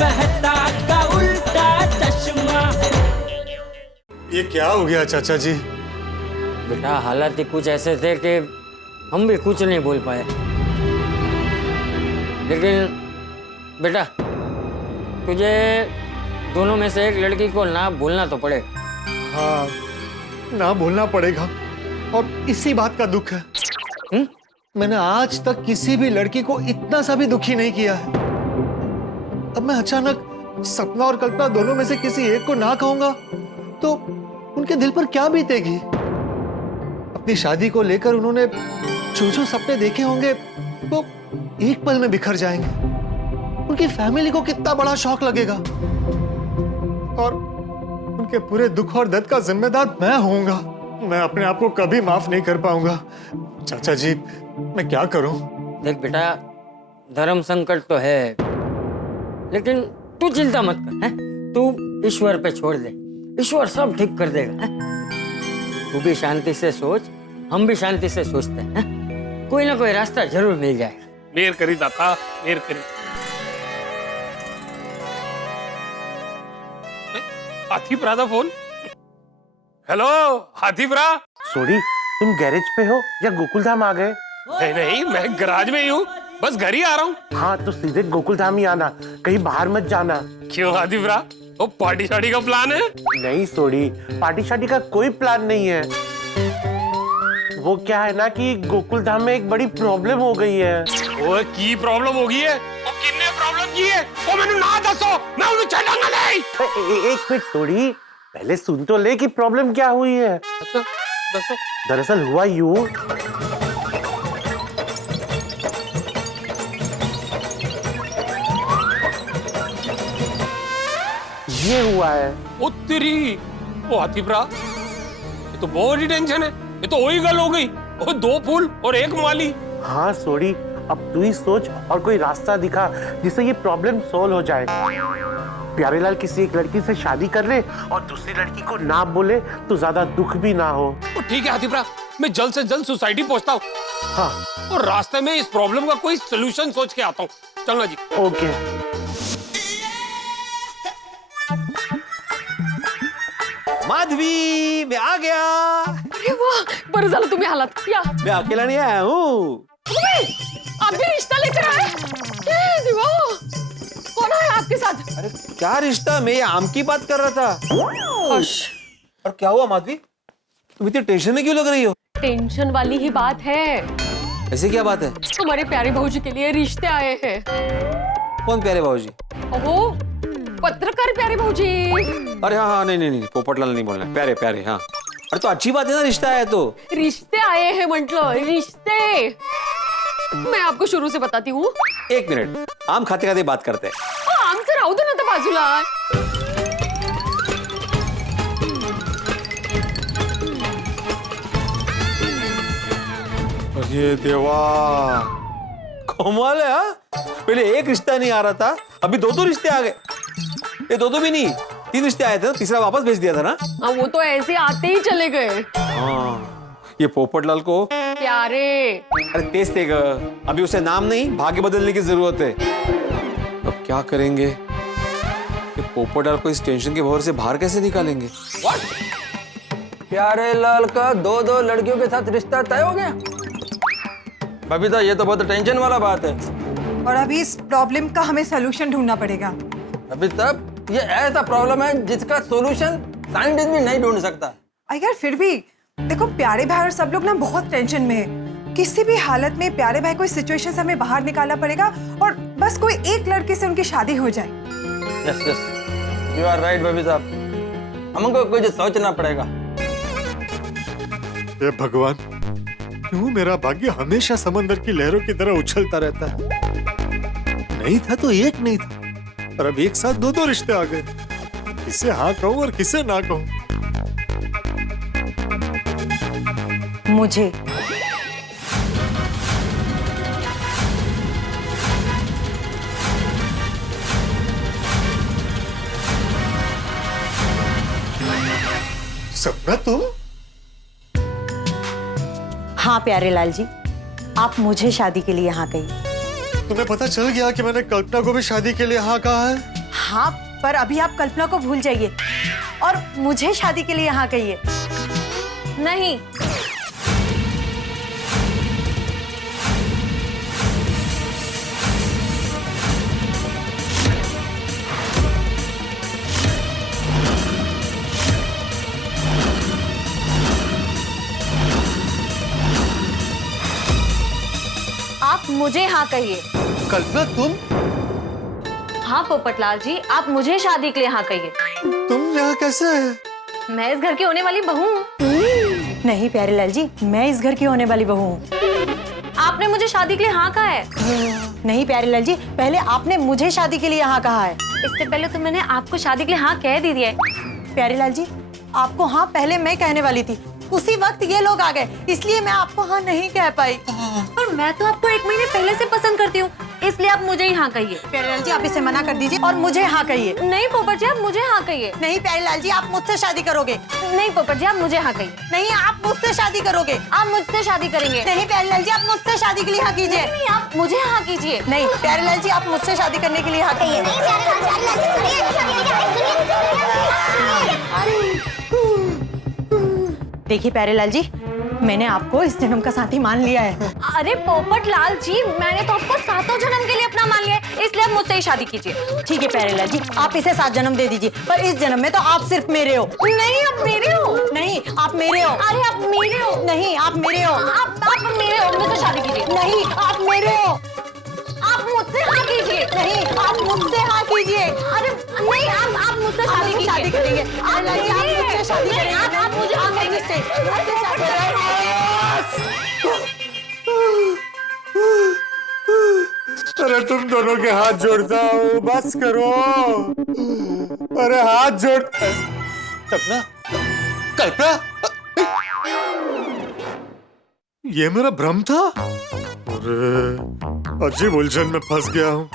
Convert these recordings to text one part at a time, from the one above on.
मेहता का उल्टा चश्मा। ये क्या हो गया चाचा जी? बेटा हालात ही कुछ ऐसे थे कि हम भी कुछ नहीं बोल पाए, लेकिन बेटा तुझे दोनों में से एक लड़की को ना भूलना तो पड़ेगा। हाँ, ना भूलना पड़ेगा और इसी बात का दुख है। मैंने आज तक किसी भी लड़की को इतना सा भी दुखी नहीं किया है। अब मैं अचानक सपना और कल्पना दोनों में से किसी एक को ना कहूंगा तो उनके दिल पर क्या बीतेगी? अपनी शादी को लेकर उन्होंने जो जो सपने देखे होंगे वो एक पल में बिखर जाएंगे। उनकी फैमिली को कितना बड़ा शौक लगेगा और उनके पूरे दुख और दर्द का जिम्मेदार मैं होऊंगा। मैं अपने आप को कभी माफ नहीं कर पाऊंगा। चाचा जी मैं क्या करूं? देख बेटा, धर्म संकट तो है, लेकिन तू चिंता मत कर, है? तू ईश्वर पे छोड़ दे, ईश्वर सब ठीक कर देगा। है? तू भी शांति से सोच, हम भी शांति से सोचते हैं, कोई ना कोई रास्ता जरूर मिल जाएगा। मेर करी दाता, मेर करी। हाथी भरा था फोन। हेलो हाथी भरा। सॉरी, तुम गैरेज पे हो या गोकुलधाम आ गए? नहीं नहीं, मैं गैराज में ही हूँ, बस घर ही आ रहा हूँ। हाँ तो सीधे गोकुलधाम ही आना, कहीं बाहर मत जाना। क्यों हाथी भरा, वो पार्टी शार्टी का प्लान है? नहीं सॉरी, पार्टी शार्टी का कोई प्लान नहीं है। वो क्या है ना कि गोकुलधाम में एक बड़ी प्रॉब्लम हो गई है। वो की प्रॉब्लम हो गई है? वो किन्ने प्रॉब्लम की है? वो मैंने ना दसो, मैं उन्हें छेड़ूंगा नहीं। एक मिनट सॉरी, पहले सुन तो ले कि प्रॉब्लम क्या हुई है। अच्छा दसो। दरअसल हुआ यूं, ये हुआ है। ओ तेरी, वो हाथी भरा, ये तो बहुत बड़ी टेंशन है। ये तो वही गल हो गई, वो 2 फूल और 1 माली। हाँ सॉरी, अब तू ही सोच और कोई रास्ता दिखा जिससे ये प्रॉब्लम सॉल्व हो जाए। प्यारेलाल किसी एक लड़की से शादी कर ले और दूसरी लड़की को ना बोले तो ज्यादा दुख भी ना हो। ठीक है हाथी भरा, मैं जल्द से जल्द सोसाइटी पहुंचता हूँ। हाँ और रास्ते में इस प्रॉब्लम का कोई सोल्यूशन सोच के आता हूँ। चलना जी। ओके। माधवी मैं आ गया। अरे वाह, बरं झालं तुम्ही आलात। या मैं अकेला नहीं आया हूँ। आप भी रिश्ता लेकर आए? ए देवा, कौन है आपके साथ? अरे क्या रिश्ता, मैं ये आम की बात कर रहा था। और क्या हुआ माधवी, तुम इतनी टेंशन में क्यों लग रही हो? टेंशन वाली ही बात है। ऐसी क्या बात है? हमारे प्यारे भाऊजी के लिए रिश्ते आए हैं। कौन प्यारे भाऊजी? ओहो, पत्रकार प्यारे भाऊजी। अरे हाँ हाँ, नहीं नहीं नहीं, पोपटलाल नहीं बोलना, प्यारे प्यारे। हाँ अरे तो अच्छी बात है ना, रिश्ता आया तो। रिश्ते आए हैं म्हटलं, रिश्ते। मैं आपको शुरू से बताती हूँ। 1 मिनट, आम खाते खाते बात करते हैं। आमचं राहू दे ना त्या बाजूला। अरे देवा, कमाल है। हाँ पहले एक रिश्ता नहीं आ रहा था, अभी 2 रिश्ते आ गए। ये 2 भी नहीं, 3 रिश्ते आए थे ना, तीसरा वापस भेज दिया था ना। हाँ वो तो ऐसे आते ही चले गए। हाँ ये पोपटलाल को प्यारे। अरे तेज थे ग, अभी उसे नाम नहीं भाग्य बदलने की जरूरत है। अब क्या करेंगे, ये पोपटलाल को इस टेंशन के भौर से बाहर कैसे निकालेंगे? प्यारेलाल का 2 लड़कियों के साथ रिश्ता तय हो गया। बबीता, ये तो बहुत टेंशन वाला बात है। और अभी इस प्रॉब्लम का हमें सलूशन ढूंढना पड़ेगा। बबीता, ये ऐसा प्रॉब्लम है जिसका सॉल्यूशन साइंटिस्ट भी नहीं ढूंढ सकता। यार फिर भी देखो, प्यारे भाई और सब लोग ना बहुत टेंशन में है। किसी भी हालत में प्यारे भाई को इस सिचुएशन से हमें बाहर निकालना पड़ेगा और बस कोई एक लड़के से उनकी शादी हो जाए। Yes yes, you are right Babita, हमको कुछ सोचना पड़ेगा। हे भगवान, क्यों मेरा भाग्य हमेशा समंदर की लहरों की तरह उछलता रहता है? नहीं था तो एक नहीं था, और अब एक साथ 2 रिश्ते आ गए। किसे हाँ कहूं और किसे ना कहूं? मुझे सपना तुम? हाँ प्यारेलाल जी, आप मुझे शादी के लिए यहाँ गई। तुम्हें पता चल गया कि मैंने कल्पना को भी शादी के लिए हाँ कहा है? हाँ, पर अभी आप कल्पना को भूल जाइए और मुझे शादी के लिए हाँ कहिए। नहीं, आप मुझे हाँ कहिए। कल्पना तुम हाँ पोपटलाल जी, आप मुझे शादी के लिए हाँ कहिए। तुम यहाँ कैसे है? मैं इस घर की होने वाली बहू हूँ। नहीं प्यारेलाल जी, मैं इस घर की होने वाली बहू हूँ। आपने मुझे शादी के लिए हाँ कहा है। नहीं प्यारेलाल जी, पहले आपने मुझे शादी के लिए हाँ कहा है। इससे पहले तो मैंने आपको शादी के लिए हाँ कह दी है। प्यारेलाल जी, आपको हाँ पहले मैं कहने वाली थी, उसी वक्त ये लोग आ गए, इसलिए मैं आपको हाँ नहीं कह पाई। पर मैं तो आपको 1 महीने पहले से पसंद करती हूँ, इसलिए आप मुझे ही हाँ कहिए। प्यारेलाल जी, आप इसे मना कर दीजिए और मुझे हाँ कहिए। नहीं पोपट जी, आप मुझे हाँ कहिए। नहीं प्यारेलाल जी, आप मुझसे शादी करोगे। नहीं पोपट जी, आप मुझे हाँ कहिए। नहीं, आप मुझसे शादी करोगे। आप मुझसे शादी करेंगे। नहीं प्यारेलाल जी, आप मुझसे शादी के लिए हाँ कीजिए। नहीं, आप मुझे हाँ कीजिए। नहीं प्यारेलाल जी, आप मुझसे शादी करने के लिए हाँ कहिए। देखिए प्यारेलाल जी, मैंने आपको इस जन्म का साथी मान लिया है। अरे पोपट लाल जी, मैंने तो आपको 7 जन्म के लिए अपना मान लिया है, इसलिए आप मुझसे ही शादी कीजिए। ठीक है प्यारेलाल जी, आप इसे 7 जन्म दे दीजिए, पर इस जन्म में तो आप सिर्फ मेरे हो। नहीं, आप मेरे हो। नहीं, आप मेरे हो। अरे आप मेरे हो। नहीं, आप मेरे हो। आप मेरे हो, मुझसे शादी कीजिए। नहीं, आप मेरे हो। आप मुझसे हाँ कीजिए। नहीं, आप मुझसे हाँ कीजिए। अरे नहीं, आप मुझसे शादी कीजिए। शादी करेंगे। प्यारेलाल जी, आप मुझसे शादी नहीं, करेंगे। आप मुझे हाँ कहेंगे। मुझसे शादी करेंगे। अरे तुम दोनों के हाथ जोड़ता हूँ, बस करो। अरे हाथ जोड़। कल्पना, कल्पना, ये मेरा भ्रम था। अरे अजीब उलझन में फंस गया हूँ,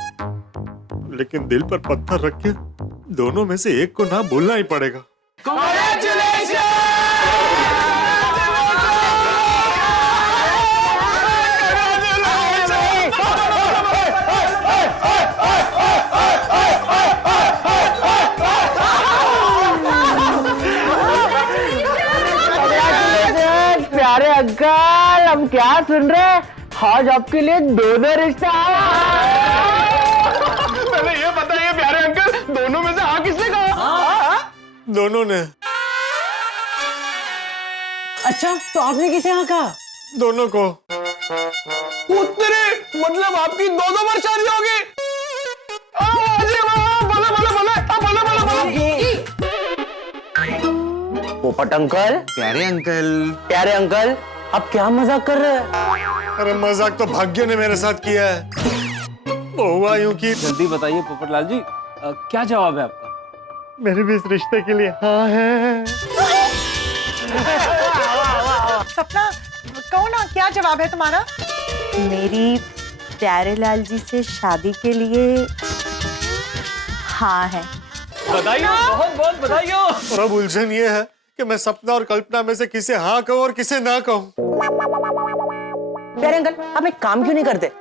लेकिन दिल पर पत्थर रख के दोनों में से एक को ना भूलना ही पड़ेगा। प्यारे अंकल, हम क्या सुन रहे हैं? आज आपके लिए दोनों रिश्ता आया। पहले ये बताइए प्यारे अंकल, दोनों में से हाँ किसने कहा? दोनों ने। अच्छा, तो आपने किसे हाँ कहा? दोनों को। उत्तरे, मतलब आपकी 2 बार शादी होगी? पोपट अंकल, प्यारे अंकल, आप क्या मजाक कर रहे हैं? अरे मजाक तो भाग्य ने मेरे साथ किया है। वो हुआ यूं कि जल्दी बताइए पोपटलाल जी, क्या जवाब है आपका? मेरे भी इस रिश्ते के लिए हाँ है। सपना, कहो ना, क्या जवाब है तुम्हारा? मेरी प्यारेलाल जी से शादी के लिए हाँ है। बधाई हो, बहुत बहुत बधाई हो। और अब उलझन ये है कि मैं सपना और कल्पना में से किसे हाँ कहूँ और किसे ना कहूँ। प्यारे अंकल, आप एक काम क्यों नहीं करते?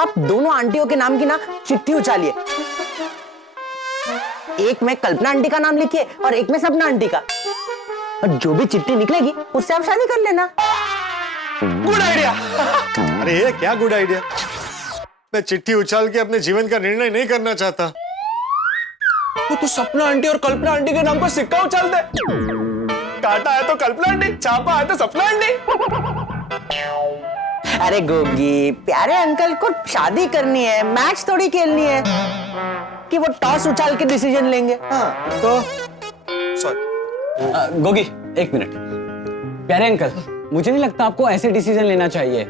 आप दोनों आंटियों के नाम की ना चिट्ठी उछालिए। एक में कल्पना आंटी का नाम लिखिए और एक में सपना आंटी का, और जो भी चिट्ठी निकलेगी उससे आप शादी कर लेना। Good idea. अरे ये क्या गुड आइडिया? मैं चिट्ठी उछाल के अपने जीवन का निर्णय नहीं करना चाहता। तो सपना आंटी और कल्पना आंटी के नाम पर सिक्का उछाल दे। काटा है तो कल्पना आंटी, छापा है तो सपना आंटी। अरे गोगी, प्यारे अंकल को शादी करनी है, मैच थोड़ी खेलनी है कि वो टॉस उछाल के डिसीजन लेंगे। हाँ। तो सॉरी गोगी, 1 मिनट। प्यारे अंकल, मुझे नहीं लगता आपको ऐसे डिसीजन लेना चाहिए।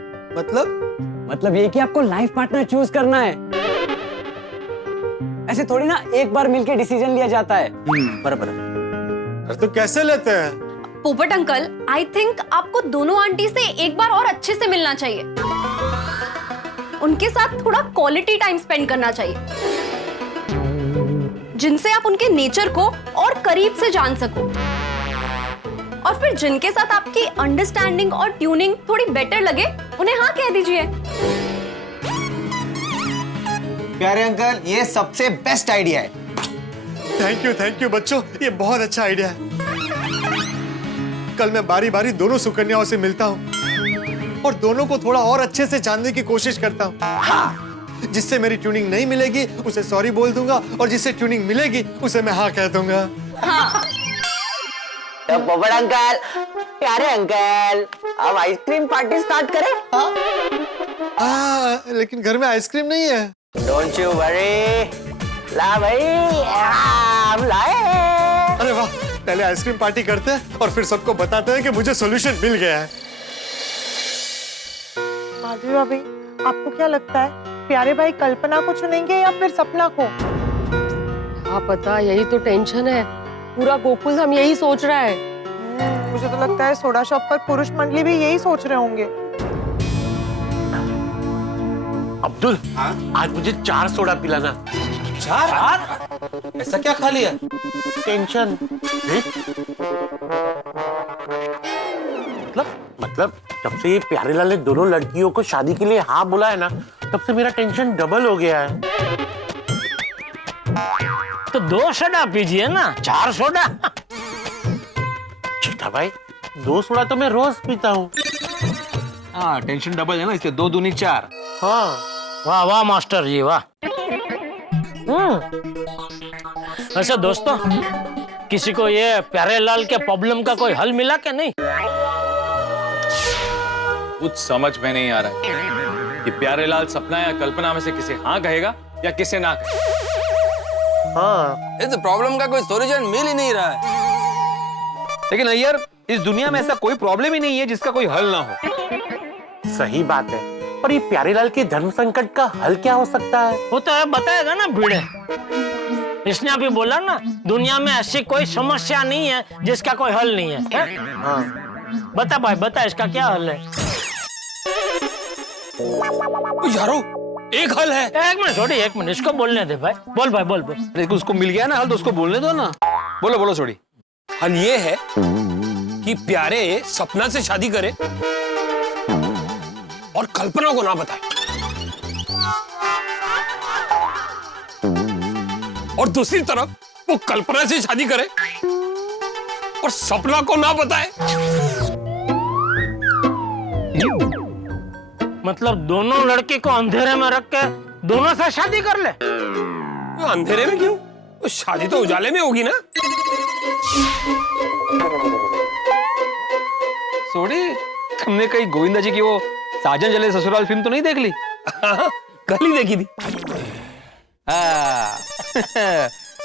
मतलब ये कि आपको लाइफ पार्टनर चूज करना है। ऐसे थोड़ी ना एक बार मिलके डिसीजन लिया जाता है। बराबर। अरे तो कैसे लेते हैं? पोपट अंकल, आई थिंक आपको दोनों आंटी से एक बार और अच्छे से मिलना चाहिए। उनके साथ थोड़ा क्वालिटी टाइम स्पेंड करना चाहिए, जिनसे आप उनके नेचर को और करीब से जान सको, और फिर जिनके साथ आपकी अंडरस्टैंडिंग और ट्यूनिंग थोड़ी बेटर लगे, उन्हें हाँ कह दीजिए। प्यारे अंकल, ये सबसे बेस्ट आइडिया है। थैंक यू बच्चों, ये बहुत अच्छा आइडिया है। कल मैं बारी बारी दोनों सुकन्याओं से मिलता हूँ और दोनों को थोड़ा और अच्छे से जानने की कोशिश करता हूँ। हाँ। जिससे मेरी ट्यूनिंग नहीं मिलेगी उसे सॉरी बोल दूंगा और जिससे ट्यूनिंग मिलेगी उसे मैं हाँ कह दूंगा। तो पोपट अंकल, प्यारे अंकल, अब आइसक्रीम पार्टी स्टार्ट करें? लेकिन घर में आइसक्रीम नहीं है। डोंट यू वरी, ला भाई, हम लाए। अरे वाह, पहले आइसक्रीम पार्टी करते हैं और फिर सबको बताते हैं कि मुझे सॉल्यूशन मिल गया है। माधवी भाभी, आपको क्या लगता है प्यारे भाई कल्पना को चुनेंगे या फिर सपना को? हाँ पता, यही तो टेंशन है। पूरा गोकुल हम यही सोच रहा है। मुझे तो लगता है सोडा शॉप पर पुरुष मंडली भी यही सोच रहे होंगे। अब्दुल, आज मुझे 4 सोडा पिलाना। 4? ऐसा क्या खा लिया? टेंशन। मतलब जब से ये प्यारेलाल ने दोनों लड़कियों को शादी के लिए हाँ बोला है ना, तब से मेरा टेंशन डबल हो गया है। तो 2 सोडा पीजिए ना, 4 सोडा। छोटा भाई, 2 सोडा तो मैं रोज पीता हूँ। हाँ, टेंशन डबल है ना, इसलिए 2 दूनी 4। हाँ। वाह वाह मास्टर जी, वाह। वैसे दोस्तों, किसी को ये प्यारेलाल के प्रॉब्लम का कोई हल मिला क्या? नहीं, कुछ समझ में नहीं आ रहा है कि प्यारेलाल सपना या कल्पना में से किसे हाँ कहेगा या किसे ना कहेगा। हाँ, इस प्रॉब्लम का कोई सॉल्यूशन मिल ही नहीं रहा है। लेकिन अय्यर, इस दुनिया में ऐसा कोई प्रॉब्लम ही नहीं है जिसका कोई हल ना हो। सही बात है। पर ये प्यारेलाल के धर्म संकट का हल क्या हो सकता है? वो तो है, बताएगा ना भिड़े। इसने अभी बोला ना, दुनिया में ऐसी कोई समस्या नहीं है जिसका कोई हल नहीं है, हाँ। बता भाई, बता इसका क्या हल है? यारो, एक हल है। एक मिनट छोड़ी, एक मिनट, इसको बोलने दे भाई। बोल भाई, बोल बोल। लेकिन उसको मिल गया ना हल, तो उसको बोलने दो ना। बोलो बोलो छोड़ी। हल ये है कि प्यारे सपना से शादी करे और कल्पना को ना बताए, और दूसरी तरफ वो कल्पना से शादी करे और सपना को ना बताए। मतलब दोनों लड़की को अंधेरे में रख के दोनों से शादी कर ले? अंधेरे में क्यों? तो शादी तो उजाले में होगी ना। सोडी, तुमने कहीं गोविंदा जी की वो साजन चले ससुराल फिल्म तो नहीं देख ली? हाँ, कल ही देखी थी।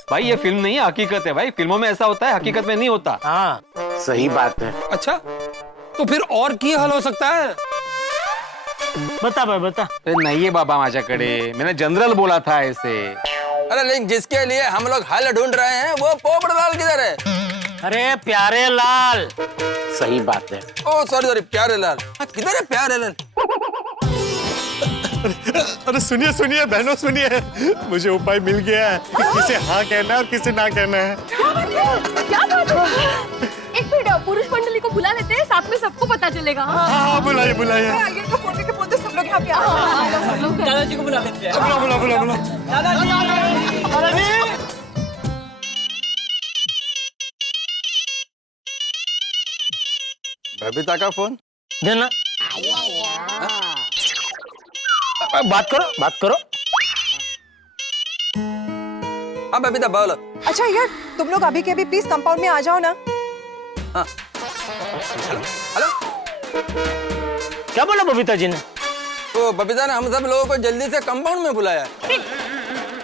भाई ये फिल्म नहीं है, हकीकत है भाई। फिल्मों में ऐसा होता है, हकीकत में नहीं होता। हाँ, सही बात है। अच्छा, तो फिर और क्या हल हो सकता है? बता भाई, बता। नहीं है बाबा माझ्याकडे, मैंने जनरल बोला था ऐसे। अरे लेकिन जिसके लिए हम लोग हल ढूंढ रहे हैं वो पोपटलाल किधर है? अरे प्यारेलाल। सही बात है। ओ सॉरी, प्यारेलाल किधर है? प्यारेलाल, अरे सुनिए सुनिए बहनों, सुनिए, मुझे उपाय मिल गया है कि किसे हाँ कहना है और किसे ना कहना है। क्या बात है? एक मिनट, पुरुष मंडली को बुला लेते हैं, साथ में सबको पता चलेगा। हाँ, बुलाइए बुलाइए। आगे को फोन के बोलते सब लोग यहाँ पे आ। दादाजी को बुला लेते हैं। बुला। दादाजी। बबीता का फोन देना। बात करो। हाँ बबीता बोलो। अच्छा यार, तुम लोग अभी के अभी प्लीज कंपाउंड में आ जाओ ना। हाँ। हेलो, क्या बोला बबीता जी ने? तो बबीता ने हम सब लोगों को जल्दी से कंपाउंड में बुलाया।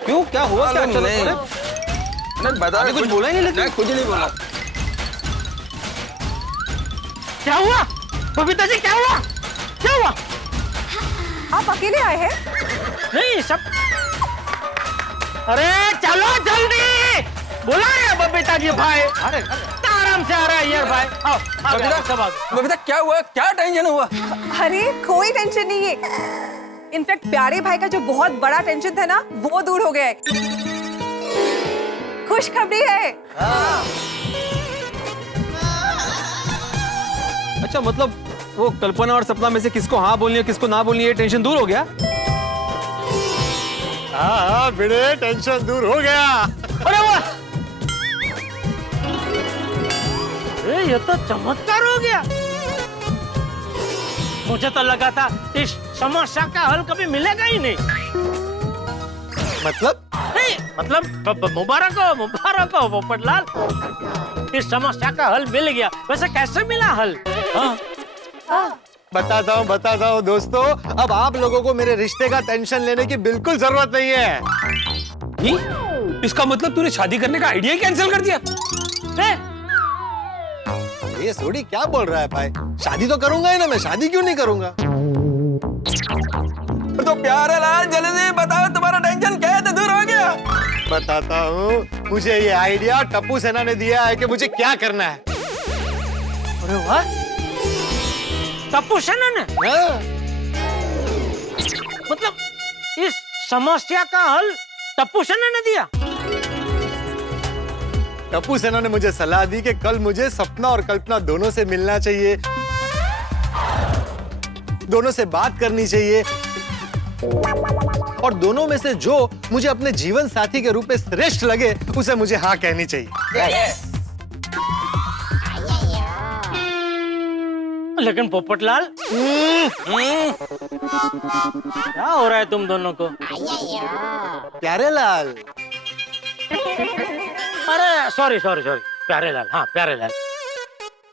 क्यों, क्या हुआ? क्या चल नहीं, नहीं बता, कुछ बोला ही नहीं। लेकिन कुछ नहीं बोला। क्या हुआ बबीता जी, क्या हुआ? आप अकेले आए हैं? नहीं सब। अरे चलो जल्दी, बुला रहे बबीता जी भाई। अरे आराम से आ रहा है यार भाई। आओ, सब आ गए। बबीता क्या हुआ? क्या टेंशन हुआ? अरे कोई टेंशन नहीं है। इनफैक्ट प्यारे भाई का जो बहुत बड़ा टेंशन था ना, वो दूर हो गया है। खुशखबरी है। अच्छा, मतलब वो कल्पना और सपना में से किसको हाँ बोलनी है किसको ना बोलनी है, टेंशन दूर हो गया? हाँ भिड़े, टेंशन दूर हो गया। अरे वाह, ये तो चमत्कार हो गया। मुझे तो लगा था इस समस्या का हल कभी मिलेगा ही नहीं। मतलब? नहीं मतलब मुबारक हो पोपटलाल, इस समस्या का हल मिल गया। वैसे कैसे मिला हल? बताता हूँ दोस्तों, अब आप लोगों को मेरे रिश्ते का टेंशन लेने की बिल्कुल जरूरत नहीं है। इसका मतलब तूने शादी करने का आइडिया ही कैंसिल कर दिया? ये सोडी क्या बोल रहा है भाई? शादी तो करूंगा ही ना, मैं शादी क्यों नहीं करूंगा? तो प्यारे लाल जल्दी बताओ तुम्हारा टेंशन कैसे दूर हो गया? बताता हूँ, मुझे ये आइडिया टप्पू सेना ने दिया है कि मुझे क्या करना है। अरे वाह, टप्पू सेना ने? मतलब इस समस्या का हल टप्पू सेना ने दिया? टप्पू सेना ने मुझे सलाह दी कि कल मुझे सपना और कल्पना दोनों से मिलना चाहिए, दोनों से बात करनी चाहिए, और दोनों में से जो मुझे अपने जीवन साथी के रूप में श्रेष्ठ लगे उसे मुझे हाँ कहनी चाहिए। लेकिन पोपटलाल, क्या हो रहा है तुम दोनों को? प्यारे लाल। अरे सॉरी प्यारे लाल, हाँ प्यारे लाल।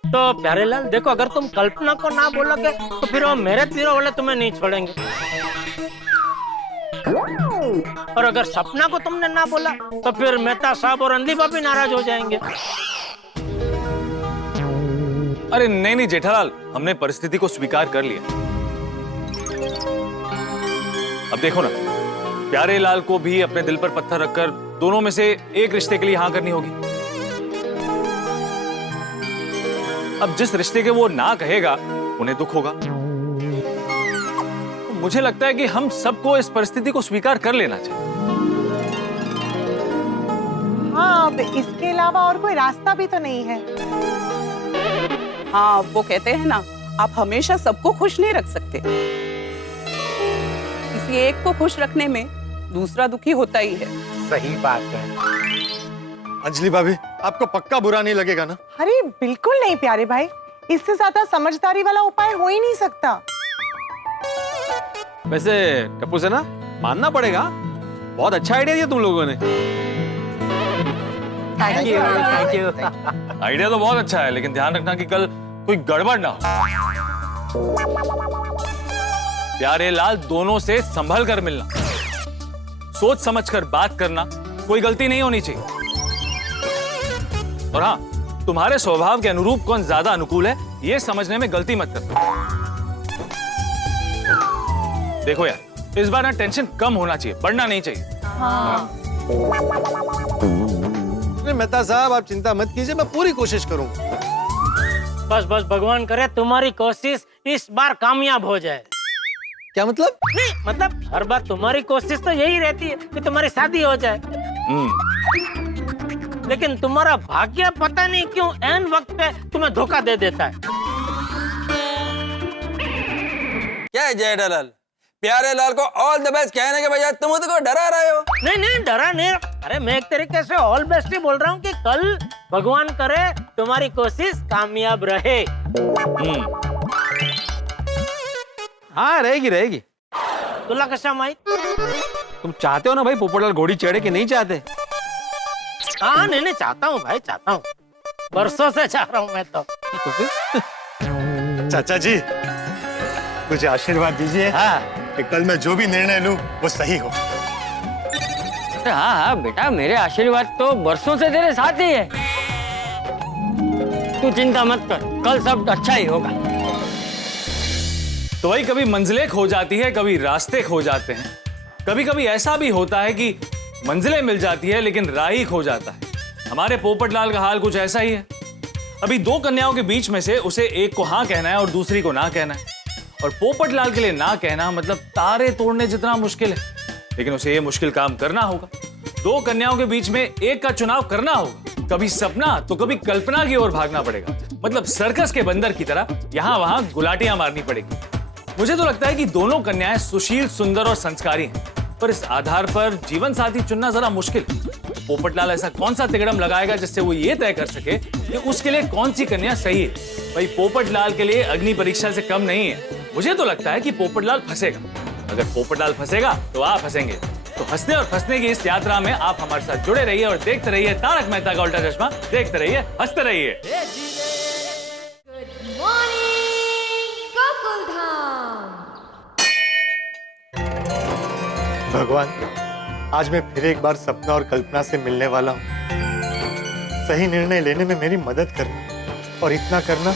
तो प्यारे लाल देखो, अगर तुम कल्पना को ना बोलोगे तो फिर वो मेरे तीरों वाले तुम्हें नहीं छोड़ेंगे, और अगर सपना को तुमने ना बोला तो फिर मेहता साहब और अंदीबा भी नाराज हो जाएंगे। अरे नहीं जेठालाल, हमने परिस्थिति को स्वीकार कर लिया। अब देखो ना, प्यारे लाल को भी अपने दिल पर पत्थर रखकर दोनों में से एक रिश्ते के लिए हाँ करनी होगी। अब जिस रिश्ते के वो ना कहेगा उन्हें दुख होगा। तो मुझे लगता है कि हम सबको इस परिस्थिति को स्वीकार कर लेना चाहिए। हाँ, अब इसके अलावा और कोई रास्ता भी तो नहीं है। हाँ, वो कहते हैं ना, आप हमेशा सबको खुश नहीं रख सकते। किसी एक को खुश रखने में दूसरा दुखी होता ही है। सही बात है। अंजलि भाभी, आपको पक्का बुरा नहीं लगेगा ना? अरे बिल्कुल नहीं प्यारे भाई, इससे ज्यादा समझदारी वाला उपाय हो ही नहीं सकता। वैसे टप्पू सेना, मानना पड़ेगा, बहुत अच्छा आइडिया दिया तुम लोगों ने। Thank you. आइडिया तो बहुत अच्छा है, लेकिन ध्यान रखना कि कल कोई गड़बड़ ना हो। प्यारे लाल, दोनों से संभल कर मिलना, सोच समझ कर बात करना, कोई गलती नहीं होनी चाहिए। और हाँ, तुम्हारे स्वभाव के अनुरूप कौन ज्यादा अनुकूल है ये समझने में गलती मत करना। देखो यार, इस बार ना टेंशन कम होना चाहिए, बढ़ना नहीं चाहिए। मेहता साहब, आप चिंता मत कीजिए, मैं पूरी कोशिश करूंगा। बस भगवान करे तुम्हारी कोशिश इस बार कामयाब हो जाए। क्या मतलब? नहीं मतलब हर बार तुम्हारी कोशिश तो यही रहती है कि तुम्हारी शादी हो जाए, लेकिन तुम्हारा भाग्य पता नहीं क्यों ऐन वक्त पे तुम्हें धोखा दे देता है। क्या है जेठालाल, प्यारे लाल को ऑल द बेस्ट कहने के बजाय तुम उसको डरा रहे हो? नहीं डरा नहीं। अरे मैं एक तरीके से ऑल बेस्ट ही बोल रहा हूँ कि कल भगवान करे तुम्हारी कोशिश कामयाब रहे। हाँ, रहेगी। तुला कशा माहित? तुम चाहते हो ना भाई पोपटलाल घोड़ी चढ़े, कि नहीं चाहते? हाँ नहीं चाहता हूँ भाई, चाहता हूँ, बरसों से चाह रहा हूँ मैं तो। चाचा जी, मुझे आशीर्वाद दीजिए। हाँ, कि कल मैं जो भी निर्णय लूं वो सही हो। हाँ बेटा, मेरे आशीर्वाद तो बरसों से तेरे साथ ही है। तू चिंता मत कर, कल सब अच्छा ही होगा। तो भाई, कभी मंजिलें खो जाती है, कभी रास्ते खो जाते हैं, कभी कभी ऐसा भी होता है कि मंजिलें मिल जाती है लेकिन राह ही खो जाता है। हमारे पोपटलाल का हाल कुछ ऐसा ही है। अभी दो कन्याओं के बीच में से उसे एक को हाँ कहना है और दूसरी को ना कहना है, और पोपटलाल के लिए ना कहना मतलब तारे तोड़ने जितना मुश्किल है, लेकिन उसे ये मुश्किल काम करना होगा। दो कन्याओं के बीच में एक का चुनाव करना होगा, कभी सपना तो कभी कल्पना की ओर भागना पड़ेगा, मतलब सर्कस के बंदर की तरह यहां वहां गुलाटियां मारनी पड़ेगी। मुझे तो लगता है कि दोनों कन्याएं सुशील, सुंदर और संस्कारी हैं, पर इस आधार पर जीवन साथी चुनना जरा मुश्किल। पोपटलाल ऐसा कौन सा तिकड़म लगाएगा जिससे वो ये तय कर सके कि उसके लिए कौन सी कन्या सही है? भाई पोपटलाल के लिए अग्नि परीक्षा से कम नहीं है। मुझे तो लगता है कि पोपटलाल फंसेगा। अगर पोपटलाल फंसेगा तो आप फंसेंगे। तो हंसने और फंसने की इस यात्रा में आप हमारे साथ जुड़े रहिए और देखते रहिए तारक मेहता का उल्टा चश्मा। देखते रहिए, हंसते रहिए। भगवान, आज मैं फिर एक बार सपना और कल्पना से मिलने वाला हूँ। सही निर्णय लेने में मेरी मदद करना और इतना करना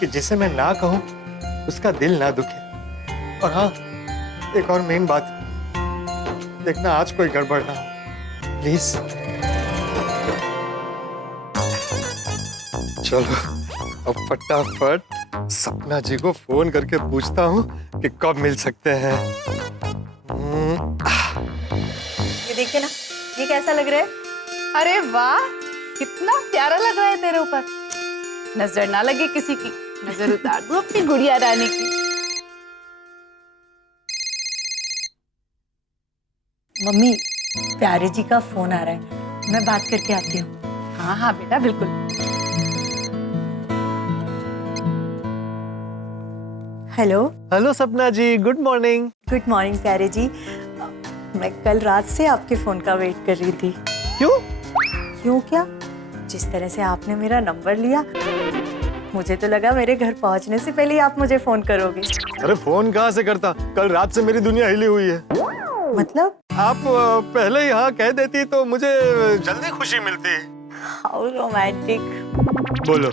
कि जिसे मैं ना कहूँ उसका दिल ना दुखे। और हाँ, एक और मेन बात, देखना आज कोई गड़बड़ ना हो प्लीज। चलो अब फटाफट सपना जी को फोन करके पूछता हूँ कि कब मिल सकते हैं। ये देखिए ना, ये कैसा लग रहा है? अरे वाह, कितना प्यारा लग रहा है तेरे ऊपर। नजर ना लगे किसी की, नजर उतार दो अपनी गुड़िया रानी की। मम्मी, प्यारे जी का फोन आ रहा है, मैं बात करके आती हूँ। हाँ हाँ बेटा, बिल्कुल। हेलो। हेलो सपना जी, गुड मॉर्निंग। गुड मॉर्निंग प्यारे जी। मैं कल रात से आपके फोन का वेट कर रही थी। क्यों? क्यों क्या? जिस तरह से आपने मेरा नंबर लिया, मुझे तो लगा मेरे घर पहुंचने से पहले ही आप मुझे फोन करोगे। अरे फोन कहाँ से करता, कल रात से मेरी दुनिया हिली हुई है। मतलब? आप पहले ही हाँ कह देती तो मुझे जल्दी खुशी मिलती। How romantic. बोलो,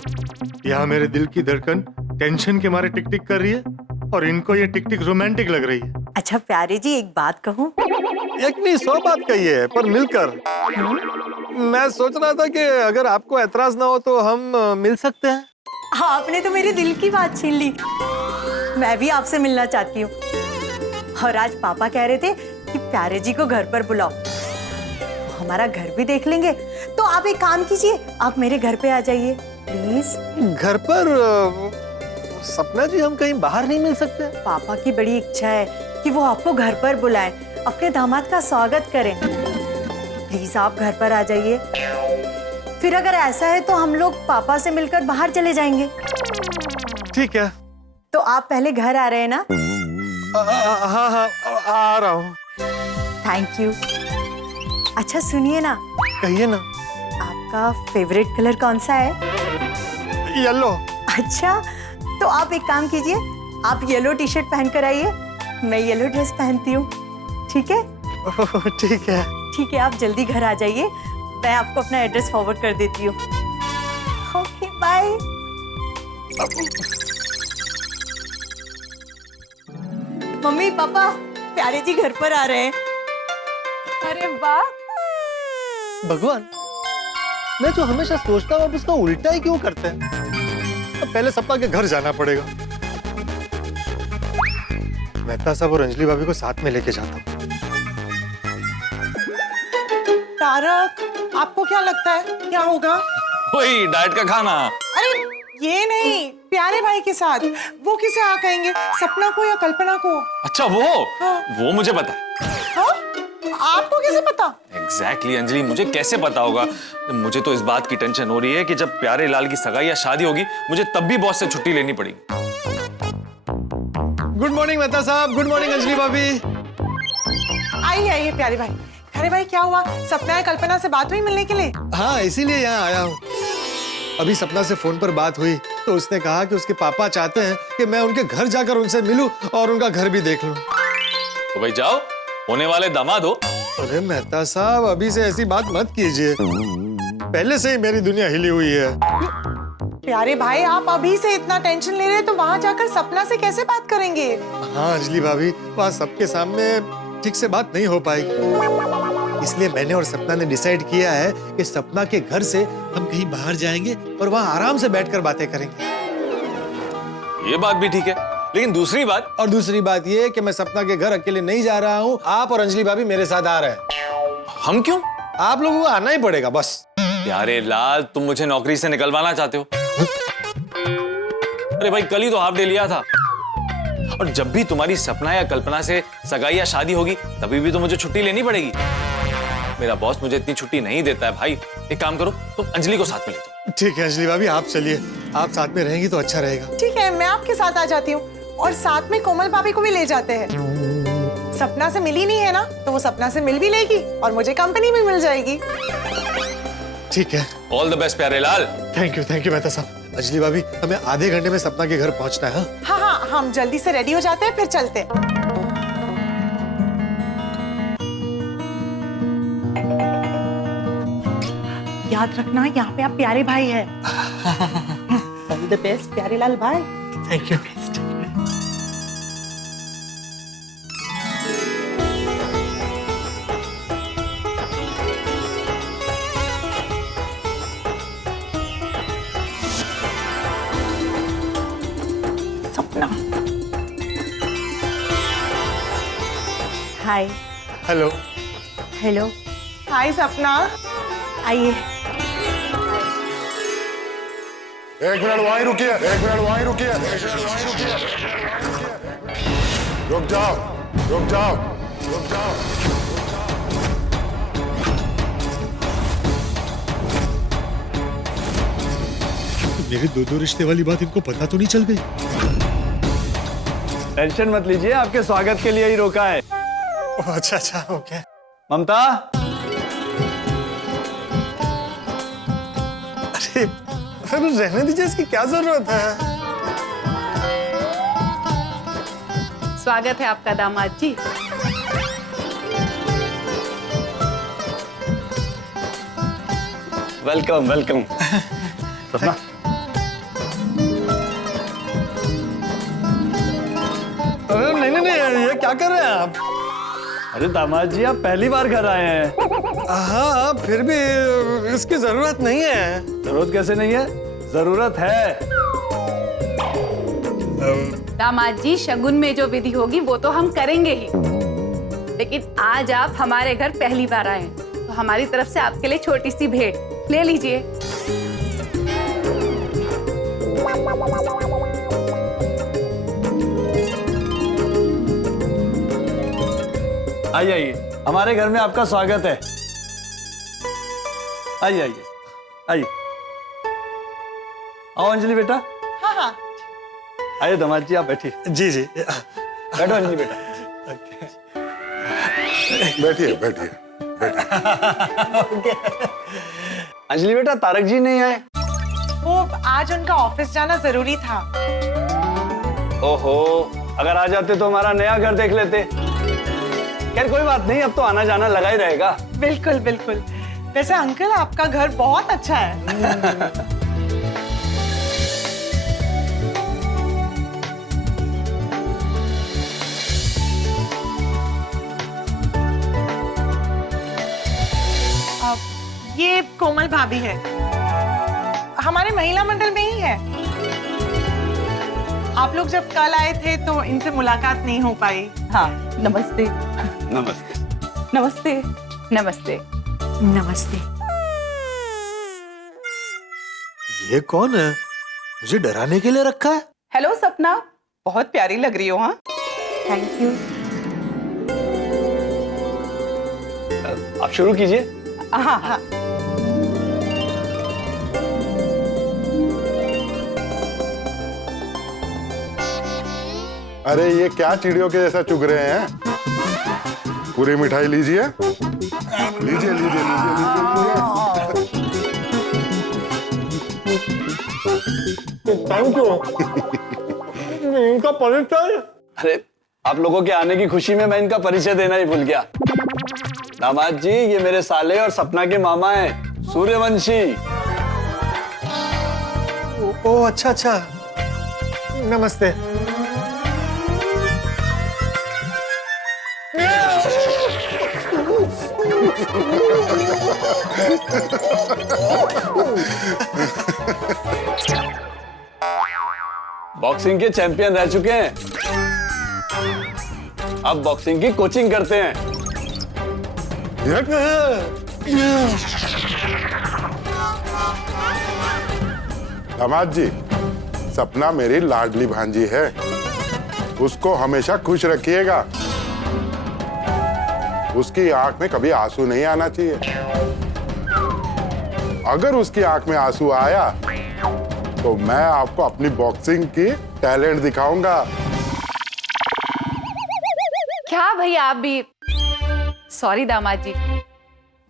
यहाँ मेरे दिल की धड़कन टेंशन के मारे टिक टिक कर रही है और इनको ये टिक टिक रोमांटिक लग रही है। अच्छा प्यारे जी, एक बात कहूँ? एक नहीं 100 बात कही है, पर मिलकर। मैं सोच रहा था कि अगर आपको एतराज ना हो तो हम मिल सकते हैं। आपने तो मेरे दिल की बात छीन ली। मैं भी आपसे मिलना चाहती हूँ। और आज पापा कह रहे थे कि प्यारे जी को घर पर बुलाओ, वो हमारा घर भी देख लेंगे। तो आप एक काम कीजिए, आप मेरे घर पे आ जाइए प्लीज। घर पर? सपना जी, हम कहीं बाहर नहीं मिल सकते? पापा की बड़ी इच्छा है कि वो आपको घर पर बुलाएं, अपने दामाद का स्वागत करें। प्लीज आप घर पर आ जाइए। फिर अगर ऐसा है तो हम लोग पापा से मिलकर बाहर चले जाएंगे। ठीक है। तो आप पहले घर आ रहे हैं ना? हाँ हाँ, आ रहा हूँ। Thank you. अच्छा सुनिए ना। कहिए ना। आपका फेवरेट कलर कौन सा है? येलो। अच्छा, तो आप एक काम कीजिए, आप येलो टी शर्ट पहन कर आइए, मैं येलो ड्रेस पहनती हूँ। ठीक है? ठीक है। ठीक है, आप जल्दी घर आ जाइए, मैं आपको अपना एड्रेस फॉरवर्ड कर देती हूँ। Okay bye. मम्मी पापा, प्यारे जी घर पर आ रहे हैं। अरे वाह। भगवान, मैं जो हमेशा सोचता हूँ अब उसका उल्टा ही क्यों करते हैं? अब पहले सपना के घर जाना पड़ेगा। मेहता साहब और अंजलि भाभी को साथ में लेके जाता हूँ। तारक, आपको क्या लगता है क्या होगा? वही डाइट का खाना। अरे ये नहीं, प्यारे भाई के साथ। वो किसे हाँ कहेंगे, सपना को या कल्पना को? अच्छा वो? हाँ। वो मुझे पता है। हाँ? आपको कैसे पता? एग्जैक्टली अंजलि, मुझे कैसे पता होगा? मुझे तो इस बात की टेंशन हो रही है कि जब प्यारे लाल की सगाई या शादी होगी, मुझे तब भी बॉस से छुट्टी लेनी पड़ेगी। गुड मॉर्निंग मेहता साहब, गुड मॉर्निंग अंजलि भाभी। आइए आइए प्यारे भाई। प्यारे भाई क्या हुआ, सपना या कल्पना से बात हुई मिलने के लिए? हाँ, इसीलिए यहाँ आया हूँ। अभी सपना से फोन पर बात हुई तो उसने कहा कि उसके पापा चाहते हैं कि मैं उनके घर जाकर उनसे मिलूं और उनका घर भी देख लूं। तो भाई जाओ, होने वाले दामाद हो। अरे मेहता साहब, अभी से ऐसी बात मत कीजिए, पहले से ही मेरी दुनिया हिली हुई है। प्यारे भाई, आप अभी से इतना टेंशन ले रहे हैं तो वहाँ जाकर सपना से कैसे बात करेंगे? हाँ अंजलि भाभी, वहाँ सबके सामने ठीक से बात नहीं हो पाएगी, इसलिए मैंने और सपना ने डिसाइड किया है कि सपना के घर से हम कहीं बाहर जाएंगे और वहाँ आराम से बैठकर बातें करेंगे। ये बात भी ठीक है, लेकिन दूसरी बात? और दूसरी बात ये कि मैं सपना के घर अकेले नहीं जा रहा हूँ, आप और अंजलि भाभी मेरे साथ आ रहे हैं। हम क्यों? आप लोगों को आना ही पड़ेगा बस। प्यारे लाल, तुम मुझे नौकरी से निकलवाना चाहते हो? अरे भाई, कल ही तो हाफ डे लिया था। और जब भी तुम्हारी सपना या कल्पना से सगाई या शादी होगी तभी भी तो मुझे छुट्टी लेनी पड़ेगी। मेरा बॉस मुझे इतनी छुट्टी नहीं देता है भाई। एक काम करो, तुम अंजलि को साथ में ले जाओ। ठीक है अंजलि भाभी, आप चलिए, आप साथ में रहेंगी तो अच्छा रहेगा। ठीक है, मैं आपके साथ आ जाती हूँ और साथ में कोमल भाभी को भी ले जाते हैं। सपना से मिली नहीं है ना, तो वो सपना से मिल भी लेगी और मुझे कंपनी भी मिल जाएगी। ठीक है, ऑल द बेस्ट प्यारे लाल। थैंक यू मेहता साहब। अंजलि भाभी, हमें आधे घंटे में सपना के घर पहुंचना है। हाँ हाँ, हम जल्दी से रेडी हो जाते हैं, फिर चलते हैं। याद रखना, यहाँ पे आप प्यारे भाई हैं। ऑल द बेस्ट प्यारे लाल भाई। Thank you. सपना। हाय। हेलो। हेलो। हाय सपना, आइए। एक मिनट वहीं रुकिए, एक मिनट वहीं रुकिए, रुक जाओ, रुक जाओ, रुक जाओ। मेरे दो रिश्ते वाली बात इनको पता तो नहीं चल गई? टेंशन मत लीजिए, आपके स्वागत के लिए ही रोका है। अच्छा ओके। ममता, अरे रहने दीजिए, इसकी क्या जरूरत है? स्वागत है आपका दामाद जी। Welcome welcome. सपना, नहीं, ये क्या कर रहे हैं आप? अरे दामाद जी, आप पहली बार घर आए हैं। हाँ, फिर भी इसकी जरूरत नहीं है। जरूरत कैसे नहीं है? जरूरत है। दामाद जी, शगुन में जो विधि होगी वो तो हम करेंगे ही, लेकिन आज आप हमारे घर पहली बार आए हैं, तो हमारी तरफ से आपके लिए छोटी सी भेंट ले लीजिए। आइए आइए, हमारे घर में आपका स्वागत है। आइए आइए आइए। आओ अंजलि बेटा। हाँ हाँ। आइए दामाद जी, आप बैठिए। जी। बैठो अंजलि बेटा। बैठिए बैठिए। अंजलि बेटा, तारक जी नहीं आए? वो आज उनका ऑफिस जाना जरूरी था। ओहो, अगर आ जाते तो हमारा नया घर देख लेते। खैर कोई बात नहीं, अब तो आना जाना लगा ही रहेगा। बिल्कुल बिल्कुल। वैसे अंकल, आपका घर बहुत अच्छा है। ये कोमल भाभी है, हमारे महिला मंडल में ही है। आप लोग जब कल आए थे तो इनसे मुलाकात नहीं हो पाई। हाँ, नमस्ते। नमस्ते। नमस्ते। नमस्ते। नमस्ते। ये कौन है? मुझे डराने के लिए रखा है? हेलो सपना, बहुत प्यारी लग रही हो। हाँ, थैंक यू। आप शुरू कीजिए। हाँ हाँ। अरे ये क्या चिड़ियों के जैसा चुग रहे हैं? पूरी मिठाई लीजिए, लीजिए लीजिए लीजिए लीजिए। Thank you. इनका परिचय? अरे आप लोगों के आने की खुशी में मैं इनका परिचय देना ही भूल गया। दामाद जी, ये मेरे साले और सपना के मामा हैं, सूर्यवंशी। ओ अच्छा। नमस्ते। बॉक्सिंग के चैंपियन रह चुके हैं, अब बॉक्सिंग की कोचिंग करते हैं। दामाद जी, सपना मेरी लाडली भांजी है। उसको हमेशा खुश रखिएगा। उसकी आंख में कभी आंसू नहीं आना चाहिए। अगर उसकी आंख में आंसू आया तो मैं आपको अपनी बॉक्सिंग की टैलेंट दिखाऊंगा। क्या भैया आप भी। सॉरी दामाद जी,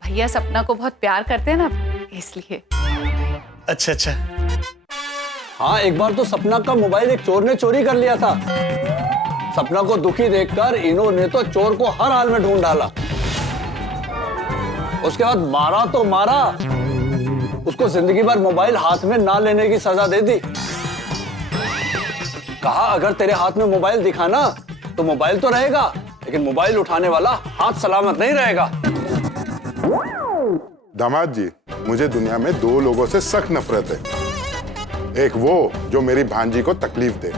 भैया सपना को बहुत प्यार करते हैं ना, इसलिए। अच्छा अच्छा। हाँ, एक बार तो सपना का मोबाइल एक चोर ने चोरी कर लिया था। सपना को दुखी देखकर इन्होंने तो चोर को हर हाल में ढूंढ डाला। उसके बाद मारा तो मारा, उसको जिंदगी भर मोबाइल हाथ में ना लेने की सजा दे दी। कहा अगर तेरे हाथ में मोबाइल दिखा ना तो मोबाइल तो रहेगा, लेकिन मोबाइल उठाने वाला हाथ सलामत नहीं रहेगा। दामाद जी, मुझे दुनिया में दो लोगों से सख्त नफरत है। एक वो जो मेरी भांजी को तकलीफ दे,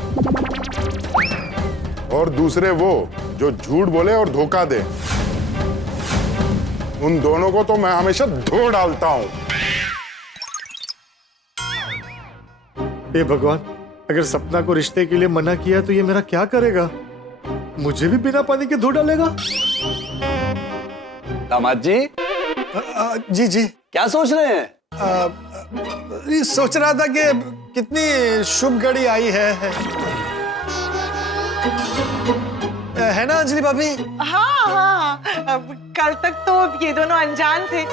और दूसरे वो जो झूठ बोले और धोखा दे। उन दोनों को तो मैं हमेशा धो डालता हूं। हे भगवान, अगर सपना को रिश्ते के लिए मना किया तो ये मेरा क्या करेगा? मुझे भी बिना पानी के धो डालेगा। दामाद जी। जी जी। क्या सोच रहे हैं? सोच रहा था कि कितनी शुभ घड़ी आई है ना अंजलि भाभी? हाँ हाँ, कल तक तो ये दोनों अनजान थे,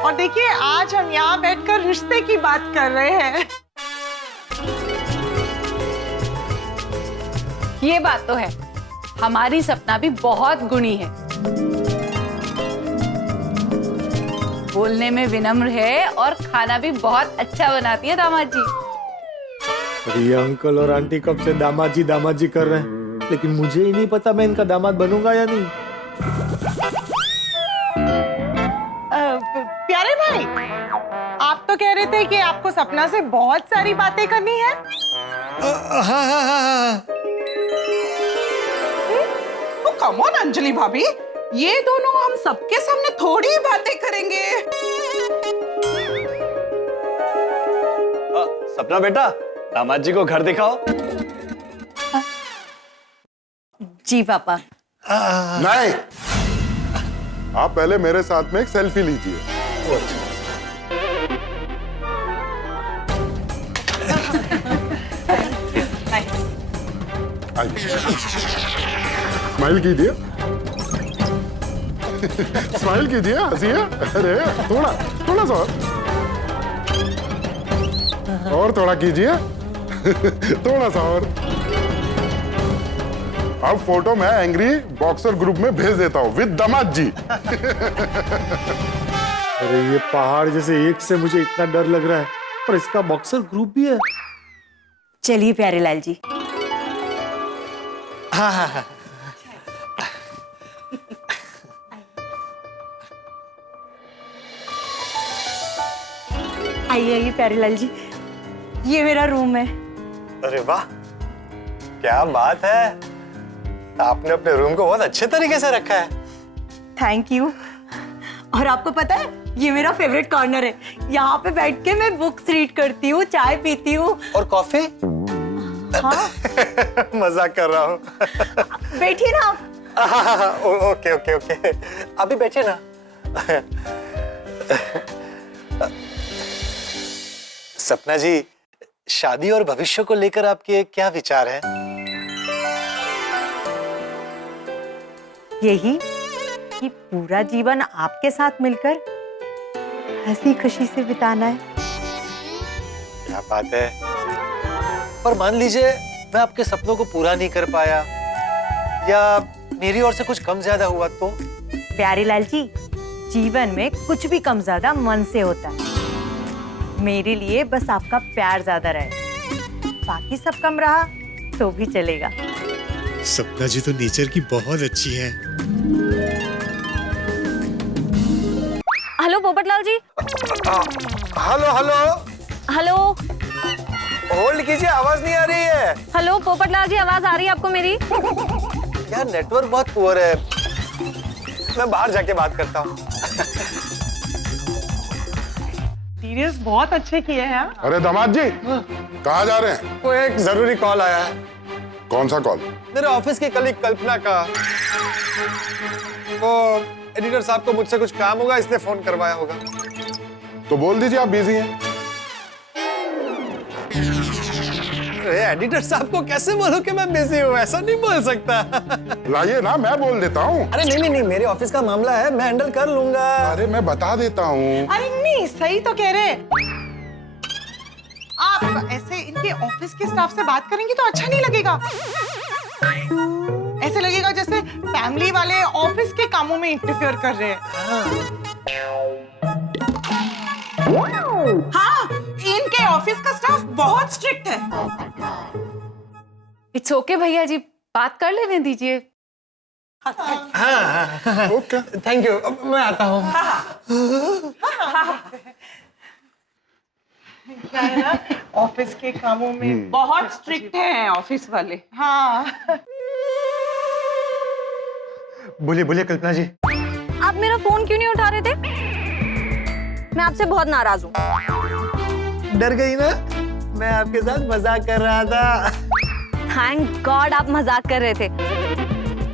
और देखिए आज हम यहाँ बैठकर रिश्ते की बात कर रहे हैं। ये बात तो है, हमारी सपना भी बहुत गुणी है। बोलने में विनम्र है और खाना भी बहुत अच्छा बनाती है दामाद जी। ये अंकल और आंटी कब से दामाद जी कर रहे हैं, लेकिन मुझे ही नहीं पता मैं इनका दामाद बनूंगा या नहीं। प्यारे भाई, आप तो कह रहे थे कि आपको सपना से बहुत सारी बातें करनी है। हाँ। कम ऑन अंजलि भाभी, ये दोनों हम सबके सामने थोड़ी बातें करेंगे। सपना बेटा, दामाद जी को घर दिखाओ। जी पापा। नहीं, आप पहले मेरे साथ में एक सेल्फी लीजिए। स्माइल कीजिए, स्माइल कीजिए, हंसिए। अरे थोड़ा सा और थोड़ा कीजिए। थोड़ा सा और। अब फोटो मैं एंग्री बॉक्सर ग्रुप में भेज देता हूँ विद दामाद जी। अरे ये पहाड़ जैसे एक से मुझे इतना डर लग रहा है, और इसका बॉक्सर ग्रुप भी है। चलिए प्यारे लाल जी। हाँ। आइए प्यारे लाल जी, ये मेरा रूम है। अरे वाह, क्या बात है, आपने अपने रूम को बहुत अच्छे तरीके से रखा है। Thank you. और आपको पता है, ये मेरा फेवरेट कॉर्नर है। यहाँ पे बैठ के मैं बुक्स रीड करती हूँ, चाय पीती हूँ। और कॉफी? हाँ? मजाक कर रहा हूँ। बैठिए ना आप। ओके, अभी बैठिए ना। सपना जी, शादी और भविष्य को लेकर आपके क्या विचार हैं? यही कि पूरा जीवन आपके साथ मिलकर हंसी खुशी से बिताना है। क्या बात है। पर मान लीजिए मैं आपके सपनों को पूरा नहीं कर पाया, या मेरी ओर से कुछ कम ज्यादा हुआ तो? प्यारे लाल जी, जीवन में कुछ भी कम ज्यादा मन से होता है। मेरे लिए बस आपका प्यार ज्यादा रहे, बाकी सब कम रहा तो भी चलेगा। सपना जी तो नेचर की बहुत अच्छी है। हेलो पोपटलाल जी। हेलो। होल्ड कीजिए, आवाज नहीं आ रही है। हेलो पोपटलाल जी, आवाज आ रही है आपको मेरी? यार नेटवर्क बहुत पुअर है, मैं बाहर जाके बात करता हूँ। सीरियस बहुत अच्छे किए हैं। अरे दामाद जी, कहाँ जा रहे हैं? वो एक जरूरी कॉल आया है। कौन सा कॉल? मेरे ऑफिस की कलीग कल्पना का। वो एडिटर साहब को मुझसे कुछ काम होगा इसलिए फोन करवाया होगा। तो बोल दीजिए आप बिजी हैं। एडिटर साहब को कैसे बोलूं कि मैं बिजी हूँ? ऐसा नहीं बोल सकता। लाइए ना, मैं बोल देता हूँ। अरे नहीं, मेरे ऑफिस का मामला है, मैं हैंडल कर लूंगा। अरे मैं बता देता हूँ। अरे नहीं, सही तो कह रहे हैं। आप ऐसे इनके ऑफिस के स्टाफ से बात करेंगी तो अच्छा नहीं लगेगा। ऐसे लगेगा जैसे फैमिली वाले ऑफिस के कामों में इंटरफेयर कर रहे हैं। हाँ, इनके ऑफिस का स्टाफ बहुत स्ट्रिक्ट है। इट्स ओके भैया जी, बात कर लेने दीजिए। हाँ, ओके, थैंक यू। मैं आता हूँ। ऑफिस के कामों में बहुत स्ट्रिक्ट हैं ऑफिस वाले। हाँ। बोलिए कल्पना जी। आप मेरा फोन क्यों नहीं उठा रहे थे? मैं आपसे बहुत नाराज हूँ। डर गई ना? मैं आपके साथ मजाक कर रहा था। थैंक गॉड आप मजाक कर रहे थे।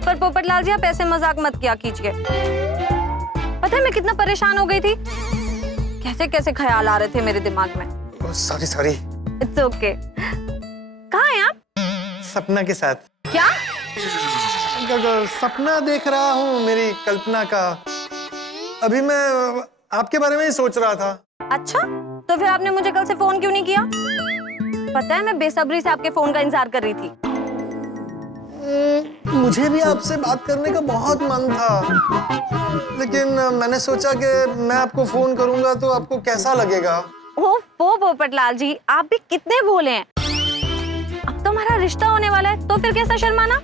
पर पोपटलाल जी, आप ऐसे मजाक मत किया कीजिए। पता है मैं कितना परेशान हो गई थी? कैसे कैसे ख्याल आ रहे थे मेरे दिमाग में। सॉरी। It's okay. कहाँ हैं आप? सपना के साथ। क्या? सपना देख रहा हूँ मेरी कल्पना का। अभी मैं आपके बारे में ही सोच रहा था। अच्छा, तो फिर आपने मुझे कल से फोन क्यों नहीं किया? पता है मैं बेसब्री से आपके फोन का इंतजार कर रही थी। मुझे भी आपसे बात करने का बहुत मन था, लेकिन मैंने सोचा कि मैं आपको फोन करूंगा तो आपको कैसा लगेगा। ओह पोपटलाल जी, आप भी कितने भोले हैं। अब तो हमारा रिश्ता होने वाला है, तो फिर कैसा शर्माना।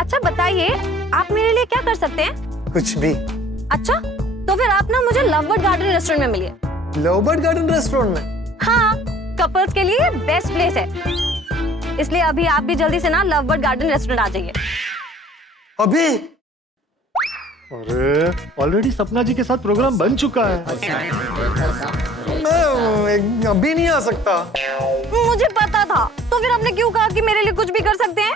अच्छा बताइए, आप मेरे लिए क्या कर सकते हैं? कुछ भी। अच्छा, तो फिर आप ना मुझे लवबर्ड गार्डन रेस्टोरेंट में मिलिए। लवबर्ड गार्डन रेस्टोरेंट में? हाँ, कपल्स के लिए बेस्ट प्लेस है। इसलिए अभी आप भी जल्दी से ना लवबर्ड गार्डन रेस्टोरेंट आ जाइए। अभी? अरे ऑलरेडी सपना जी के साथ प्रोग्राम बन चुका है। मैं अभी नहीं आ सकता। मुझे पता था, तो फिर आपने क्यों कहा कि मेरे लिए कुछ भी कर सकते हैं?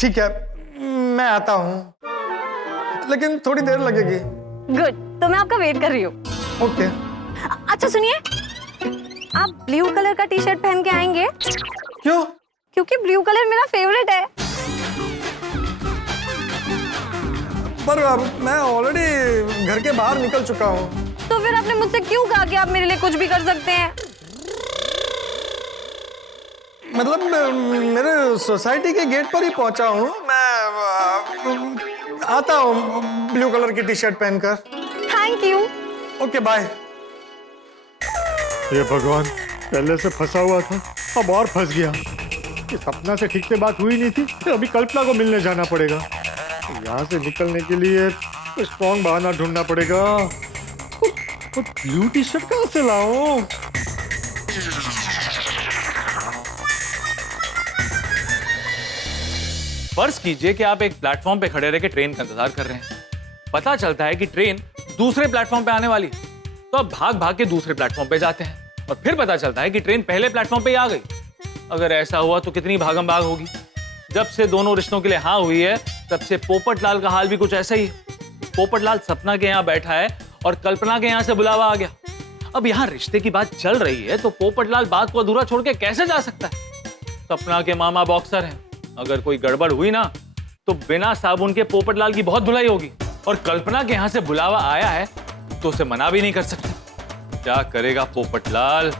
ठीक है, मैं आता हूँ, लेकिन थोड़ी देर लगेगी। गुड, तो मैं आपका वेट कर रही हूँ। ओके। अच्छा सुनिए, आप ब्लू कलर का टी शर्ट पहन के आएंगे? क्यों? क्योंकि ब्लू कलर मेरा फेवरेट है। पर मैं ऑलरेडी घर के बाहर निकल चुका हूँ। तो फिर आपने मुझसे क्यों कहा कि आप मेरे लिए कुछ भी कर सकते हैं? मतलब मेरे सोसाइटी के गेट पर ही पहुंचा हूँ। मैं आता हूँ ब्लू कलर की टी शर्ट पहनकर। Thank you. Okay bye. ये भगवान, पहले से फंसा हुआ था, अब और फंस गया। कि सपना से ठीक से बात हुई नहीं थी, तो अभी कल्पना को मिलने जाना पड़ेगा। यहाँ से निकलने के लिए स्ट्रॉन्ग बहाना ढूंढना पड़ेगा। तो ब्लू टी शर्ट कहाँ से लाऊं? फर्ज कीजिए कि आप एक प्लेटफॉर्म पे खड़े रह के ट्रेन का इंतजार कर रहे हैं। पता चलता है कि ट्रेन दूसरे प्लेटफॉर्म पे आने वाली है, तो आप भाग भाग के दूसरे प्लेटफॉर्म पे जाते हैं और फिर पता चलता है कि ट्रेन पहले प्लेटफॉर्म पे ही आ गई। अगर ऐसा हुआ तो कितनी भागम भाग होगी। जब से दोनों रिश्तों के लिए हाँ हुई है, तब से पोपटलाल का हाल भी कुछ ऐसा ही है। पोपटलाल सपना के यहाँ बैठा है और कल्पना के यहाँ से बुलावा आ गया। अब यहाँ रिश्ते की बात चल रही है, तो पोपटलाल बात को अधूरा छोड़ के कैसे जा सकता है? सपना के मामा बॉक्सर हैं, अगर कोई गड़बड़ हुई ना तो बिना साबुन के पोपटलाल की बहुत धुलाई होगी। और कल्पना के यहाँ से बुलावा आया है तो उसे मना भी नहीं कर सकते। क्या करेगा पोपटलाल?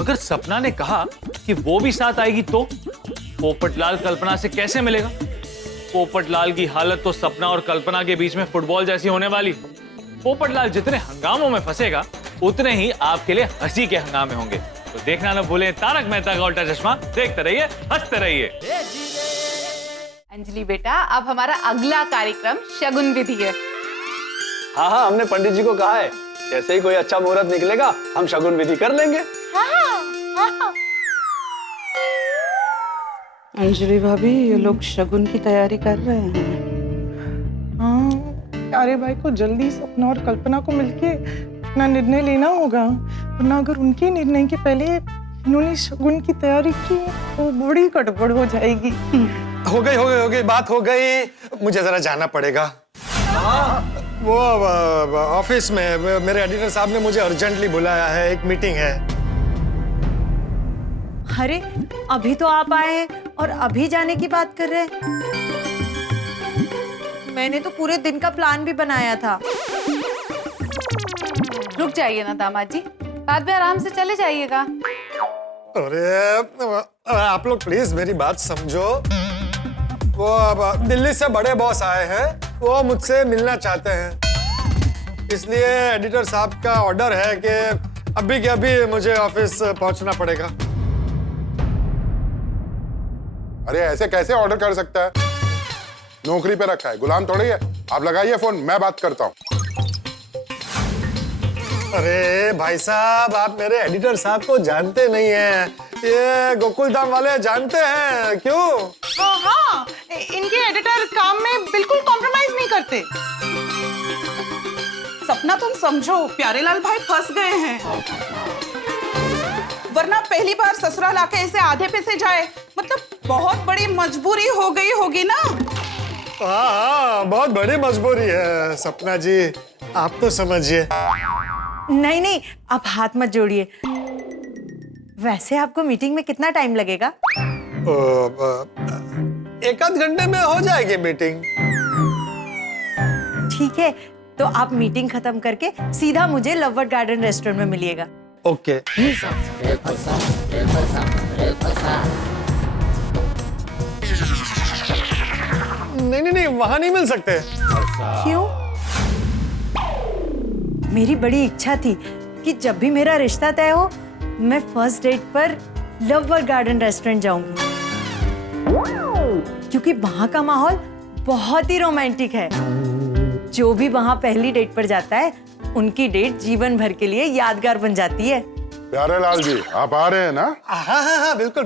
अगर सपना ने कहा कि वो भी साथ आएगी तो पोपटलाल कल्पना से कैसे मिलेगा? पोपटलाल की हालत तो सपना और कल्पना के बीच में फुटबॉल जैसी होने वाली। पोपटलाल जितने हंगामों में फंसेगा, उतने ही आपके लिए हंसी के हंगामे होंगे। तो देखना न भूलें तारक मेहता का उल्टा चश्मा। देखते रहिए, हंसते रहिए। अंजलि बेटा, अब हमारा अगला कार्यक्रम शगुन विधि है। हाँ हाँ, हमने पंडित जी को कहा है, जैसे ही कोई अच्छा मुहूर्त निकलेगा हम शगुन विधि कर लेंगे। अंजलि भाभी, ये लोग शगुन की तैयारी कर रहे हैं। हाँ, प्यारे भाई को जल्दी सपना और कल्पना को मिलके अपना निर्णय लेना होगा, वरना अगर उनके निर्णय के पहले इन्होंने शगुन की तैयारी की तो बड़ी गड़बड़ हो जाएगी। हो गई बात हो गई। मुझे जरा जाना पड़ेगा। वो ऑफिस में मेरे एडिटर साहब ने मुझे अर्जेंटली बुलाया है, एक मीटिंग है। अरे अभी तो आप आए हैं और अभी जाने की बात कर रहे हैं। मैंने तो पूरे दिन का प्लान भी बनाया था। रुक जाइए ना दामाद जी, रात में आराम से चले जाइएगा। अरे आप लोग प्लीज मेरी बात समझो। वो अब दिल्ली से बड़े बॉस आए हैं, वो मुझसे मिलना चाहते हैं, इसलिए एडिटर साहब का ऑर्डर है कि अभी के अभी मुझे ऑफिस पहुंचना पड़ेगा। अरे ऐसे कैसे ऑर्डर कर सकता है? नौकरी पे रखा है, गुलाम थोड़ी है। आप लगाइए फोन, मैं बात करता हूँ। अरे भाई साहब, आप मेरे एडिटर साहब को जानते नहीं हैं, ये गोकुलधाम वाले जानते हैं। क्यों? हाँ, इनके एडिटर काम में बिल्कुल कॉम्प्रोमाइज नहीं करते। सपना तुम समझो, प्यारेलाल भाई फंस गए हैं, वरना पहली बार ससुराल आके ऐसे आधे पैसे जाए, मतलब बहुत बड़ी मजबूरी हो गई होगी ना। हाँ, बहुत बड़ी मजबूरी है सपना जी, आप तो समझिए। नहीं, आप हाथ मत जोड़िए। वैसे आपको मीटिंग में कितना टाइम लगेगा? एक आध घंटे में हो जाएगी मीटिंग। ठीक है, तो आप मीटिंग खत्म करके सीधा मुझे लववर्ड गार्डन रेस्टोरेंट में मिलिएगा। ओके। नहीं, वहां नहीं मिल सकते। क्यों? मेरी बड़ी इच्छा थी कि जब भी मेरा रिश्ता तय हो, मैं फर्स्ट डेट पर लववर्ड गार्डन रेस्टोरेंट जाऊंगी, क्योंकि वहां का माहौल बहुत ही रोमांटिक है। जो भी वहां पहली डेट पर जाता है, उनकी डेट जीवन भर के लिए यादगार बन जाती है। प्यारेलाल जी, आप आ रहे हैं ना? हाँ, बिल्कुल।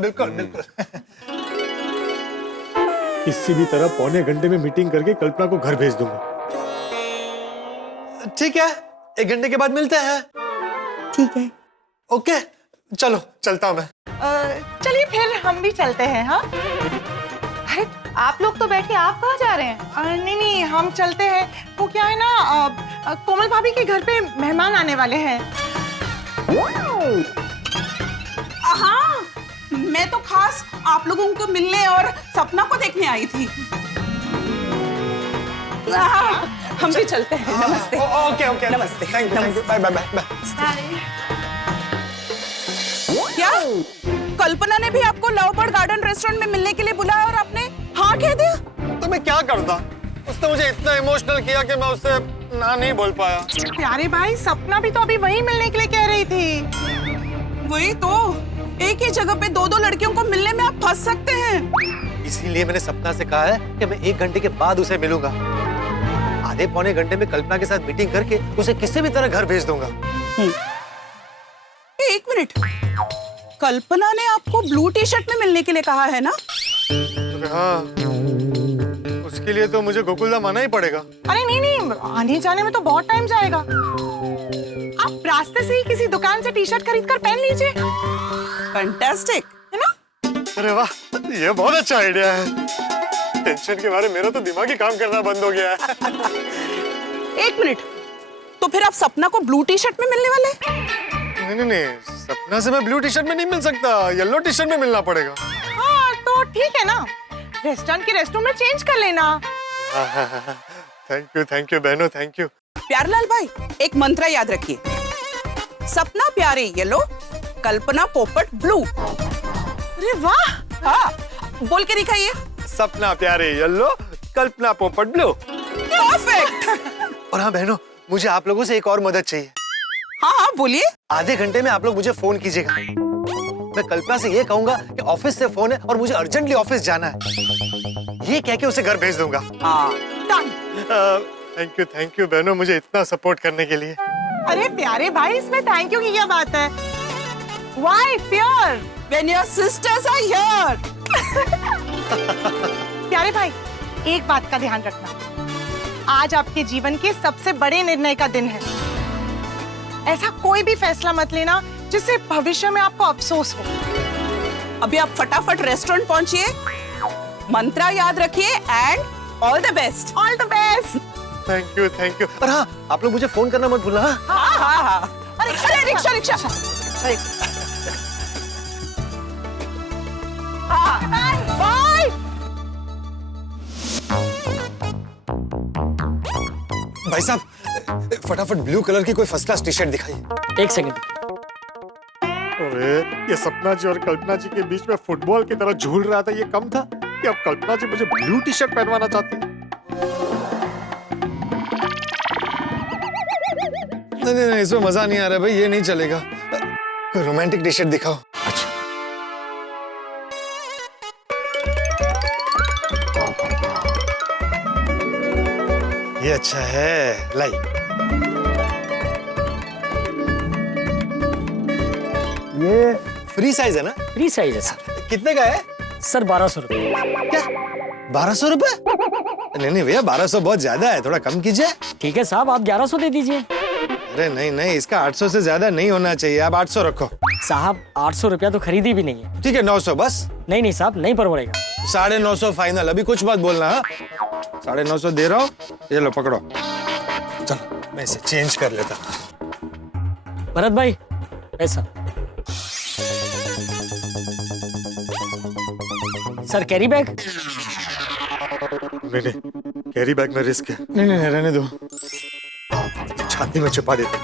किसी भी तरह पौने घंटे में मीटिंग करके कल्पना को घर भेज दूंगा। ठीक है, 1 घंटे के बाद मिलते हैं। ठीक है। ओके, चलो चलता हूँ मैं। चलिए फिर हम भी चलते हैं। हाँ, अरे आप लोग तो बैठे, आप कहाँ जा रहे हैं? नहीं, हम चलते हैं। वो क्या है ना, कोमल भाभी के घर पे मेहमान आने वाले हैं। हाँ, मैं तो खास आप लोगों को मिलने और सपना को देखने आई थी। हम भी चलते हैं। नमस्ते। ओके, नमस्ते। Thank you, bye. क्या कल्पना ने भी आपको लवबर्ड गार्डन रेस्टोरेंट में मिलने के लिए बुलाया और आपने हाँ कह दिया? तो मैं क्या करता? उसने मुझे इतना इमोशनल किया कि मैं उससे ना नहीं बोल पाया। प्यारे भाई, सपना भी तो अभी वहीं मिलने के लिए कह रही थी। वही तो, एक ही जगह पे 2 लड़कियों को मिलने में आप फंस सकते हैं। इसीलिए मैंने सपना से कहा है कि मैं 1 घंटे के बाद उसे मिलूंगा। आधे पौने घंटे में कल्पना के साथ मीटिंग करके उसे किसी भी तरह घर भेज दूंगा। 1 मिनट, कल्पना ने आपको ब्लू टी-शर्ट में मिलने के लिए कहा है ना? हाँ, उसके लिए तो मुझे गोकुलधाम आना ही पड़ेगा। अरे नहीं, आने जाने में तो बहुत टाइम जाएगा। आप रास्ते से ही किसी दुकान से टी-शर्ट खरीद कर पहन लीजिए। फैंटास्टिक, है ना? अरे वाह, ये बहुत अच्छा आइडिया है। टेंशन के बारे में मेरा तो दिमाग ही काम करना बंद हो गया है। 1 मिनट, तो फिर आप सपना को ब्लू टी-शर्ट में मिलने वाले? नहीं, सपना से मैं ब्लू टी-शर्ट में नहीं मिल सकता, येलो टी-शर्ट में मिलना पड़ेगा। हाँ, तो ठीक है ना, रेस्टोरेंट के रेस्टरूम में चेंज कर लेना। थैंक यू बहनों, थैंक यू। प्यारेलाल भाई, एक मंत्र याद रखिए, सपना प्यारे येलो, कल्पना पोपट ब्लू। अरे वाह! हाँ, बोल के दिखाइए। सपना प्यारे येलो, कल्पना पोपट ब्लू। परफेक्ट। और हाँ बहनों, मुझे आप लोगों से एक और मदद चाहिए। हाँ, बोलिए। आधे घंटे में आप लोग मुझे फोन कीजिएगा। मैं कल्पना से ये कहूंगा कि ऑफिस से फोन है और मुझे अर्जेंटली ऑफिस जाना है, ये कह के उसे घर भेज दूंगा। थैंक यू बहनों, मुझे इतना सपोर्ट करने के लिए। अरे प्यारे भाई, इसमें थैंक यू की क्या बात है? Why fear when your sisters are here? प्यारे भाई, एक बात का ध्यान रखना, आज आपके जीवन के सबसे बड़े निर्णय का दिन है। ऐसा कोई भी फैसला मत लेना जिससे भविष्य में आपको अफसोस हो। अभी आप फटाफट रेस्टोरेंट पहुंचिए, मंत्रा याद रखिए and all the best. All the best. Thank you thank you. और हाँ, आप लोग मुझे फोन करना मत भूलना। हाँ हाँ हाँ। अरे रिक्शा रिक्शा। बाय। भाई साहब, फटाफट ब्लू कलर की कोई फर्स्ट क्लास टी शर्ट दिखाइए। एक सेकंड। अरे ये सपना जी और कल्पना जी के बीच में फुटबॉल की तरह झूल रहा था, ये कम था कि अब कल्पना जी मुझे ब्लू टी शर्ट पहनवाना चाहती है। नहीं, इसमें मजा नहीं आ रहा भाई, ये नहीं चलेगा। कोई रोमांटिक टी शर्ट दिखाओ। अच्छा, ये अच्छा है, लाई। ये फ्री साइज है ना? फ्री साइज है सर। कितने का है सर? 1200 रुपए। क्या 1200 रुपए? नहीं भैया, 1200 बहुत ज्यादा है, थोड़ा कम कीजिए। ठीक है साहब, आप 1100 दे दीजिए। अरे नहीं, इसका 800 से ज्यादा नहीं होना चाहिए, आप 800 रखो। साहब 800 रुपया तो खरीदी भी नहीं है। ठीक है 900 बस। नहीं साहब, नहीं परवड़ेगा। 950 फाइनल, अभी कुछ मत बोलना। 950 दे रहा हूँ, ये लो पकड़ो। चलो मैं इसे चेंज कर लेता। भरत भाई पैसा। Sir carry bag. नहीं, कैरी बैग में रिस्क है। नहीं, रहने दो, छाती में छुपा देते।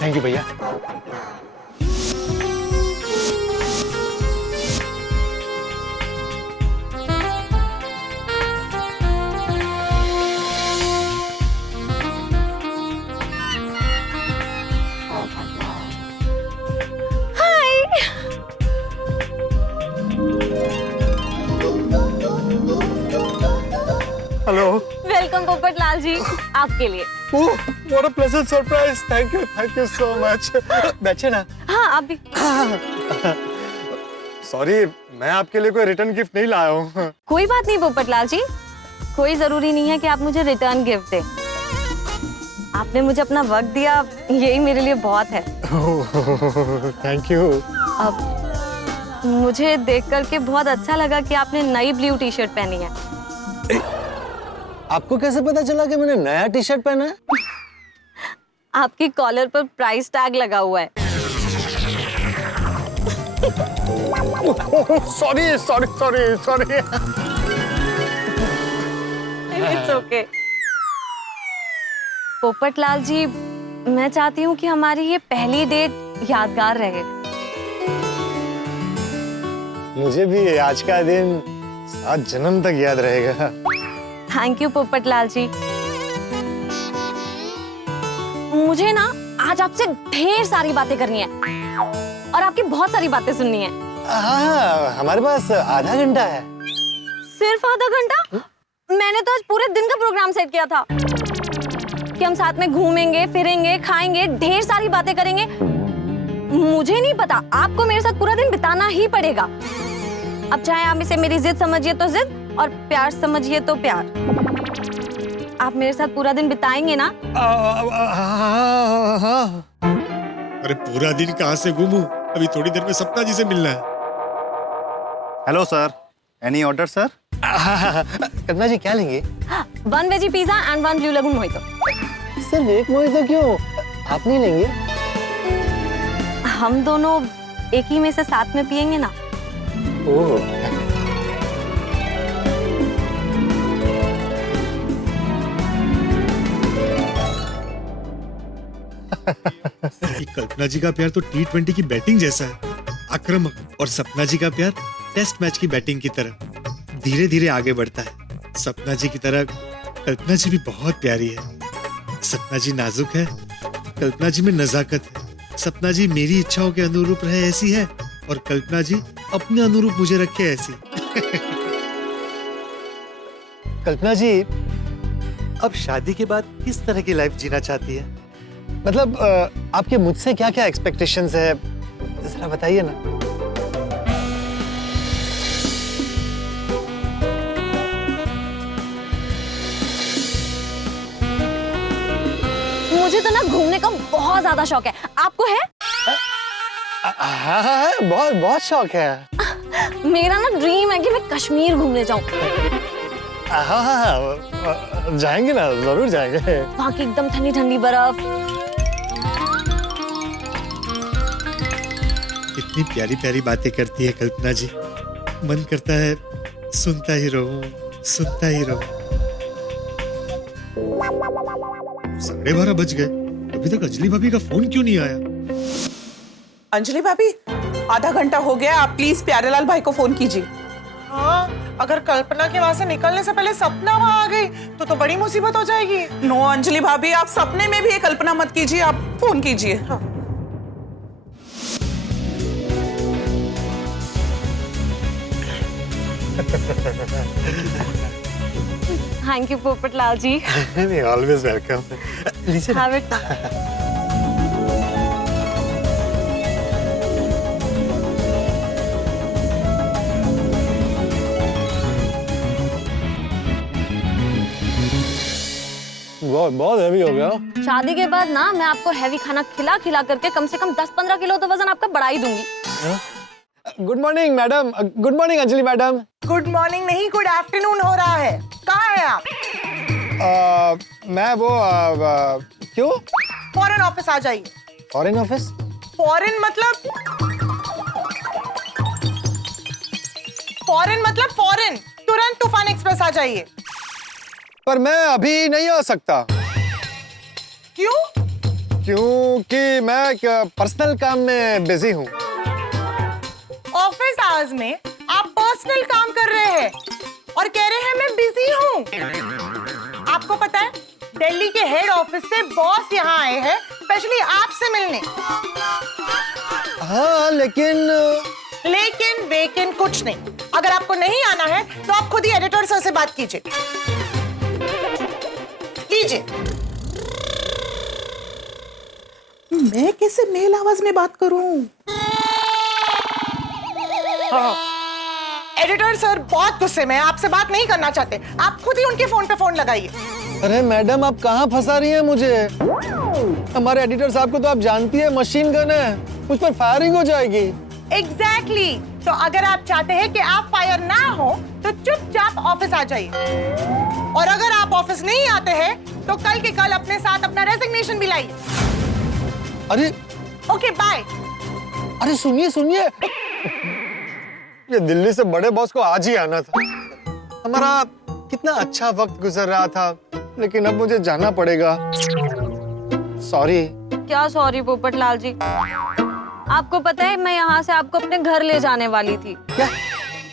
थैंक यू भैया। हेलो। वेलकम पोपट लाल जी, आपके लिए। What a pleasant surprise. Thank you so much. बैठे ना। हाँ आप भी। सॉरी, मैं आपके लिए कोई रिटर्न गिफ्ट नहीं लाया हूँ। कोई बात नहीं पोपट लाल जी, कोई जरूरी नहीं है कि आप मुझे रिटर्न गिफ्ट दें। आपने मुझे अपना वक्त दिया, यही मेरे लिए बहुत है। Thank you. अब मुझे देख करके बहुत अच्छा लगा कि आपने नई ब्लू टी शर्ट पहनी है। आपको कैसे पता चला कि मैंने नया टी शर्ट पहना है? आपकी कॉलर पर प्राइस टैग लगा हुआ है। Sorry. It's okay. Popat Lal ji, मैं चाहती हूँ कि हमारी ये पहली डेट यादगार रहे। मुझे भी आज का दिन 7 जन्म तक याद रहेगा। Thank you Popat Lal ji. मुझे ना आज आपसे ढेर सारी बातें करनी है और आपकी बहुत सारी बातें सुननी है। हाँ, हमारे पास आधा घंटा है। सिर्फ आधा घंटा? मैंने तो आज पूरे दिन का प्रोग्राम सेट किया था कि हम साथ में घूमेंगे, फिरेंगे, खाएंगे, ढेर सारी बातें करेंगे। मुझे नहीं पता, आपको मेरे साथ पूरा दिन बिताना ही पड़ेगा। अब चाहे आप इसे मेरी जिद समझिए तो जिद और प्यार समझिए तो प्यार। आप मेरे साथ पूरा दिन बिताएंगे ना? हाँ। अरे पूरा दिन कहाँ से घूमूं? अभी थोड़ी देर में सपना जी से मिलना है। Hello sir, any order sir? Kalpana ji क्या लेंगे? 1 veggie pizza and 1 blue lagoon mojito. सिर्फ एक मोहितो क्यों? आप नहीं लेंगे? हम दोनों एक ही में से साथ में पियेंगे ना। ओह। कल्पना जी का प्यार तो T20 की बैटिंग जैसा है, आक्रामक, और सपना जी का प्यार टेस्ट मैच की बैटिंग की तरह धीरे धीरे आगे बढ़ता है। सपना जी की तरह कल्पना जी भी बहुत प्यारी है। सपना जी नाजुक है, कल्पना जी में नजाकत है। सपना जी मेरी इच्छाओं के अनुरूप रहे ऐसी है, और कल्पना जी अपने अनुरूप मुझे रखे ऐसी। कल्पना जी अब शादी के बाद किस तरह की लाइफ जीना चाहती है? मतलब आपके मुझसे क्या क्या एक्सपेक्टेशंस है, जरा बताइए ना। मुझे तो ना घूमने का बहुत ज्यादा शौक है, आपको है? हाँ हाँ, बहुत बहुत शौक है। मेरा ना ड्रीम है कि मैं कश्मीर घूमने जाऊं। हाँ हाँ हाँ, जाएंगे ना, जरूर जाएंगे। वहाँ की एकदम ठंडी ठंडी बर्फ। कितनी प्यारी प्यारी बातें करती है कल्पना जी, मन करता है सुनता ही रहूं, सुनता ही रहूं। 12:30 बज गए, अभी तक अंजलि भाभी का फोन क्यों नहीं आया? अंजलि भाभी, आधा घंटा हो गया, आप प्लीज प्यारेलाल भाई को फोन कीजिए। हाँ, अगर कल्पना के वहाँ से निकलने से पहले सपना वहाँ आ गई तो बड़ी मुसीबत हो जाएगी। नो अंजलि भाभी, आप सपने में भी ये कल्पना मत कीजिए, आप फोन कीजिए। हाँ। Thank you Popatlal ji. Always welcome. लीजिए। हाँ बेटा। बहुत हैवी हो गया। शादी के बाद ना मैं आपको हैवी खाना खिला खिला करके कम से कम 10-15 किलो तो वजन आपका बढ़ा ही दूंगी। Good morning madam, good morning Anjali madam. Good morning नहीं, गुड आफ्टरनून हो रहा है। कहाँ है आप? मैं वो क्यों? फॉरेन ऑफिस आ जाइए। Foreign office? फॉरेन मतलब फॉरेन, तुरंत तूफान एक्सप्रेस आ जाइए। पर मैं अभी नहीं आ सकता। क्यों? क्योंकि मैं पर्सनल काम में बिजी हूँ। ऑफिस आवर्स में आप पर्सनल काम कर रहे हैं और कह रहे हैं मैं बिजी हूँ। आपको पता है दिल्ली के हेड ऑफिस से बॉस यहाँ आए हैं स्पेशली आपसे मिलने। हाँ लेकिन वेकिन कुछ नहीं। अगर आपको नहीं आना है तो आप खुद ही एडिटर सर से बात कीजिए। मैं कैसे मेल आवाज में बात करूं? हाँ। एडिटर सर बहुत गुस्से में आपसे बात नहीं करना चाहते, आप खुद ही उनके फोन पे फोन लगाइए। अरे मैडम आप कहाँ फंसा रही हैं मुझे? हमारे एडिटर साहब को तो आप जानती है, मशीन गन है, उस पर फायरिंग हो जाएगी। एग्जैक्टली। तो अगर आप चाहते हैं कि आप फायर ना हो तो चुपचाप ऑफिस आ जाइए, और अगर आप ऑफिस नहीं आते हैं तो कल के कल अपने साथ अपना रेजिग्नेशन भी लाइए। अरे ओके बाय। अरे सुनिए सुनिए, ये दिल्ली से बड़े बॉस को आज ही आना था। हमारा कितना अच्छा वक्त गुजर रहा था, लेकिन अब मुझे जाना पड़ेगा। सॉरी। क्या सॉरी पोपटलाल जी? आपको पता है मैं यहाँ से आपको अपने घर ले जाने वाली थी। क्या?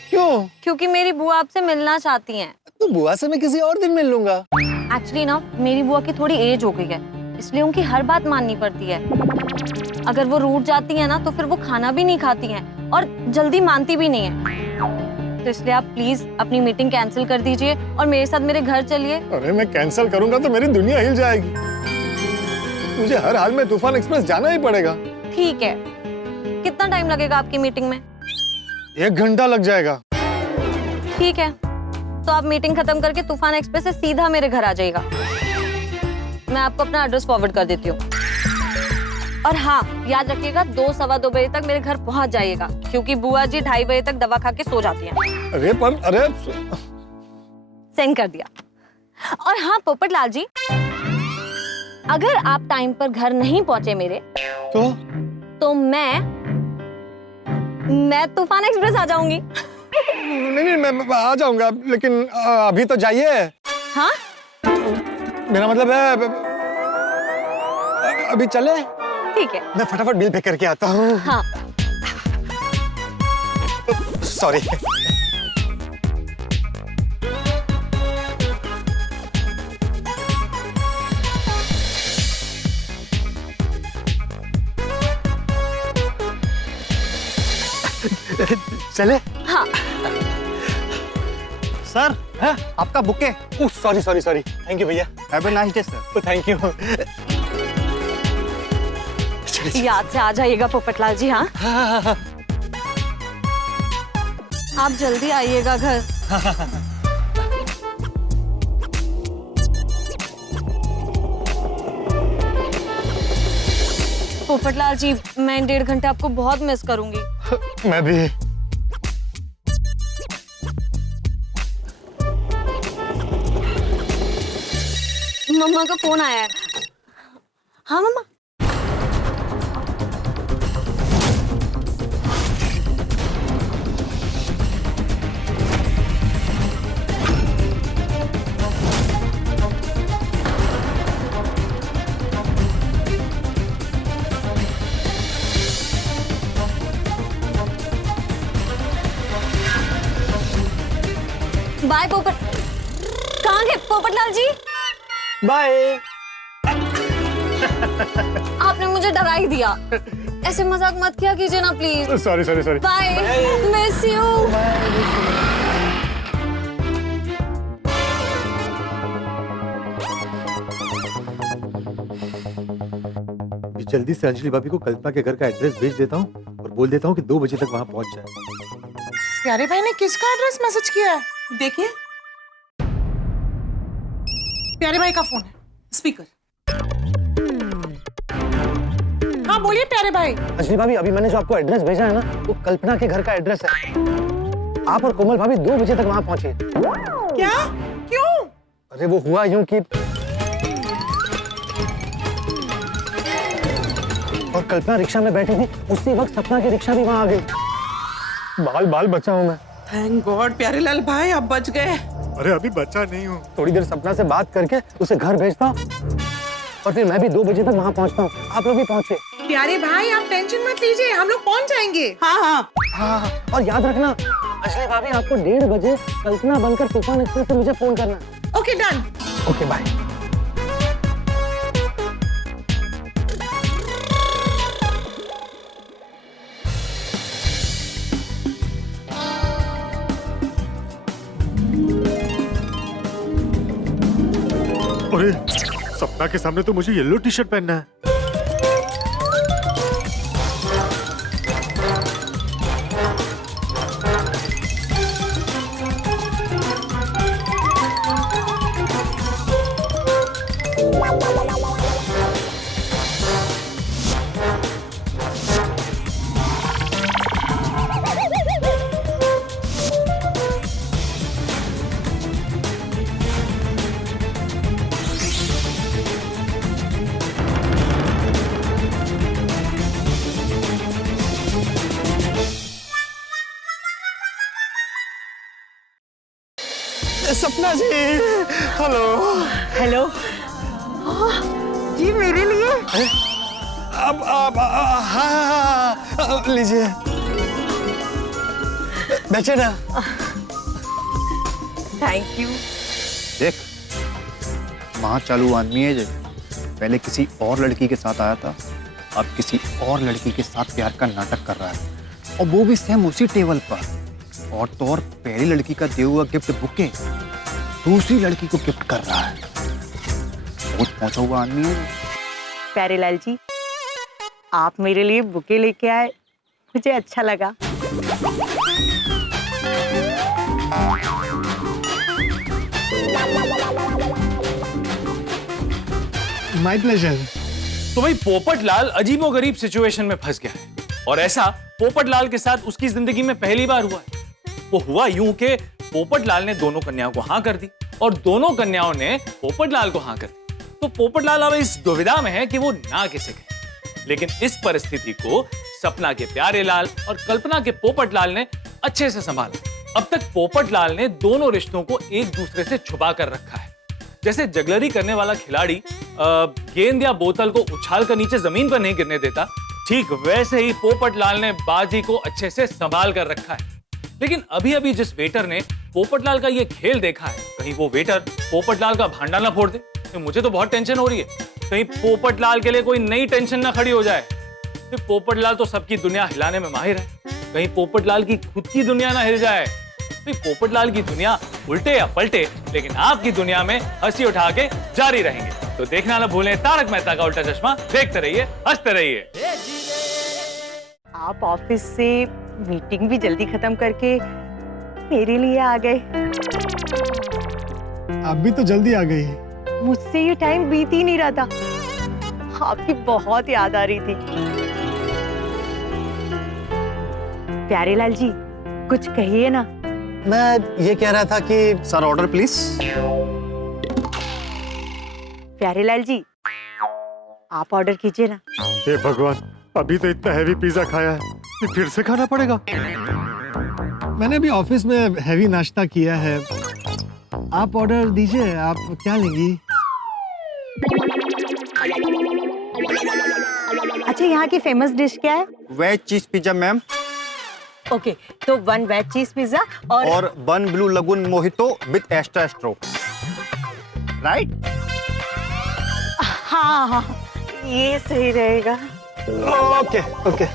क्यों? क्योंकि मेरी बुआ आपसे मिलना चाहती हैं। तो बुआ से मैं किसी और दिन मिल लूंगा। एक्चुअली ना मेरी बुआ की थोड़ी एज हो गई है, इसलिए उनकी हर बात माननी पड़ती है। अगर वो रूठ जाती है ना तो फिर वो खाना भी नहीं खाती हैं और जल्दी मानती भी नहीं है। तो इसलिए आप प्लीज अपनी मीटिंग कैंसिल कर दीजिए और मेरे साथ मेरे घर चलिए। अरे मैं कैंसिल करूंगा तो मेरी दुनिया हिल जाएगी। मुझे हर हाल में तूफान एक्सप्रेस जाना ही पड़ेगा। ठीक है, कितना टाइम लगेगा आपकी मीटिंग में? 1 घंटा लग जाएगा। ठीक है, तो आप मीटिंग खत्म करके तूफान एक्सप्रेस से सीधा मेरे घर आ जाइएगा। मैं आपको अपना एड्रेस फॉरवर्ड कर देती हूँ। और हाँ, याद रखिएगा 2-2:15 बजे तक मेरे घर पहुँच जाइएगा, क्योंकि बुआ जी 2:30 बजे तक दवा खा के सो जाती हैं। अरे सेंड कर दिया। और हाँ पोपटलाल जी, अगर आप टाइम पर घर नहीं पहुँचे मेरे तो मैं तूफान एक्सप्रेस आ जाऊंगी। नहीं मैं आ जाऊंगा, लेकिन अभी तो जाइए। हाँ? मेरा मतलब है अभी चले। ठीक है, मैं फटाफट बिल पे करके आता हूँ। हाँ। सॉरी। चले? हाँ। सर है? आपका बुके। सॉरी थैंक यू भैया। Have a nice day sir. Thank you. याद से आ जाइएगा पोपटलाल जी। हाँ आप जल्दी आइएगा घर। पोपटलाल जी, मैं इन 1.5 घंटे आपको बहुत मिस करूंगी। मैं भी। मम्मा का फोन आया है। हाँ मम्मा। बाय पोपट। कहाँ गए पोपटलाल जी? बाय। आपने मुझे डरा ही दिया। ऐसे मजाक मत किया कीजिए ना please. Sorry sorry sorry. Bye, miss you. जल्दी से अंजलि भाभी को कल्पना के घर का एड्रेस भेज देता हूँ और बोल देता हूँ कि 2 बजे तक वहाँ पहुँच जाए। प्यारे भाई ने किसका एड्रेस मैसेज किया है? देखिए, प्यारे भाई का फोन है, स्पीकर। हाँ बोलिए प्यारे भाई। अंजलि भाभी, अभी मैंने जो आपको एड्रेस भेजा है ना, वो कल्पना के घर का एड्रेस है। आप और कोमल भाभी 2 बजे तक वहाँ पहुंचे। क्या? क्यों? अरे वो हुआ यूं कि और कल्पना रिक्शा में बैठी थी, उसी वक्त सपना की रिक्शा भी वहाँ आ गई। बाल बाल बचा हूँ मैं। थैंक गॉड प्यारेलाल भाई, आप बच गए। अरे अभी बचा नहीं हूँ। थोड़ी देर सपना से बात करके उसे घर भेजता हूँ और फिर मैं भी 2 बजे तक वहाँ पहुँचता हूँ। आप लोग भी पहुँचे। प्यारे भाई आप टेंशन मत लीजिए, हम लोग पहुंच जाएंगे। हाँ। और याद रखना अंजलि भाभी, आपको 1:30 बजे कल्पना बनकर तूफान एक्सप्रेस से मुझे फोन करना है। Okay done. Okay bye. अरे सपना के सामने तो मुझे येलो टी शर्ट पहनना है। सपना जी, हेलो। हेलो जी, मेरे लिए। अब हाँ, लीजिए, बैठे ना। Thank you. देख, वहाँ चालू आदमी है जो पहले किसी और लड़की के साथ आया था, अब किसी और लड़की के साथ प्यार का नाटक कर रहा है, और वो भी सेम उसी टेबल पर। और तो और पहली लड़की का दिया हुआ गिफ्ट बुके दूसरी लड़की को गिफ्ट कर रहा है। बहुत पहुंचा हुआ आदमी है। प्यारेलाल जी, आप मेरे लिए बुके लेके आए, मुझे अच्छा लगा। My pleasure. तो भाई पोपटलाल अजीबोगरीब सिचुएशन में फंस गया है, और ऐसा पोपटलाल के साथ उसकी जिंदगी में पहली बार हुआ है। वो हुआ यूं कि पोपटलाल ने दोनों कन्याओं को हाँ कर दी और दोनों कन्याओं ने पोपटलाल को हाँ कर दी। तो पोपटलाल अब इस दुविधा में है कि वो ना किसे कहे। लेकिन इस परिस्थिति को सपना के प्यारेलाल और कल्पना के पोपटलाल ने अच्छे से संभाला। अब तक पोपटलाल ने दोनों रिश्तों को एक दूसरे से छुपा कर रखा है। जैसे जगलरी करने वाला खिलाड़ी गेंद या बोतल को उछाल कर नीचे जमीन पर नहीं गिरने देता, ठीक वैसे ही पोपटलाल ने बाजी को अच्छे से संभाल कर रखा है। लेकिन अभी अभी जिस वेटर ने पोपटलाल का ये खेल देखा है, कहीं वो वेटर पोपटलाल का भांडा ना फोड़ दे। तो मुझे तो बहुत टेंशन हो रही है, कहीं पोपटलाल के लिए कोई नई टेंशन ना खड़ी हो जाए। तो पोपटलाल तो सबकी दुनिया हिलाने में माहिर है, कहीं पोपटलाल की खुद की दुनिया ना हिल जाए। तो पोपटलाल की दुनिया उल्टे या पलटे, लेकिन आपकी दुनिया में हंसी उठा के जारी रहेंगे। तो देखना ना भूलें तारक मेहता का उल्टा चश्मा। देखते रहिए, हंसते रहिए। आप ऑफिस से मीटिंग भी जल्दी खत्म करके मेरे लिए आ गए। आप भी तो जल्दी आ गई। मुझसे ये टाइम बीत ही नहीं रहा था। आपकी बहुत याद आ रही थी। प्यारे लाल जी, कुछ कहिए ना। मैं ये कह रहा था कि सर ऑर्डर प्लीज। प्यारे लाल जी, आप ऑर्डर कीजिए ना। हे भगवान, अभी तो इतना हैवी पिज्जा खाया है कि फिर से खाना पड़ेगा। मैंने अभी ऑफिस में हैवी नाश्ता किया है। आप ऑर्डर दीजिए, आप क्या लेंगी? अच्छा, यहाँ की फेमस डिश क्या है? वेज चीज पिज्जा मैम। ओके, तो 1 वेज चीज पिज्जा और 1 blue lagoon mojito with extra straw, right? हाँ हाँ, ये सही रहेगा। Okay okay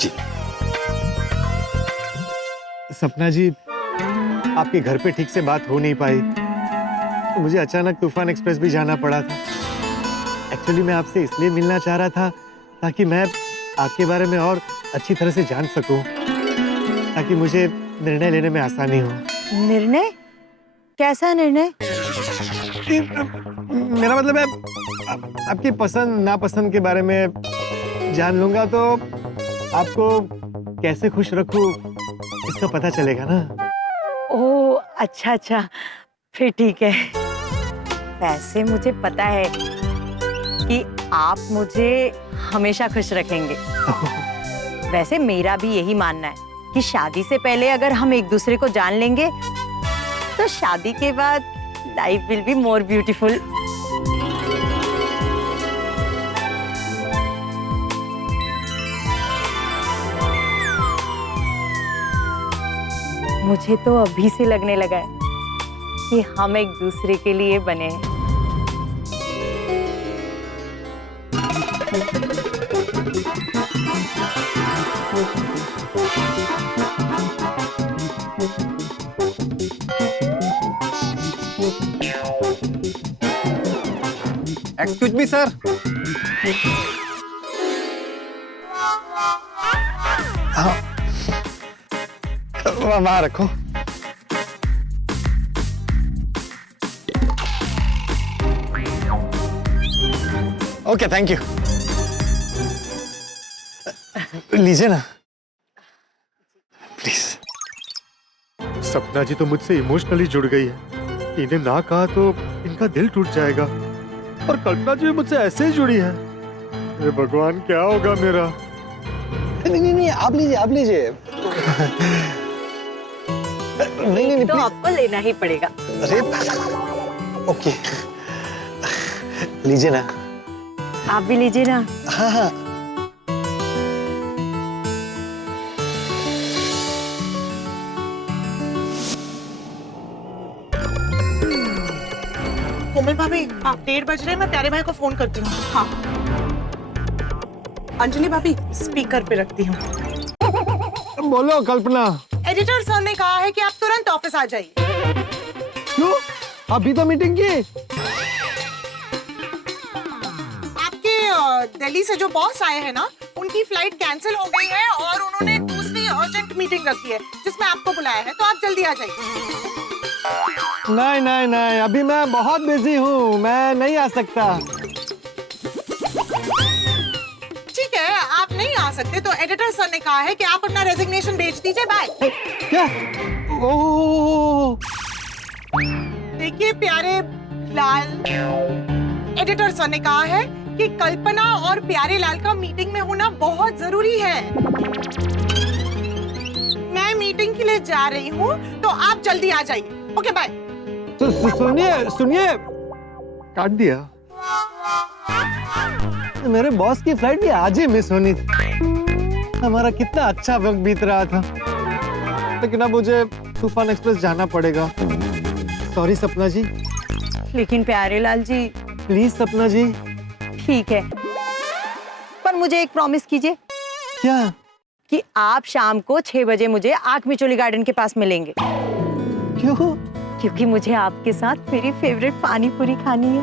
ji. सपना जी, आपके घर पे ठीक से बात हो नहीं पाई। मुझे अचानक तूफान एक्सप्रेस भी जाना पड़ा था। एक्चुअली मैं आपसे इसलिए मिलना चाह रहा था ताकि मैं आपके बारे में और अच्छी तरह से जान सकूं, ताकि मुझे निर्णय लेने में आसानी हो। निर्णय? कैसा निर्णय? मेरा मतलब है आपकी पसंद नापसंद के बारे में जान लूंगा तो आपको कैसे खुश रखूं इसका पता चलेगा ना। ओह, अच्छा अच्छा, फिर ठीक है। वैसे मुझे पता है कि आप मुझे हमेशा खुश रखेंगे। वैसे मेरा भी यही मानना है कि शादी से पहले अगर हम एक दूसरे को जान लेंगे तो शादी के बाद life will be more beautiful. मुझे तो अभी से लगने लगा है कि हम एक दूसरे के लिए बने हैं। Excuse me sir. वहां रखो। Okay, thank you. लीजिए ना प्लीज। सपना जी तो मुझसे इमोशनली जुड़ गई है। इन्हें ना कहा तो इनका दिल टूट जाएगा। और कल्पना जी भी मुझसे ऐसे ही जुड़ी है। हे भगवान, क्या होगा मेरा? नहीं, आप लीजिए, आप लीजिए। नहीं, तो आपको लेना ही पड़ेगा। अरे ओके, लीजिए ना। आप भी लीजिए ना। हाँ हाँ। कोमल भाभी, 1:30 बज रहे हैं, मैं प्यारे भाई को फोन करती हूँ। हाँ। अंजलि भाभी, स्पीकर पे रखती हूँ। बोलो कल्पना। एडिटर सर ने कहा है कि आप तुरंत ऑफिस आ जाइए। क्यों? अभी तो मीटिंग की। आपके दिल्ली से जो बॉस आए हैं ना, उनकी फ्लाइट कैंसिल हो गई है और उन्होंने दूसरी अर्जेंट मीटिंग रखी है जिसमें आपको बुलाया है, तो आप जल्दी आ जाइए। नहीं नहीं नहीं, अभी मैं बहुत बिजी हूँ, मैं नहीं आ सकता। ठीक है, आप नहीं आ सकते तो एडिटर सर ने कहा है कि आप अपना रेजिग्नेशन भेज दीजिए। बाय। क्या? ओह, देखिए प्यारे लाल, एडिटर सर ने कहा है कि कल्पना और प्यारे लाल का मीटिंग में होना बहुत जरूरी है। मैं मीटिंग के लिए जा रही हूँ, तो आप जल्दी आ जाइए। Okay, bye. सुनिए, काट दिया। मेरे बॉस की फ्लाइट भी आज ही मिस होनी थी। हमारा कितना अच्छा वक्त बीत रहा था, लेकिन अब मुझे तूफान एक्सप्रेस जाना पड़ेगा। सॉरी सपना जी। लेकिन प्यारे लाल जी। प्लीज सपना जी। ठीक है, पर मुझे एक प्रॉमिस कीजिए। क्या? कि आप शाम को 6 बजे मुझे आँख मिचोली गार्डन के पास मिलेंगे। क्यों? क्योंकि मुझे आपके साथ मेरी फेवरेट पानी पूरी खानी है।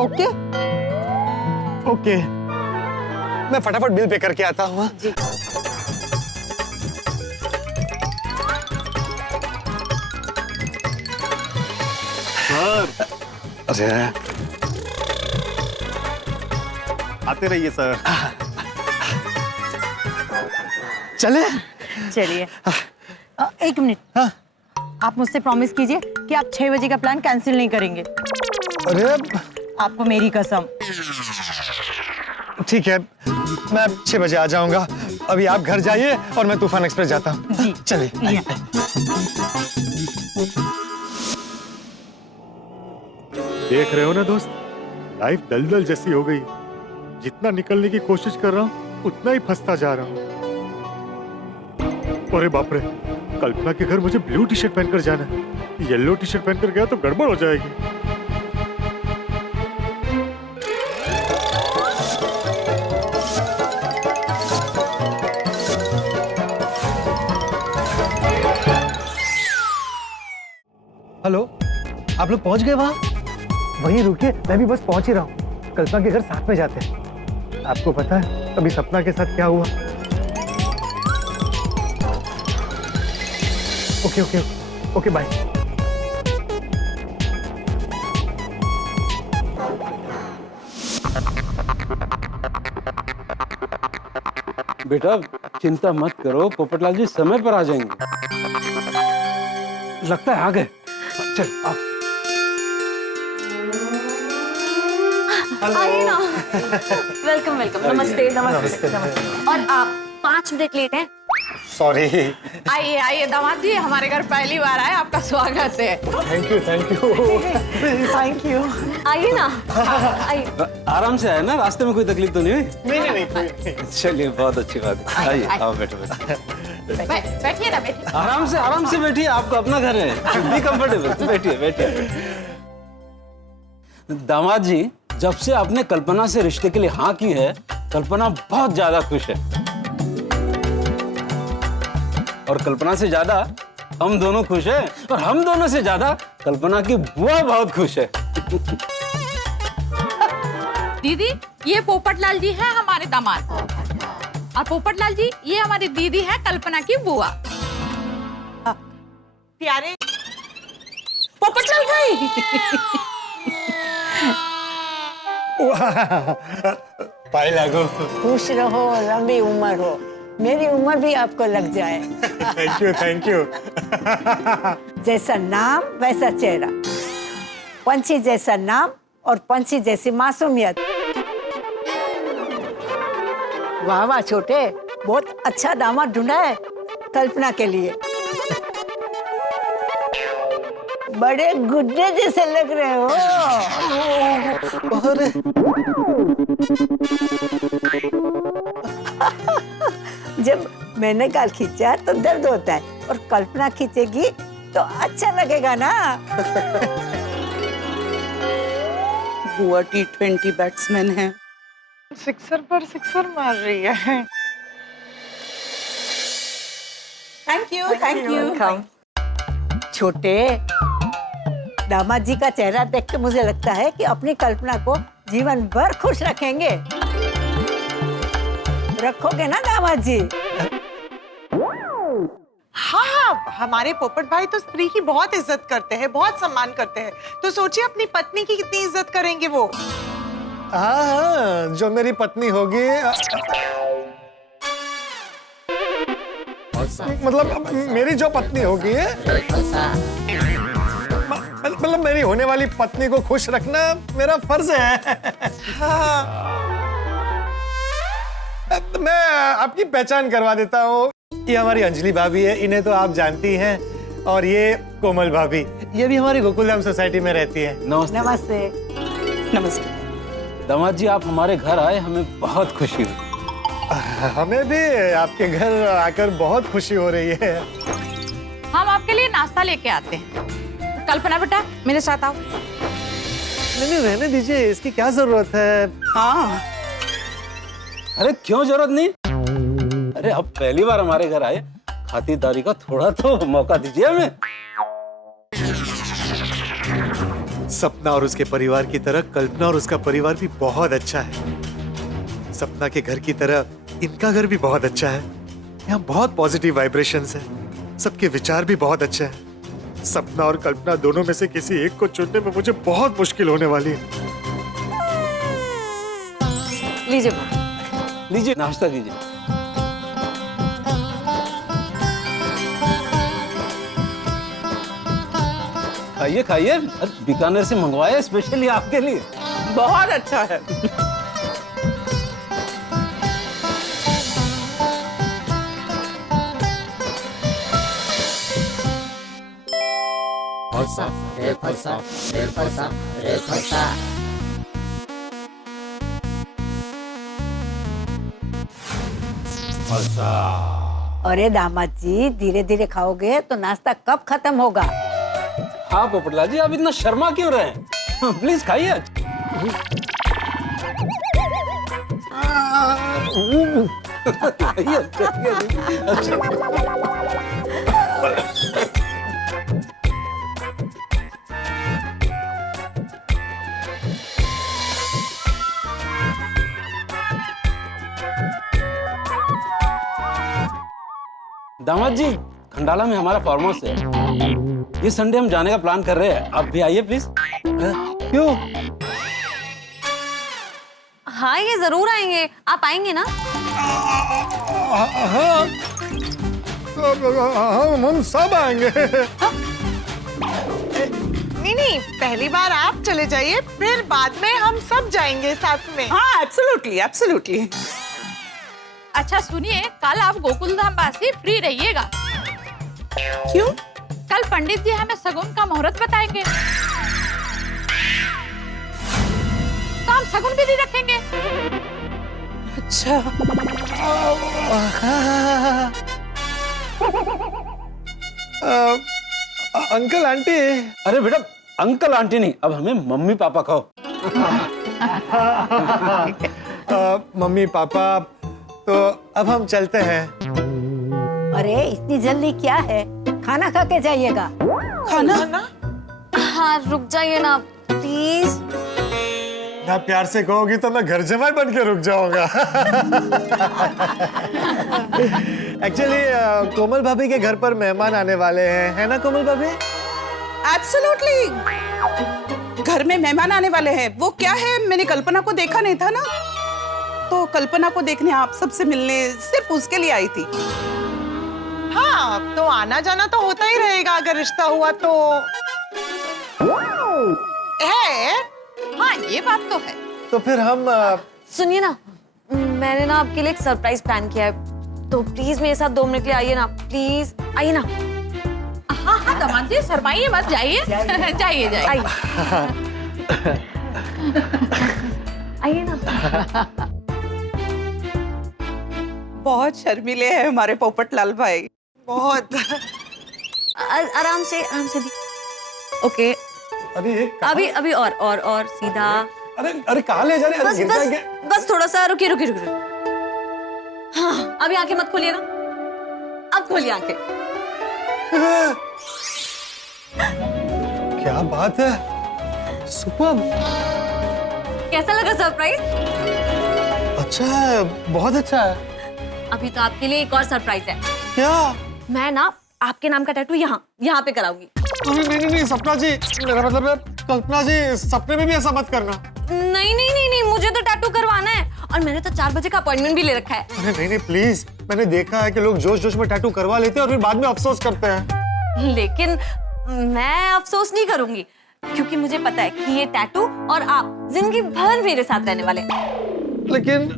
ओके? ओके, मैं फटाफट बिल पे करके आता हूँ। जी। सर। अरे आते रहिए सर। चले? चलिए। एक मिनट। हाँ? आप मुझसे प्रॉमिस कीजिए कि आप 6 बजे का प्लान कैंसिल नहीं करेंगे। अरे आपको मेरी कसम। ठीक है, मैं 6 बजे आ जाऊंगा। अभी आप घर जाइए और मैं तूफान एक्सप्रेस जाता हूँ। जी चलिए। देख रहे हो ना दोस्त, लाइफ दलदल जैसी हो गई। जितना निकलने की कोशिश कर रहा हूँ उतना ही फंसता जा रहा हूँ। अरे बाप रे, कल्पना के घर मुझे ब्लू टी शर्ट पहनकर जाना है। येलो टी शर्ट पहनकर गया तो गड़बड़ हो जाएगी। हेलो, आप लोग पहुंच गए वहां? वहीं रुकिए, मैं भी बस पहुंच ही रहा हूँ। कल्पना के घर साथ में जाते हैं। आपको पता है अभी सपना के साथ क्या हुआ? Okay okay okay, bye. बेटा चिंता मत करो, पोपटलाल जी समय पर आ जाएंगे। लगता है आ गए। चल आओ। आइए ना। Welcome welcome. नमस्ते नमस्ते नमस्ते। और आप 5 मिनट लेट हैं। सॉरी। आइए आइए दामाद जी, हमारे घर पहली बार आए, आपका स्वागत है। Thank you thank you thank you. आइए ना, आइए। आराम से आए ना, रास्ते में कोई तकलीफ तो नहीं हुई? नहीं। चलिए बहुत अच्छी बात है। आइए आओ, बैठो बैठो। बैठिए ना, बैठिए। आराम से बैठिए, आपका अपना घर है। बी कंफर्टेबल, बैठिए बैठिए। दामाद जी, जब से आपने कल्पना से रिश्ते के लिए हाँ की है, कल्पना बहुत ज्यादा खुश है। और कल्पना से ज्यादा हम दोनों खुश हैं, और हम दोनों से ज्यादा कल्पना की बुआ बहुत खुश है। दीदी, ये पोपटलाल जी है हमारे दामाद, और पोपटलाल जी ये हमारी दीदी है कल्पना की बुआ। प्यारे पोपटलाल भाई। पाई लागो। खुश रहो, लंबी उम्र हो, मेरी उम्र भी आपको लग जाए। Thank you. जैसा नाम वैसा चेहरा, पंछी जैसा नाम और पंछी जैसी मासूमियत। वाह वाह छोटे, बहुत अच्छा दामाद ढूंढा है कल्पना के लिए। बड़े गुड्डे जैसे लग रहे हो। जब मैंने गाल खींचा तो दर्द होता है, और कल्पना खींचेगी तो अच्छा लगेगा ना। बुआ T20 बैट्समैन है। सिक्सर पर सिक्सर मार रही है। Thank you. छोटे, दामाद जी का चेहरा देख के मुझे लगता है कि अपनी कल्पना को जीवन भर खुश रखेंगे। रखोगे ना दामाद जी? हाँ, हमारे पोपट भाई तो स्त्री की बहुत इज्जत करते हैं, बहुत सम्मान करते हैं। तो सोचिए अपनी पत्नी की कितनी इज्जत करेंगे वो। हाँ, जो मेरी पत्नी होगी, मतलब मेरी जो पत्नी होगी, मतलब मेरी होने वाली पत्नी को खुश रखना मेरा फर्ज है। मैं आपकी पहचान करवा देता हूँ। ये हमारी अंजलि भाभी है, इन्हें तो आप जानती हैं। और ये कोमल भाभी, ये भी हमारी गोकुलधाम सोसाइटी में रहती है। नमस्ते। नमस्ते। नमस्ते। दामाद जी, आप हमारे घर आए, हमें बहुत खुशी हुई। हमें भी आपके घर आकर बहुत खुशी हो रही है। हम आपके लिए नाश्ता लेके आते हैं। कल्पना बेटा, मेरे साथ आओ। नहीं, रहने दीजिए, इसकी क्या जरूरत है? हाँ। अरे क्यों जरूरत नहीं? अरे अब पहली बार हमारे घर आए, खातिरदारी का थोड़ा तो मौका दीजिए हमें। सपना और उसके परिवार की तरह कल्पना और उसका परिवार भी बहुत अच्छा है। सपना के घर की तरह इनका घर भी बहुत अच्छा है। यहाँ बहुत पॉजिटिव वाइब्रेशंस है, सबके विचार भी बहुत अच्छे हैं। सपना और कल्पना दोनों में से किसी एक को चुनने में मुझे बहुत मुश्किल होने वाली है। लीजिए बुआ। लीजिए नाश्ता कीजिए। खाइए खाइए, अरे बीकानेर से मंगवाया स्पेशली आपके लिए। बहुत अच्छा है। अरे दामाद जी, धीरे धीरे खाओगे तो नाश्ता कब खत्म होगा? हाँ पोपटलाल जी, आप इतना शर्मा क्यों रहे हैं? प्लीज खाइए। दामाद जी, खंडाला में हमारा फार्म हाउस है। ये संडे हम जाने का प्लान कर रहे हैं, आप भी आइए प्लीज। क्यों? हाँ ये जरूर आएंगे, आप आएंगे ना? हाँ हम सब आएंगे। नहीं, पहली बार आप चले जाइए, फिर बाद में हम सब जाएंगे साथ में। हाँ एब्सोल्युटली एब्सोल्युटली। अच्छा सुनिए, कल आप गोकुल धाम वासी फ्री रहिएगा। क्यों? कल पंडित जी हमें सगुन का मुहूर्त बताएंगे, तो हम सगुन विधि रखेंगे। अच्छा। Uncle aunty. अरे बेटा, अंकल आंटी नहीं, अब हमें मम्मी पापा कहो। मम्मी पापा, तो अब हम चलते हैं। अरे इतनी जल्दी क्या है? खाना खा के जाइएगा। खाना? हाँ रुक जाइए ना प्लीज। ना प्यार से कहोगी तो मैं घर जमाई बन के रुक जाऊंगा। एक्चुअली कोमल भाभी के घर पर मेहमान आने वाले हैं, है ना कोमल भाभी? एब्सोल्युटली। घर में मेहमान आने वाले हैं, वो क्या है? मैंने कल्पना को देखा नहीं था ना, तो कल्पना को देखने आप सबसे मिलने सिर्फ उसके लिए आई थी। हाँ, तो आना जाना तो होता ही रहेगा अगर रिश्ता हुआ तो है। हाँ ये बात तो है। तो फिर हम सुनिए ना, मैंने ना आपके लिए एक सरप्राइज प्लान किया है, तो प्लीज मेरे साथ 2 मिनट के लिए आइए ना, प्लीज आइए ना। हाँ हाँ दामाद जी, शर्माइए मत, जाइए। जाइए जाइए। आइए ना। बहुत शर्मीले हैं हमारे पोपटलाल भाई, बहुत। आराम से दी। ओके। अभी और सीधा। अरे कहाँ ले जा रहे हैं? बस थोड़ा सा रुकिए। हाँ अभी आंखें मत खोलिए ना, अब खोलिए आंखें। क्या बात है, सुपर्ब। कैसा लगा सरप्राइज? अच्छा है, बहुत अच्छा है। अभी तो आपके लिए एक और सरप्राइज है। क्या? मैं ना आपके नाम का टैटू यहाँ पे कराऊंगी। नहीं सपना जी, मेरा मतलब है कल्पना जी, सपने में भी ऐसा मत करना। नहीं, मुझे तो टैटू करवाना है, और मैंने तो 4 बजे का अपॉइंटमेंट भी ले रखा है। अरे नहीं प्लीज, मैंने देखा है कि लोग जोश जोश में टैटू करवा लेते हैं और फिर बाद में अफसोस करते हैं। लेकिन मैं अफसोस नहीं करूंगी, क्योंकि मुझे पता है कि ये टैटू और आप जिंदगी भर मेरे साथ रहने वाले हैं। लेकिन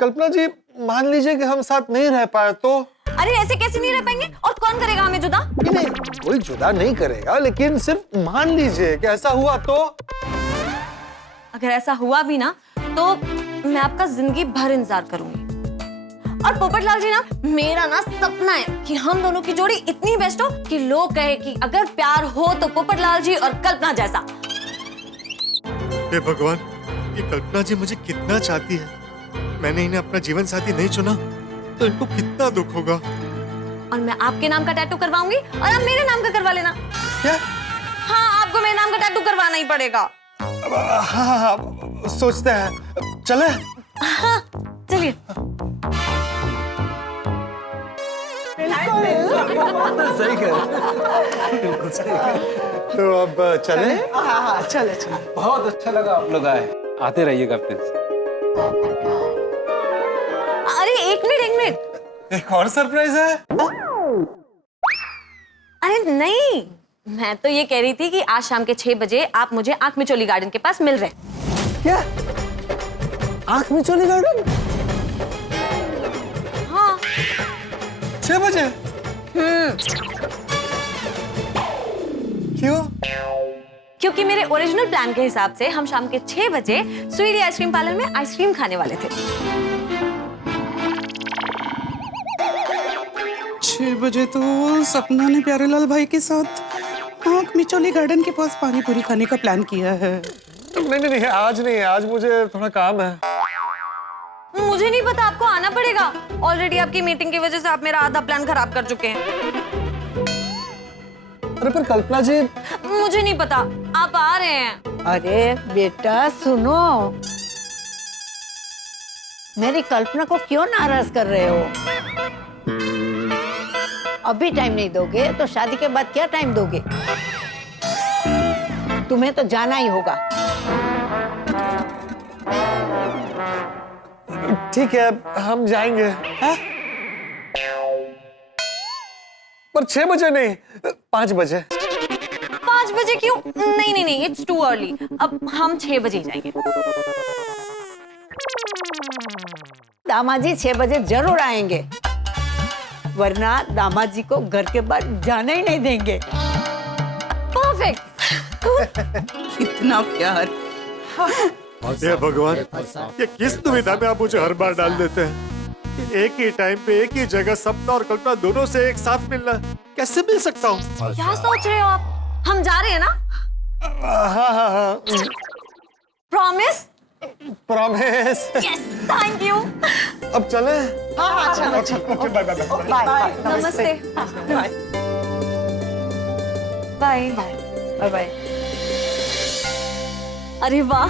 कल्पना जी, मान लीजिए कि हम साथ नहीं रह पाए तो? अरे ऐसे कैसे नहीं रह पाएंगे, और कौन करेगा हमें जुदा? नहीं, कोई जुदा नहीं करेगा, लेकिन सिर्फ मान लीजिए कि ऐसा हुआ तो? अगर ऐसा हुआ भी ना, तो मैं आपका जिंदगी भर इंतजार करूंगी। और पोपटलाल जी ना, मेरा ना सपना है कि हम दोनों की जोड़ी इतनी बेस्ट हो कि लोग कहे कि अगर प्यार हो तो पोपटलाल जी और कल्पना जैसा। हे भगवान, ये कल्पना जी मुझे कितना चाहती है। मैंने इन्हें अपना जीवन साथी नहीं चुना तो इनको कितना दुख होगा। और मैं आपके नाम का टैटू करवाऊंगी और आप मेरे नाम का करवा लेना। क्या? हाँ, आपको मेरे नाम का टैटू करवाना ही पड़ेगा। हाँ, सोचते हैं, चले? हाँ, चलिए। सही कह तो अब चले? हाँ चले। बहुत अच्छा लगा आप लोग आए, आते रहिएगा प्लीज। एक और सरप्राइज है? अरे नहीं, मैं तो ये कह रही थी कि आज शाम के 6 बजे आप मुझे आंख मिचोली गार्डन के पास मिल रहे। क्या? आंख मिचोली गार्डन? हाँ। 6 बजे? क्यों? क्योंकि मेरे ओरिजिनल प्लान के हिसाब से हम शाम के 6 बजे स्वीटी आइसक्रीम पार्लर में आइसक्रीम खाने वाले थे। 6 बजे तो सपना ने प्यारेलाल भाई के साथ आंख मिचोली गार्डन के पास पानी पूरी खाने का प्लान किया है। नहीं, आज नहीं, आज मुझे थोड़ा काम है। मुझे नहीं पता, आपको आना पड़ेगा। ऑलरेडी आपकी मीटिंग की वजह से आप मेरा आधा प्लान खराब कर चुके हैं। अरे पर कल्पना जी, मुझे नहीं पता, आप आ रहे हैं। अरे बेटा सुनो, मेरी कल्पना को क्यों नाराज कर रहे हो? अभी टाइम नहीं दोगे तो शादी के बाद क्या टाइम दोगे? तुम्हें तो जाना ही होगा। ठीक है, हम जाएंगे। है? पर 6 बजे नहीं, 5 बजे। 5 बजे क्यों? नहीं, इट्स टू अर्ली। अब हम 6 बजे ही जाएंगे। दामाद जी 6 बजे जरूर आएंगे, वरना दामाद जी को घर के बाहर जाने ही नहीं देंगे। परफेक्ट। इतना प्यार। हे भगवान, ये किस दुविधा में आप मुझे हर बार डाल देते हैं? एक ही टाइम पे एक ही जगह सपना और कल्पना दोनों से एक साथ मिलना कैसे मिल सकता हूँ? क्या सोच रहे हो आप? हम जा रहे हैं ना? हाँ। Promise? Promise. Yes, thank you. अब चले? हाँ, चलो। बाय। नमस्ते। बाय। बाय। अरे वाह,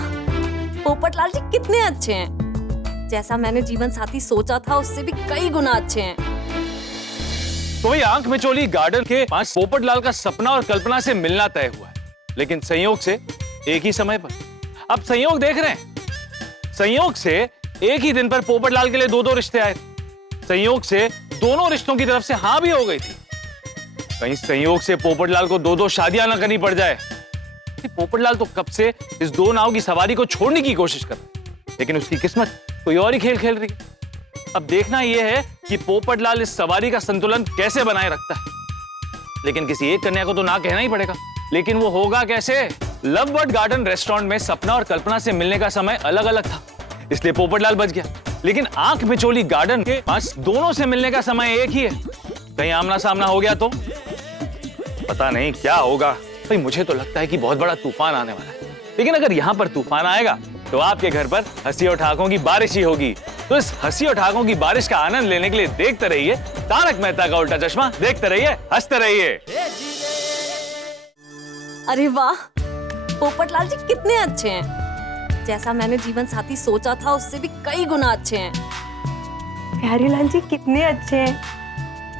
पोपटलाल जी कितने अच्छे हैं। जैसा मैंने जीवन साथी सोचा था उससे भी कई गुना अच्छे हैं। तो भाई आंख मिचोली गार्डन के पास पोपटलाल का सपना और कल्पना से मिलना तय हुआ है, लेकिन संयोग से एक ही समय पर। अब संयोग देख रहे हैं, संयोग से एक ही दिन पर पोपटलाल के लिए 2 रिश्ते आए। संयोग से दोनों रिश्तों की तरफ से हाँ भी हो गई थी। कहीं संयोग से पोपटलाल को 2 शादियां ना करनी पड़ जाए। पोपटलाल तो कब से इस 2 नाव की सवारी को छोड़ने की कोशिश कर रहा है, लेकिन उसकी किस्मत कोई और ही खेल खेल रही है। अब देखना यह है कि पोपटलाल इस सवारी का संतुलन कैसे बनाए रखता है। लेकिन किसी एक कन्या को तो ना कहना ही पड़ेगा, लेकिन वो होगा कैसे? लव बर्ड गार्डन रेस्टोरेंट में सपना और कल्पना से मिलने का समय अलग अलग था, इसलिए पोपटलाल बच गया। लेकिन आंख मिचोली गार्डन के पास दोनों से मिलने का समय एक ही है। कहीं आमना सामना हो गया तो पता नहीं क्या होगा। भाई मुझे तो लगता है कि बहुत बड़ा तूफान आने वाला है, लेकिन अगर यहाँ पर तूफान आएगा तो आपके घर पर हंसी और ठहाकों की बारिश ही होगी। तो इस हंसी और ठहाकों की बारिश का आनंद लेने के लिए देखते रहिए तारक मेहता का उल्टा चश्मा। देखते रहिए, हंसते रहिए। अरे वाह, पोपटलाल जी कितने अच्छे हैं। जैसा मैंने जीवन साथी सोचा था उससे भी कई गुना अच्छे हैं। प्यारेलाल जी कितने अच्छे हैं।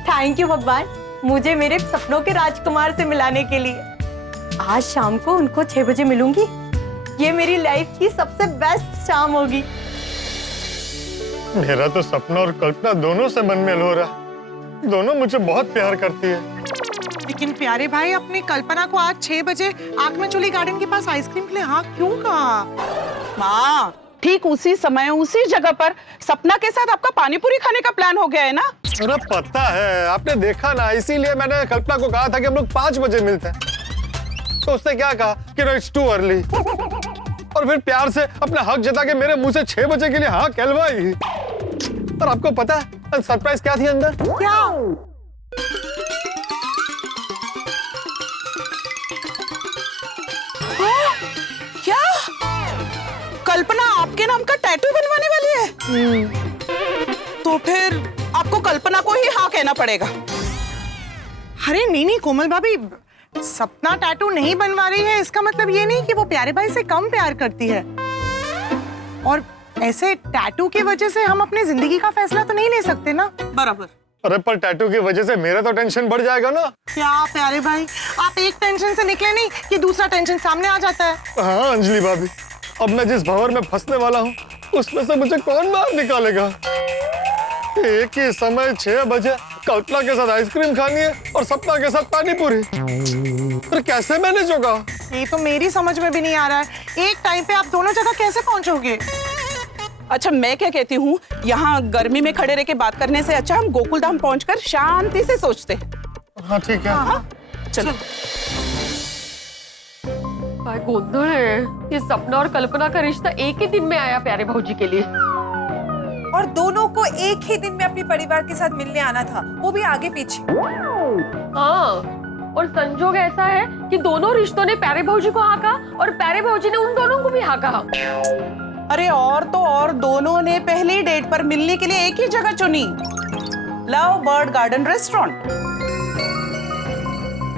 थैंक यू भगवान, मुझे मेरे सपनों के राजकुमार से मिलाने के लिए। आज शाम को उनको 6 बजे मिलूंगी। ये मेरी लाइफ की सबसे बेस्ट शाम होगी। मेरा तो सपना और कल्पना दोनों से मनमेल हो रहा। दोनों मुझे बहुत प्यार करती है। लेकिन प्यारे भाई, अपनी कल्पना को आज 6 बजे आंख मिचोली गार्डन के पास आइसक्रीम के लिए हाँ क्यों कहा? माँ, ठीक उसी समय उसी जगह पर सपना के साथ आपका पानी पूरी खाने का प्लान हो गया है ना? अरे पता है, आपने देखा ना, इसीलिए मैंने कल्पना को कहा था कि हम लोग 5 बजे मिलते हैं। तो उसने क्या कहा कि नो इट्स टू अर्ली, और फिर प्यार से अपना हक जता के मेरे मुंह से 6 बजे के लिए हाँ कहलवाई। और आपको पता है सरप्राइज क्या थी अंदर? क्या? क्या? कल्पना आपके नाम का टैटू बनवाने वाली है? तो फिर आपको कल्पना को ही हाँ कहना पड़ेगा। अरे नहीं कोमल भाभी, सपना टैटू नहीं बनवा रही है, इसका मतलब ये नहीं कि वो प्यारे भाई से कम प्यार करती है। और ऐसे टैटू की वजह से हम अपनी जिंदगी का फैसला तो नहीं ले सकते ना। बराबर। अरे पर टैटू की वजह से मेरा तो टेंशन बढ़ जाएगा ना। क्या प्यारे भाई, आप एक टेंशन से निकले नहीं कि दूसरा टेंशन सामने आ जाता है। हाँ अंजलि भाभी, अब मैं जिस भंवर में फंसने वाला हूँ उसमें से मुझे कौन बाहर निकालेगा? एक ही समय 6 बजे कल्पना के साथ आइसक्रीम खानी है और सपना के साथ पानी पूरी। फिर कैसे मैनेज होगा? ये तो मेरी समझ में भी नहीं आ रहा है, एक टाइम पे आप दोनों जगह कैसे पहुंचोगे? अच्छा मैं क्या कहती हूँ, यहाँ गर्मी में खड़े रह के बात करने से अच्छा हम गोकुलधाम पहुंचकर शांति से सोचते हैं। हाँ ठीक है। हाँ, चलो। काय गोंधळ है, ये सपना और कल्पना का रिश्ता एक ही दिन में आया प्यारे भाऊजी के लिए। और दोनों को एक ही दिन में अपने परिवार के साथ मिलने आना था, वो भी आगे पीछे। हाँ, और संजोग ऐसा है कि दोनों रिश्तों ने प्यारे भाऊजी को हाँ कहा और प्यारे भाऊजी ने उन दोनों को भी हाँ कहा। अरे और तो और दोनों ने पहली डेट पर मिलने के लिए एक ही जगह चुनी, लव बर्ड गार्डन रेस्टोरेंट।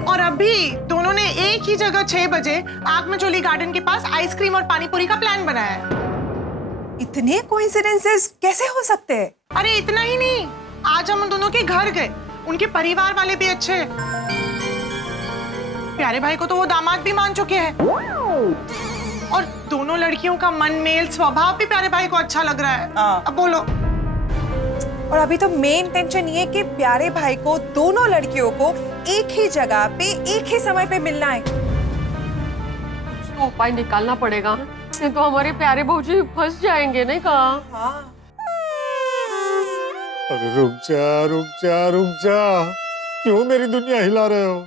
और अभी दोनों ने एक ही जगह 6 बजे आगमचोली गार्डन के पास आइसक्रीम और पानीपुरी का प्लान बनाया है। इतने कोइंसिडेंसेस कैसे हो सकते हैं? अरे इतना ही नहीं, आज हम उन दोनों के घर गए, उनके परिवार वाले भी अच्छे हैं। प्यारे भाई को तो वो दामाद भी मान चुके हैं और दोनों लड़कियों का मन मेल स्वभाव भी प्यारे भाई को अच्छा लग रहा है। अब बोलो। और अभी तो मेन टेंशन ये कि प्यारे भाई को दोनों लड़कियों को एक ही जगह पे एक ही समय पे मिलना है। तो उपाय निकालना पड़ेगा, नहीं तो हमारे प्यारे भाऊजी फंस जाएंगे, नहीं कहा? हाँ। अरे रुक जा रुक जा रुक जा, क्यों मेरी दुनिया हिला रहे हो?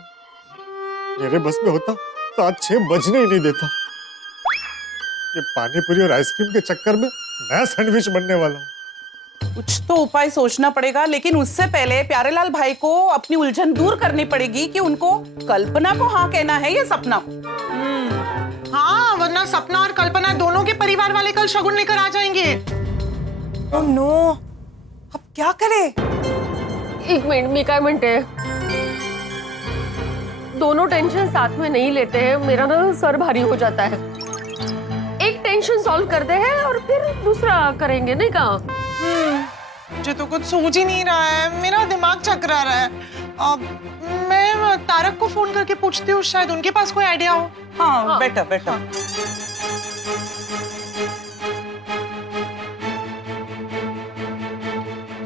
मेरे बस में होता तो आज 6 बजने ही नहीं देता। ये पानीपुरी और आइसक्रीम के चक्कर में मैं सैंडविच बनने वाला हूँ। कुछ तो उपाय सोचना पड़ेगा, लेकिन उससे पहले प्यारेलाल भाई को अपनी उलझन दूर करनी पड़ेगी कि उनको कल्पना को हाँ कहना है या सपना को। हाँ, वरना सपना और कल्पना दोनों के परिवार वाले कल शगुन लेकर आ जाएंगे। ओह नो, अब क्या करें? एक मिनट, मी काय म्हणते, दोनों टेंशन साथ में नहीं लेते हैं, मेरा ना सर भारी हो जाता है। एक टेंशन सॉल्व करते हैं और फिर दूसरा करेंगे, नहीं कहा? मुझे तो कुछ सूझ ही नहीं रहा है, मेरा दिमाग चकरा रहा है। अब मैं तारक को फोन करके पूछती हूँ, शायद उनके पास कोई आइडिया हो। हाँ, बेटर बेटर।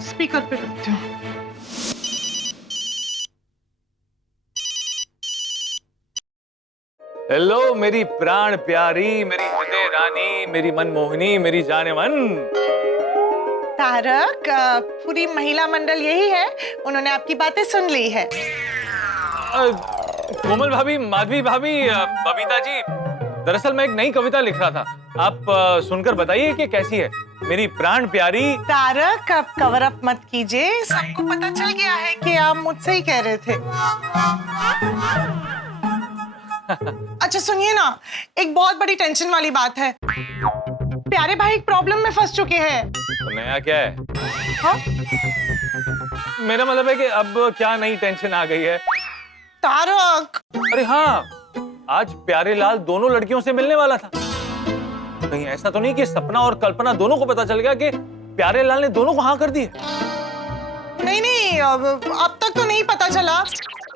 स्पीकर पे रखती हूँ। हेलो मेरी प्राण प्यारी, मेरी हृदय रानी, मेरी मनमोहिनी, मेरी जाने मन। तारक, पूरी महिला मंडल यही है, उन्होंने आपकी बातें सुन ली है। कोमल भाभी, माधवी भाभी, बबीता जी, दरअसल मैं एक नई कविता लिख रहा था, आप सुनकर बताइए कि कैसी है मेरी प्राण प्यारी। तारक, आप कवर अप मत कीजिए, सबको पता चल गया है कि आप मुझसे ही कह रहे थे। अच्छा सुनिए ना, एक बहुत बड़ी टेंशन वाली बात है। प्यारे भाई एक प्रॉब्लम में फंस चुके हैं। तो नया क्या है? हाँ? मेरा मतलब है कि अब क्या नई टेंशन आ गई है? तारक, अरे हाँ, आज प्यारेलाल दोनों लड़कियों से मिलने वाला था। कहीं ऐसा तो नहीं कि सपना और कल्पना दोनों को पता चल गया कि प्यारेलाल ने दोनों को हाँ कर दी? नहीं नहीं, अब तक तो नहीं पता चला।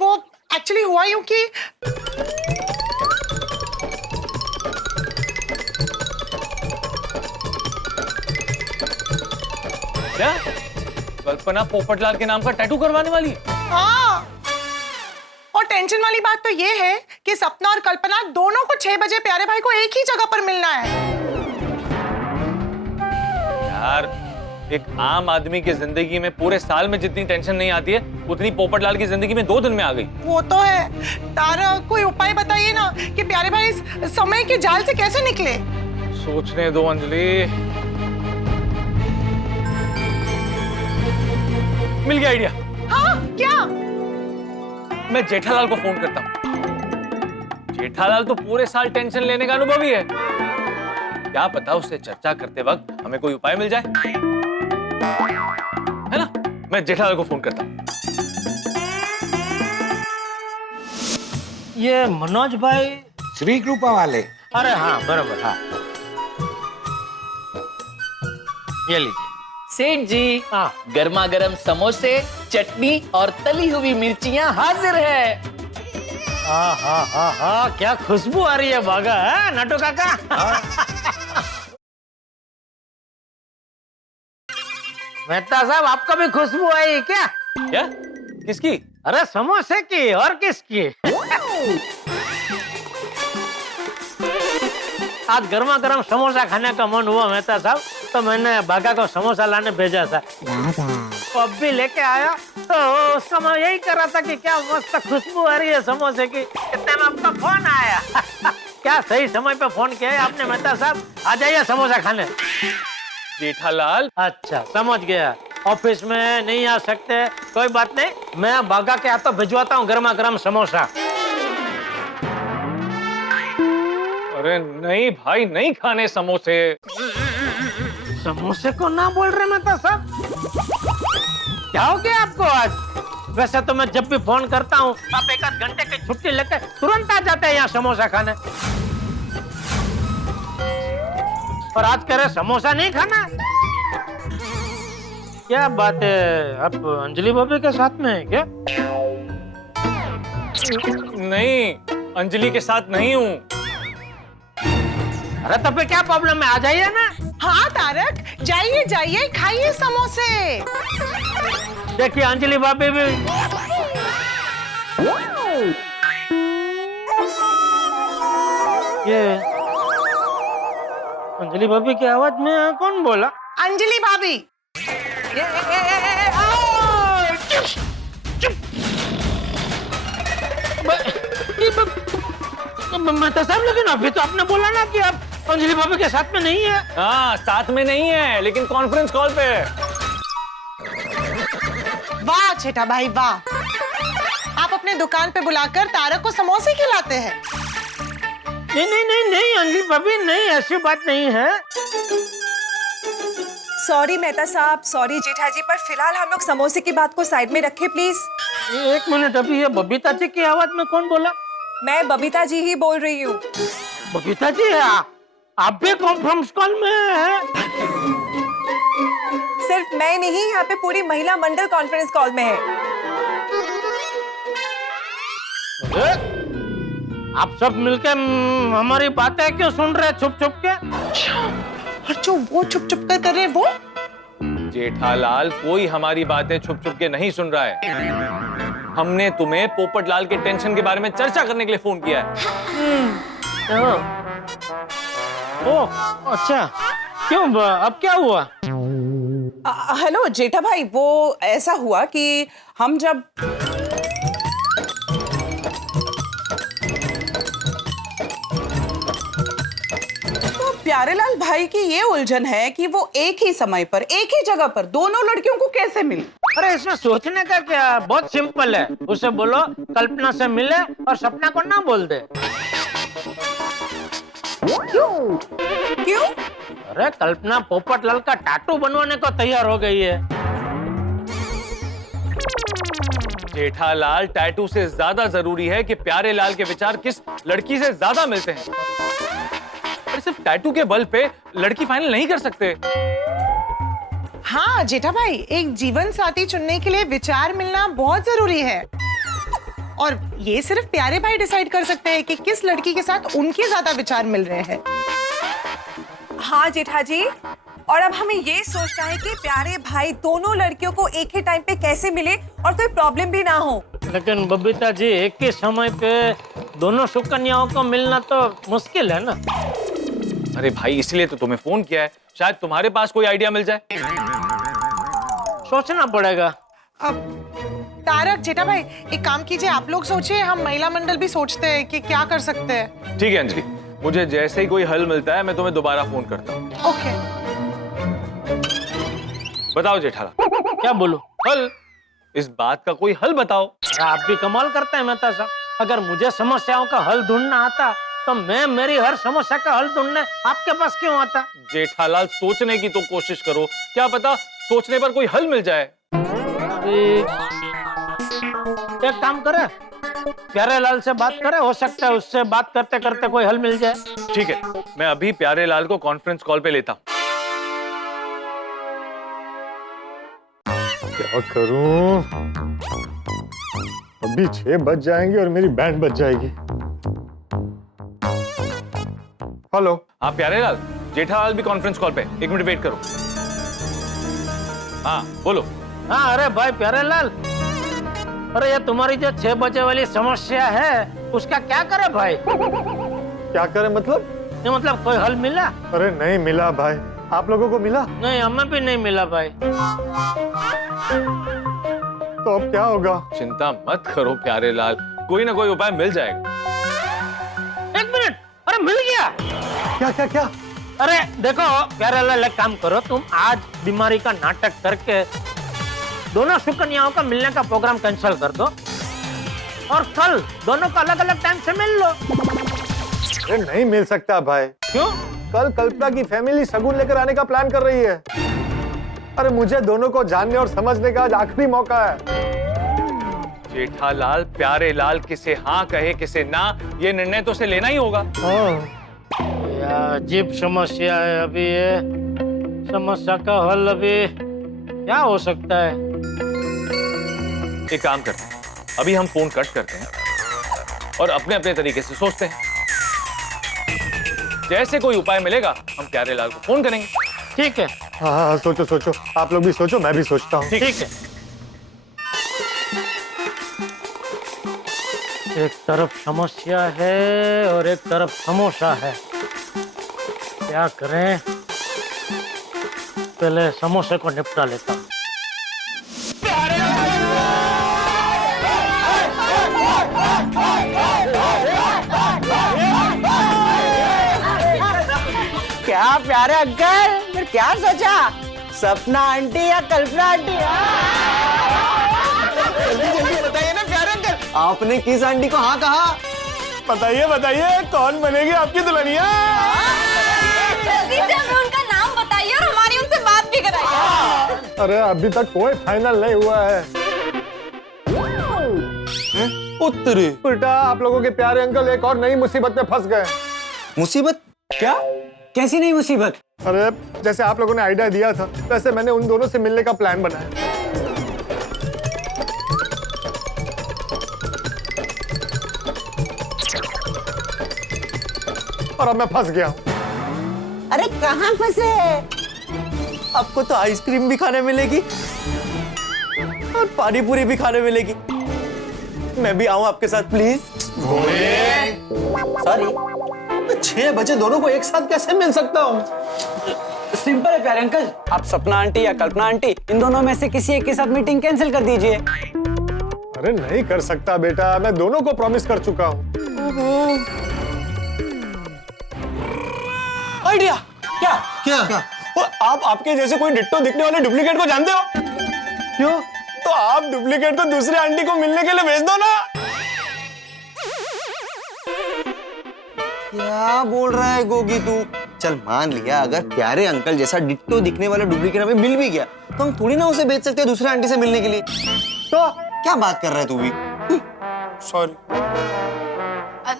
वो एक्चुअली हुआ यूं कि क्या कल्पना पोपटलाल के नाम का टैटू करवाने वाली है? हाँ, और टेंशन वाली बात तो ये है कि सपना और कल्पना दोनों को 6 बजे प्यारे भाई को एक ही जगह पर मिलना है। यार, एक आम आदमी की जिंदगी में पूरे साल में जितनी टेंशन नहीं आती है, उतनी पोपटलाल की जिंदगी में 2 दिन में आ गई। वो तो है। तारक, कोई उपाय बताइए ना कि प्यारे भाई इस समय के जाल से कैसे निकले। सोचने दो अंजलि। मिल गया आइडिया। हाँ, क्या? मैं जेठालाल को फोन करता हूँ। जेठालाल तो पूरे साल टेंशन लेने का अनुभवी है, क्या पता उससे चर्चा करते वक्त हमें कोई उपाय मिल जाए, है ना? मैं जेठालाल को फोन करता हूँ। ये मनोज भाई श्री कृपा वाले? अरे हाँ बराबर, हाँ ये लीजिए। सेठ जी, गर्मा गर्म समोसे, चटनी और तली हुई मिर्चियां हाजिर है। हाँ, क्या खुशबू आ रही है बागा, है नाटो काका? मेहता साहब आपको भी खुशबू आई क्या? क्या? किसकी? अरे समोसे की, और किसकी? आज गर्मा गर्म समोसा खाने का मन हुआ मेहता साहब, तो मैंने भागा को समोसा लाने भेजा था। तो अब भी लेके आया, तो उसका मैं यही कर रहा था कि क्या मस्त खुशबू आ रही है समोसे की, इतने में आपका फोन आया। क्या सही समय पे फोन किया है आपने मेहता साहब। आ जाइए समोसा खाने। जेठालाल, अच्छा समझ गया, ऑफिस में नहीं आ सकते, कोई बात नहीं, मैं भागा के हाथों भिजवाता हूँ गर्मा गर्म समोसा। अरे नहीं भाई, नहीं खाने समोसे। समोसे को ना बोल रहे मेहता साहब, क्या हो गया आपको आज? वैसे तो मैं जब भी फोन करता हूँ आप एक आध घंटे की छुट्टी लेकर तुरंत आ जाते हैं यहाँ समोसा खाने, और आज कह रहे समोसा नहीं खाना। क्या बात है, आप अंजलि भाभी के साथ में हैं क्या? नहीं, अंजलि के साथ नहीं हूँ। अरे तब पे क्या प्रॉब्लम है, आ जाइए ना। हाँ तारक, जाइए जाइए, खाइए समोसे। देखिए अंजलि भाभी भी। ये अंजलि भाभी की आवाज में कौन बोला? अंजलि भाभी। मेहता साहब, लेकिन अभी तो आपने बोला ना कि आप अंजलि भाभी के साथ में नहीं है। हाँ, साथ में नहीं है, लेकिन कॉन्फ्रेंस कॉल पे है। वाह छेटा भाई वाह, आप अपने दुकान पे बुलाकर तारक को समोसे खिलाते हैं। नहीं नहीं नहीं नहीं अंजलि भाभी, नहीं, ऐसी बात नहीं है। सॉरी मेहता साहब, सॉरी जेठा जी, पर फिलहाल हम लोग समोसे की बात को साइड में रखें प्लीज। एक मिनट, अभी ये बबीता जी की आवाज में कौन बोला? मैं बबीता जी ही बोल रही हूँ। बबीता जी, आप भी कॉन्फ्रेंस कॉल में हैं? सिर्फ मैं नहीं, यहाँ पे पूरी महिला मंडल कॉन्फ्रेंस कॉल में है। आप सब मिलके हमारी बातें क्यों सुन रहे हैं छुप छुप के? और जो वो चुप चुप कर रहे हैं वो? जेठालाल, कोई हमारी बातें छुप छुप के नहीं सुन रहा है। हमने तुम्हें पोपटलाल के टेंशन के बारे में चर्चा करने के लिए फोन किया है। ओह, अच्छा, क्यों, अब क्या हुआ? हेलो जेठा भाई, वो ऐसा हुआ कि हम जब तो प्यारेलाल भाई की ये उलझन है कि वो एक ही समय पर एक ही जगह पर दोनों लड़कियों को कैसे मिले। अरे इसमें सोचने का क्या, बहुत सिंपल है। उसे बोलो कल्पना से मिले और सपना को ना बोल दे। क्यों? क्यों? अरे कल्पना पोपटलाल का टाटू बनवाने को तैयार हो गई है। जेठालाल, टैटू से ज्यादा जरूरी है कि प्यारेलाल के विचार किस लड़की से ज्यादा मिलते हैं। और सिर्फ टैटू के बल पे लड़की फाइनल नहीं कर सकते। हाँ जेठा भाई, एक जीवन साथी चुनने के लिए विचार मिलना बहुत जरूरी है, और ये सिर्फ प्यारे भाई डिसाइड कर सकते हैं कि किस लड़की के साथ उनके ज्यादा विचार मिल रहे हैं। हाँ जेठा जी, और अब हमें ये सोचना है कि प्यारे भाई दोनों लड़कियों को एक ही टाइम पे कैसे मिले और कोई प्रॉब्लम भी ना हो। लेकिन बबीता जी, एक ही समय पे दोनों सुकन्याओं को मिलना तो मुश्किल है ना। अरे भाई, इसलिए तो तुम्हें फोन किया है, शायद तुम्हारे पास कोई आइडिया मिल जाए। सोचना पड़ेगा। अब तारक, जेठा भाई, एक काम कीजिए, आप लोग सोचिए, हम महिला मंडल भी सोचते हैं कि क्या कर सकते हैं। ठीक है अंजलि, मुझे जैसे ही कोई हल मिलता है मैं तुम्हें दोबारा फोन करता हूँ। ओके। बताओ जेठालाल। क्या बोलूं? हल, इस बात का कोई हल बताओ। आप भी कमाल करते हैं मेहता साहब, अगर मुझे समस्याओं का हल ढूंढना आता तो मैं मेरी हर समस्या का हल ढूंढने आपके पास क्यों आता? जेठालाल, सोचने की तो कोशिश करो, क्या पता सोचने पर कोई हल मिल जाए। एक काम करे, प्यारेलाल से बात करे, हो सकता है उससे बात करते करते कोई हल मिल जाए। ठीक है, मैं अभी प्यारेलाल को कॉन्फ्रेंस कॉल पे लेता हूँ। क्या करूं? अभी 6 बज जाएंगे और मेरी बैंड बज जाएगी। हेलो। हाँ प्यारेलाल, जेठालाल भी कॉन्फ्रेंस कॉल पे, 1 मिनट वेट करो। हाँ बोलो। हाँ अरे भाई प्यारेलाल, अरे ये तुम्हारी जो 6 बजे वाली समस्या है उसका क्या करे भाई? क्या करे मतलब? ये मतलब कोई हल मिला? अरे नहीं मिला भाई। आप लोगों को मिला? नहीं हमें भी नहीं मिला भाई। तो अब क्या होगा? चिंता मत करो प्यारे लाल, कोई ना कोई उपाय मिल जाएगा। 1 मिनट, अरे मिल गया। क्या क्या क्या? अरे देखो प्यारेलाल, एक काम करो, तुम आज बीमारी का नाटक करके दोनों सुकन्याओं का मिलने का प्रोग्राम कैंसिल कर दो और कल दोनों को अलग अलग टाइम से मिल लो। अरे नहीं मिल सकता भाई। क्यों? कल कल्पना की फैमिली शगुन लेकर आने का प्लान कर रही है। अरे मुझे दोनों को जानने और समझने का आज आखिरी मौका है। जेठालाल प्यारे लाल किसे हाँ कहे किसे ना, ये निर्णय तो उसे लेना ही होगा। अजीब समस्या है। अभी ये समस्या का हल अभी क्या हो सकता है? एक काम करते हैं, अभी हम फोन कट करते हैं और अपने अपने तरीके से सोचते हैं। जैसे कोई उपाय मिलेगा हम प्यारे लाल को फोन करेंगे। ठीक है। हाँ हाँ सोचो सोचो, आप लोग भी सोचो, मैं भी सोचता हूँ। ठीक है। एक तरफ समस्या है और एक तरफ समोसा है, क्या करें? पहले समोसे को निपटा लेता हूँ। क्या प्यारे अंकल, फिर क्या सोचा? सपना आंटी या कल्पना आंटी? जल्दी जल्दी बताइए ना प्यारे अंकल। आपने किस आंटी को हाँ कहा? बताइए बताइए, कौन बनेगी आपकी दुल्हनिया? जल्दी से हमें उनका नाम बताइए और हमारी उनसे बात भी कराइए। अरे अभी तक कोई फाइनल नहीं हुआ है। उत्तरी उल्टा आप लोगों के प्यारे अंकल एक और नई मुसीबत में फंस गए। मुसीबत? क्या? कैसी नई मुसीबत? अरे जैसे आप लोगों ने आइडिया दिया था वैसे मैंने उन दोनों से मिलने का प्लान बनाया। और अब मैं फंस गया हूं। अरे कहाँ फंसे? आपको तो आइसक्रीम भी खाने मिलेगी और पानी पूरी भी खाने मिलेगी। मैं भी आऊं आपके साथ प्लीज? सॉरी, 6 बजे दोनों को एक साथ कैसे मिल सकता हूँ? सिंपल है प्यारे अंकल, आप सपना आंटी या कल्पना आंटी इन दोनों में से किसी एक के साथ मीटिंग कैंसिल कर दीजिए। अरे नहीं कर सकता बेटा, मैं दोनों को प्रॉमिस कर चुका हूँ। आइडिया? क्या क्या क्या? आप आपके जैसे कोई डिट्टो दिखने वाले डुप्लीकेट को जानते हो? क्यों? तो आप डुप्लीकेट को दूसरे आंटी को मिलने के लिए भेज दो ना। क्या बोल रहा है गोगी तू? चल मान लिया अगर प्यारे अंकल जैसा डिट्टो दिखने वाला डुप्लीकेट हमें मिल भी गया तो हम थोड़ी ना उसे भेज सकते हैं दूसरे आंटी से मिलने के लिए। तो क्या बात कर रहा है तू भी? सॉरी।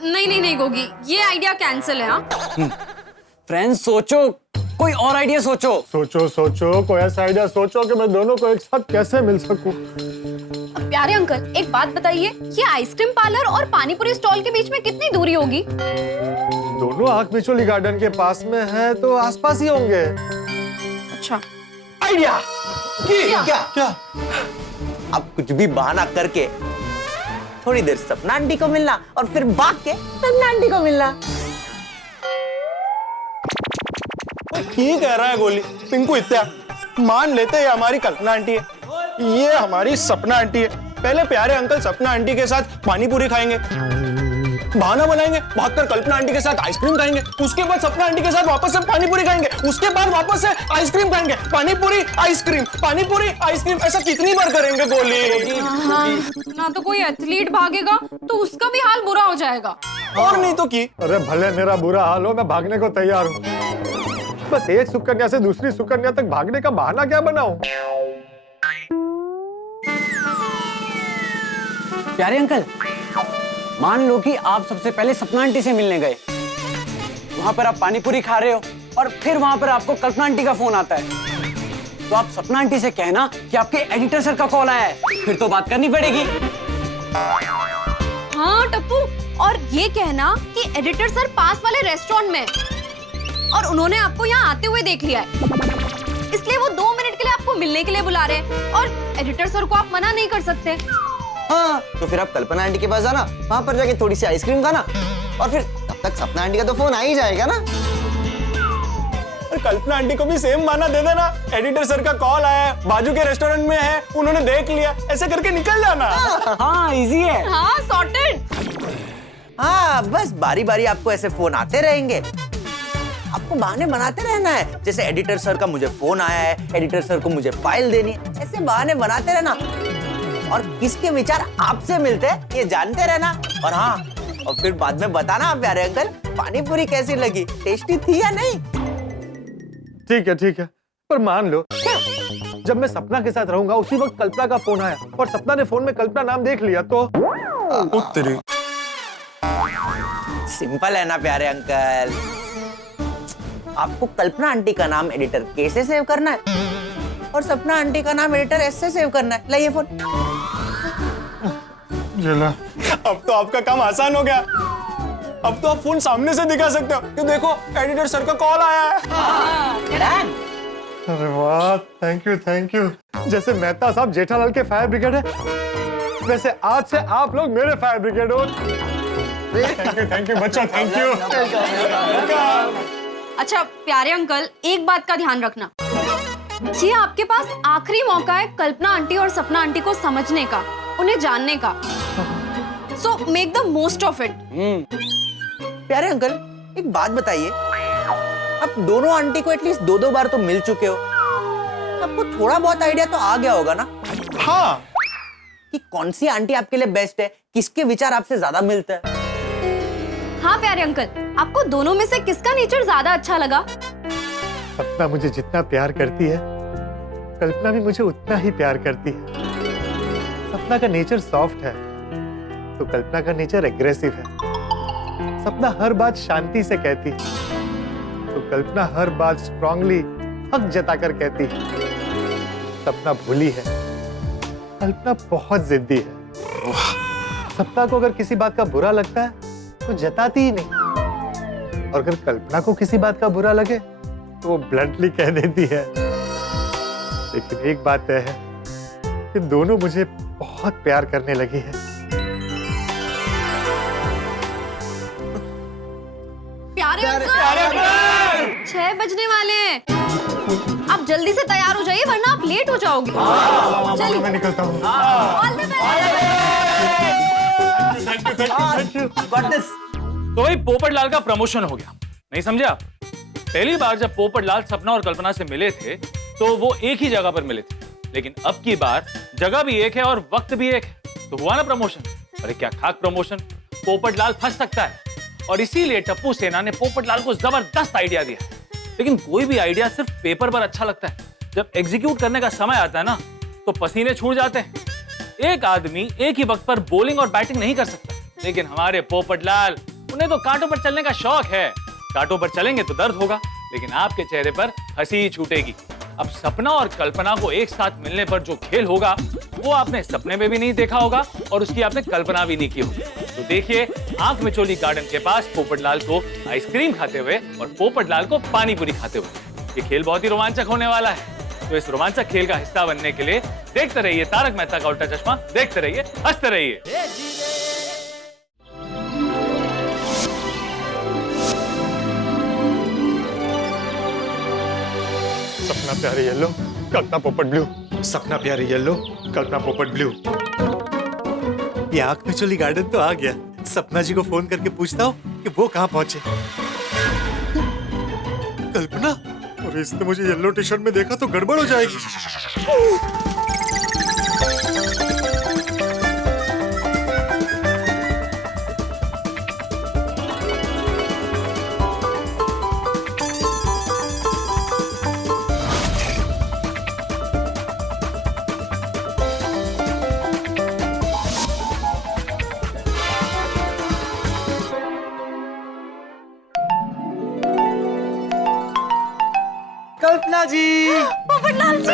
नहीं नहीं नहीं गोगी, ये आइडिया कैंसिल है। हाँ फ्रेंड्स सोचो, कोई और आइडिया सोचो। सोचो सोचो, कोई ऐसा आइडिया सोचो कि मैं दोनों को एक साथ कैसे मिल सकूं। प्यारे अंकल एक बात बताइए, ये आइसक्रीम पार्लर और पानीपुरी स्टॉल के बीच में कितनी दूरी होगी? दोनों आँख बिचौली गार्डन के पास में है तो आसपास ही होंगे। अच्छा आइडिया क्या क्या? अब कुछ भी बहाना करके थोड़ी देर सपना आंटी को मिलना और फिर भाग के कल्पना आंटी को मिलना। ठीक कह रहा है गोली। पिंकू इत्या मान लेते हैं हमारी कल्पना आंटी है, ये हमारी सपना आंटी है। पहले प्यारे अंकल सपना आंटी के साथ पानी पूरी खाएंगे, बहाना बनाएंगे, भागकर कल्पना आंटी के साथ आइसक्रीम खाएंगे, उसके बाद सपना आंटी के साथ वापस से पानी पूरी खाएंगे, उसके बाद वापस से आइसक्रीम खाएंगे, पानी पूरी आइसक्रीम, ऐसा कितनी बार करेंगे गोली? हाँ, ना तो कोई एथलीट भागेगा तो उसका भी हाल बुरा हो जाएगा। और नहीं तो की। अरे भले मेरा बुरा हाल हो, मैं भागने को तैयार हूँ। बस एक सुकन्या से दूसरी सुकन्या तक भागने का बहाना क्या बनाऊं? प्यारे अंकल मान लो कि आप सबसे पहले सपना आंटी से मिलने गए, वहां पर आप पानी पूरी खा रहे हो और फिर वहां पर आपको कल्पना आंटी का फोन आता है, तो आप सपना आंटी से कहना कि आपके एडिटर सर का कॉल आया है, फिर तो बात करनी पड़ेगी। हाँ टप्पू, और ये कहना कि एडिटर सर पास वाले रेस्टोरेंट में और उन्होंने आपको यहाँ आते हुए देख लिया है, इसलिए वो 2 मिनट के लिए आपको आपको मिलने के लिए बुला रहे हैं और एडिटर सर को आप मना नहीं कर सकते। हाँ, तो फिर आप कल्पना आंटी के पास जाना, वहां पर जाके थोड़ी सी आइसक्रीम खाना और फिर तब तक सपना आंटी का तो फोन आ ही जाएगा ना। और कल्पना आंटी को भी सेम माना दे देना, एडिटर सर का कॉल आया है, बाजू के रेस्टोरेंट में है, उन्होंने देख लिया, ऐसे करके निकल जाना। हाँ इजी है। हाँ सॉर्टेड। हाँ बस बारी बारी आपको ऐसे फोन आते रहेंगे, आपको बहाने बनाते रहना है। जैसे एडिटर सर का मुझे फोन आया है, एडिटर सर को मुझे फाइल देनी है, ऐसे बहाने बनाते रहना और किसके विचार आपसे मिलते हैं ये जानते रहना। और हाँ, और फिर बाद में बताना प्यारे अंकल पानी पूरी कैसी लगी, टेस्टी थी या नहीं। ठीक है, पर मान लो जब मैं सपना के साथ रहूंगा उसी वक्त कल्पना का फोन आया और सपना ने फोन में कल्पना नाम देख लिया तो उत्तरी। सिंपल है ना प्यारे अंकल, आपको कल्पना आंटी का नाम एडिटर के से सेव करना है और सपना आंटी का नाम एडिटर एस से सेव करना है। लाइए फोन। अब तो आपका काम आसान हो गया, अब तो आप फोन सामने से दिखा सकते हो कि देखो एडिटर सर का कॉल आया है। अरे वाह, थैंक यू। जैसे मेहता साहब जेठालाल के फायर ब्रिगेड है, वैसे आज से आप लोग मेरे फायर ब्रिगेड हो। थैंक यू बच्चों, थैंक यू। अच्छा प्यारे अंकल, एक बात का ध्यान रखना, ये आपके पास आखिरी मौका है कल्पना आंटी और सपना आंटी को समझने का, उन्हें जानने का। So make the most of it. प्यारे अंकल एक बात बताइए, आप दोनों आंटी को एटलीस्ट 2-2 बार तो मिल चुके हो, आपको थोड़ा बहुत आइडिया तो आ गया होगा ना। हाँ, कि कौन सी आंटी आपके लिए बेस्ट है, किसके विचार आपसे ज्यादा मिलते हैं। हाँ प्यारे अंकल, आपको दोनों में से किसका नेचर ज्यादा अच्छा लगा? सपना मुझे जितना प्यार करती है, कल्पना भी मुझे उतना ही प्यार करती है। सपना का नेचर सॉफ्ट है तो कल्पना का नेचर एग्रेसिव है। सपना हर बात शांति से कहती है तो कल्पना हर बात स्ट्रांगली हक जताकर कहती है। सपना भोली है, कल्पना बहुत जिद्दी है। सपना को अगर किसी बात का बुरा लगता है तो जताती ही नहीं, और अगर कल्पना को किसी बात का बुरा लगे तो वो ब्लंटली कह देती है। लेकिन एक बात तय है कि दोनों मुझे बहुत प्यार करने लगी है। प्यारे अंकल 6 बजने वाले हैं, आप जल्दी से तैयार हो जाइए वरना आप लेट हो जाओगे। चलिए मैं निकलता हूँ। तो भाई पोपटलाल का प्रमोशन हो गया, नहीं समझे आप? पहली बार जब पोपटलाल सपना और कल्पना से मिले थे तो वो एक ही जगह पर मिले थे, लेकिन अब की बार जगह भी एक है और वक्त भी एक है, तो हुआ ना प्रमोशन। अरे क्या खाक प्रमोशन, पोपटलाल फंस सकता है और इसीलिए टप्पू सेना ने पोपटलाल को जबरदस्त आइडिया दिया। लेकिन कोई भी आइडिया सिर्फ पेपर पर अच्छा लगता है, जब एग्जीक्यूट करने का समय आता है ना तो पसीने छूट जाते हैं। एक आदमी एक ही वक्त पर बॉलिंग और बैटिंग नहीं कर सकता, लेकिन हमारे पोपटलाल, उन्हें तो कांटों पर चलने का शौक है। कांटों पर चलेंगे तो दर्द होगा, लेकिन आपके चेहरे पर हंसी ही छूटेगी। अब सपना और कल्पना को एक साथ मिलने पर जो खेल होगा वो आपने सपने में भी नहीं देखा होगा और उसकी आपने कल्पना भी नहीं की होगी। तो देखिए आंख मिचोली गार्डन के पास पोपटलाल को आइसक्रीम खाते हुए और पोपटलाल को पानी पूरी खाते हुए। ये खेल बहुत ही रोमांचक होने वाला है, तो इस रोमांचक खेल का हिस्सा बनने के लिए देखते रहिए तारक मेहता का उल्टा चश्मा, देखते रहिए, हंसते रहिए। सपना प्यारे येलो, कल्पना पोपट ब्लू। सपना प्यारे येलो, कल्पना पोपट ब्लू। ये आंख मिचोली गार्डन तो आ गया। सपना जी को फोन करके पूछता हूँ कि वो कहाँ पहुंचे। कल्पना, और इसने मुझे येलो टी शर्ट में देखा तो गड़बड़ हो जाएगी। कल्पना जी, पोपटलाल जी,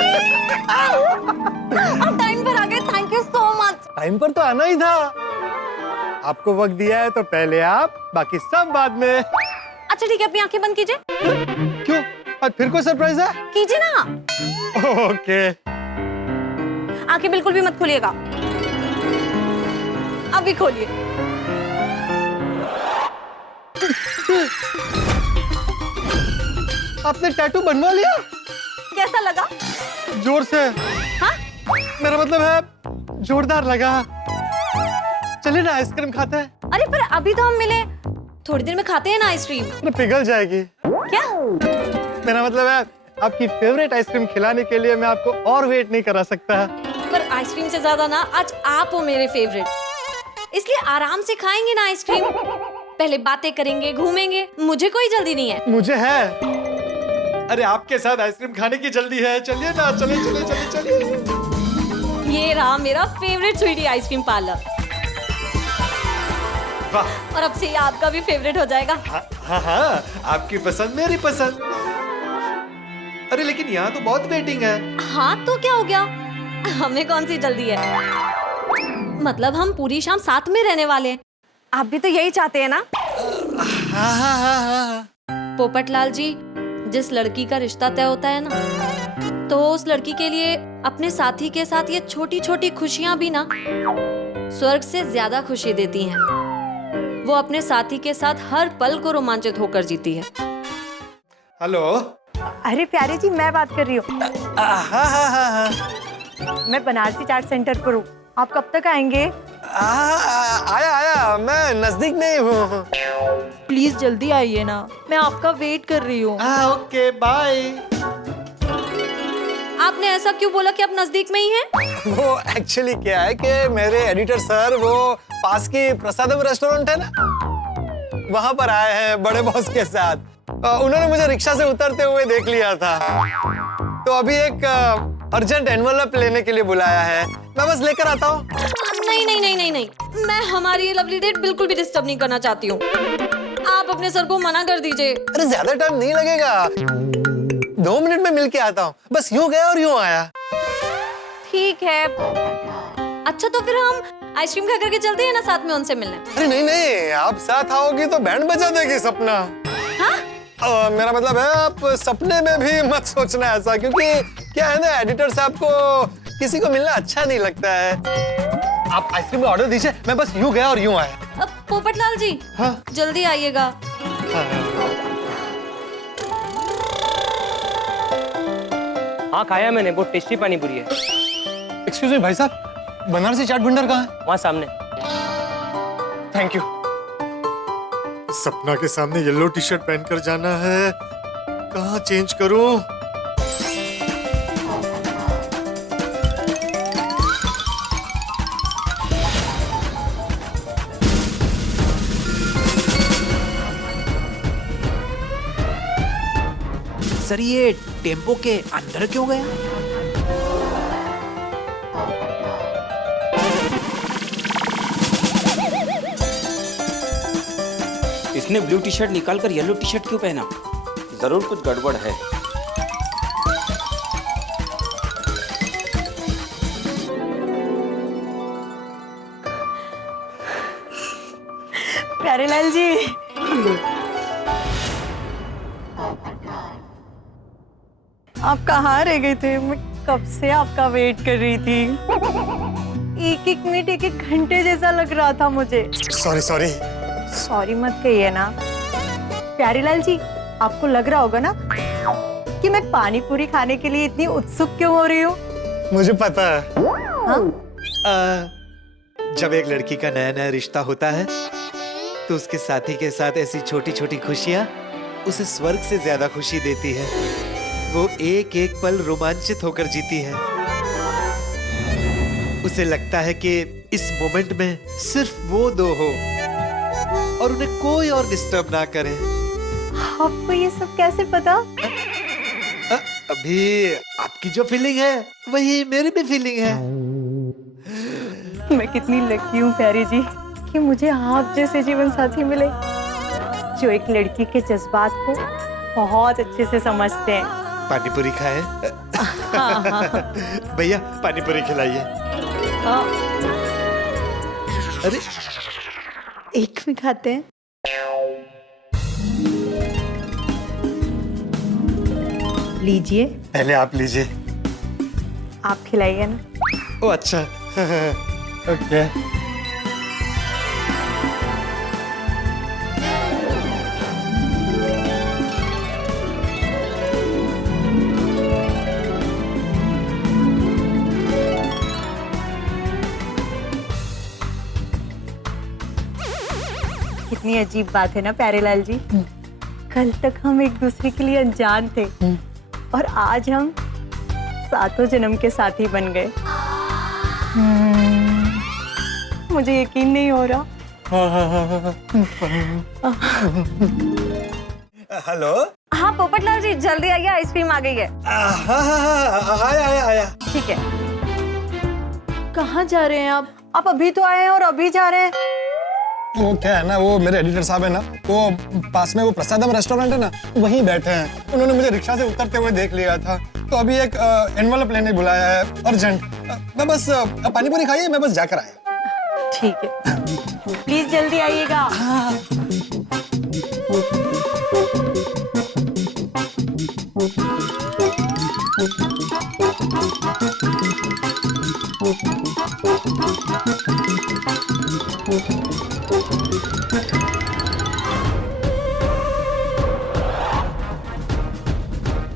आप टाइम पर आ गए, thank you so much. Time पर तो आना ही था। आपको वक्त दिया है तो पहले आप, बाकी सब बाद में। अच्छा ठीक है, अपनी आंखें बंद कीजिए। क्यों? आज फिर कोई सरप्राइज है? कीजिए ना। ओके। आंखें बिल्कुल भी मत खोलिएगा। अभी खोलिए। आपने टैटू बनवा लिया? कैसा लगा? जोर से। हाँ? मेरा मतलब है जोरदार लगा। चलिए ना आइसक्रीम खाते हैं। अरे पर अभी तो हम मिले, थोड़ी देर में खाते हैं ना आइसक्रीम। अरे पिघल जाएगी। क्या? मेरा मतलब है आपकी फेवरेट आइसक्रीम खिलाने के लिए मैं आपको और वेट नहीं करा सकता। पर आइसक्रीम से ज्यादा ना आज आप हो मेरे फेवरेट, इसलिए आराम से खाएंगे ना आइसक्रीम। पहले बातें करेंगे, घूमेंगे, मुझे कोई जल्दी नहीं है। मुझे है। अरे आपके साथ आइसक्रीम खाने की जल्दी है, चलिए ना, चलिए चलिए चलिए चलिए। ये रहा मेरा फेवरेट स्वीटी आइसक्रीम पार्लर। वाह। और अब से ये आपका भी फेवरेट हो जाएगा। हाँ हाँ, आपकी पसंद मेरी पसंद। अरे लेकिन यहाँ तो बहुत वेटिंग है। हाँ तो क्या हो गया, हमें कौन सी जल्दी है? मतलब हम पूरी शाम साथ में रहने वाले हैं। आप भी तो यही चाहते हैं ना? हाँ हाँ हाँ हाँ। पोपटलाल जी, जिस लड़की का रिश्ता तय होता है ना, तो उस लड़की के लिए अपने साथी के साथ ये छोटी छोटी खुशियां भी ना स्वर्ग से ज्यादा खुशी देती हैं। वो अपने साथी के साथ हर पल को रोमांचित होकर जीती है। हेलो। अरे प्यारे जी, मैं बात कर रही हूँ। मैं बनारसी चाट सेंटर पर हूँ, आप कब तक आएंगे? आया, मैं नजदीक में ही हूँ। प्लीज जल्दी आइए ना, मैं आपका वेट कर रही हूँ। Okay bye. आपने ऐसा क्यों बोला कि आप नजदीक में ही हैं? वो एक्चुअली क्या है कि मेरे एडिटर सर वो पास की प्रसादम रेस्टोरेंट है ना, वहां पर आए हैं बड़े बॉस के साथ। उन्होंने मुझे रिक्शा से उतरते हुए देख लिया था, तो अभी एक अर्जेंट एनवलप लेने के लिए बुलाया है। मैं बस लेकर आता हूँ। नहीं नहीं नहीं नहीं नहीं, मैं हमारी ये लवली डेट बिल्कुल भी डिस्टर्ब नहीं करना चाहती हूँ। आप अपने सर को मना कर दीजिए। अरे ज्यादा टाइम नहीं लगेगा, 2 मिनट में मिल के आता हूँ। बस यूं गया और यूं आया। ठीक है। अच्छा तो फिर हम आइसक्रीम खा करके चलते हैं ना साथ में उनसे मिलने। अरे नहीं नहीं, आप साथ आओगी तो बैंड बजा देगी सपना। हाँ? मेरा मतलब है आप सपने में भी मत सोचना ऐसा, क्योंकि क्या है ना, एडिटर साहब को किसी को मिलना अच्छा नहीं लगता है। आप आइसक्रीम का ऑर्डर दीजिए, मैं बस यूं गया और यूं आया। पोपटलाल जी, हाँ? जल्दी आइएगा। हाँ खाया मैंने, बहुत टेस्टी पानी पूरी है। एक्सक्यूज मी भाई साहब, बनारसी चाट भंडार कहाँ है? वहाँ सामने। Thank you. सपना के सामने येलो टी शर्ट पहनकर जाना है, कहाँ चेंज करूं? सर ये टेम्पो के अंदर क्यों गया? इसने ब्लू टी शर्ट निकालकर येलो टी शर्ट क्यों पहना? जरूर कुछ गड़बड़ है। प्यारेलाल जी, आप कहाँ रह गए थे? मैं कब से आपका वेट कर रही थी। एक एक मिनट, एक एक घंटे जैसा लग रहा था मुझे। Sorry sorry. सॉरी मत कहिए ना। प्यारेलाल जी, आपको लग रहा होगा ना कि मैं पानी पूरी खाने के लिए इतनी उत्सुक क्यों हो रही हूँ? मुझे पता है। हाँ? जब एक लड़की का नया नया रिश्ता होता है तो उसके साथी के साथ ऐसी छोटी छोटी खुशियाँ उसे स्वर्ग से ज्यादा खुशी देती है। वो एक एक पल रोमांचित होकर जीती है। उसे लगता है कि इस मोमेंट में सिर्फ वो दो हो और उन्हें कोई और डिस्टर्ब ना करे। आपको ये सब कैसे पता? अभी आपकी जो फीलिंग है वही मेरी भी फीलिंग है। मैं कितनी लकी हूँ प्यारी जी कि मुझे आप जैसे जीवन साथी मिले जो एक लड़की के जज्बात को बहुत अच्छे से समझते हैं। पानी पूरी खाए? भैया पानी पूरी खिलाइए। अरे एक में खाते हैं। लीजिए। पहले आप लीजिए। आप खिलाइए ना। ओ अच्छा। ओके। कितनी अजीब बात है ना प्यारेलाल जी, कल तक हम एक दूसरे के लिए अनजान थे और आज हम सातों जन्म के साथी बन गए। मुझे यकीन नहीं हो रहा। हेलो। हाँ पोपटलाल जी जल्दी आइए, आइसक्रीम आ गई है। आया। ठीक है। कहाँ जा रहे हैं आप? आप अभी तो आए हैं और अभी जा रहे हैं। वो क्या है ना, वो मेरे एडिटर साहब है ना, वो पास में वो प्रसादम रेस्टोरेंट है ना, वहीं बैठे हैं। उन्होंने मुझे रिक्शा से उतरते हुए देख लिया था, तो अभी एक एनवलप लेने बुलाया है अर्जेंट। मैं बस पानी पूरी खाइए, मैं बस जाकर आया। ठीक है, प्लीज जल्दी आइएगा।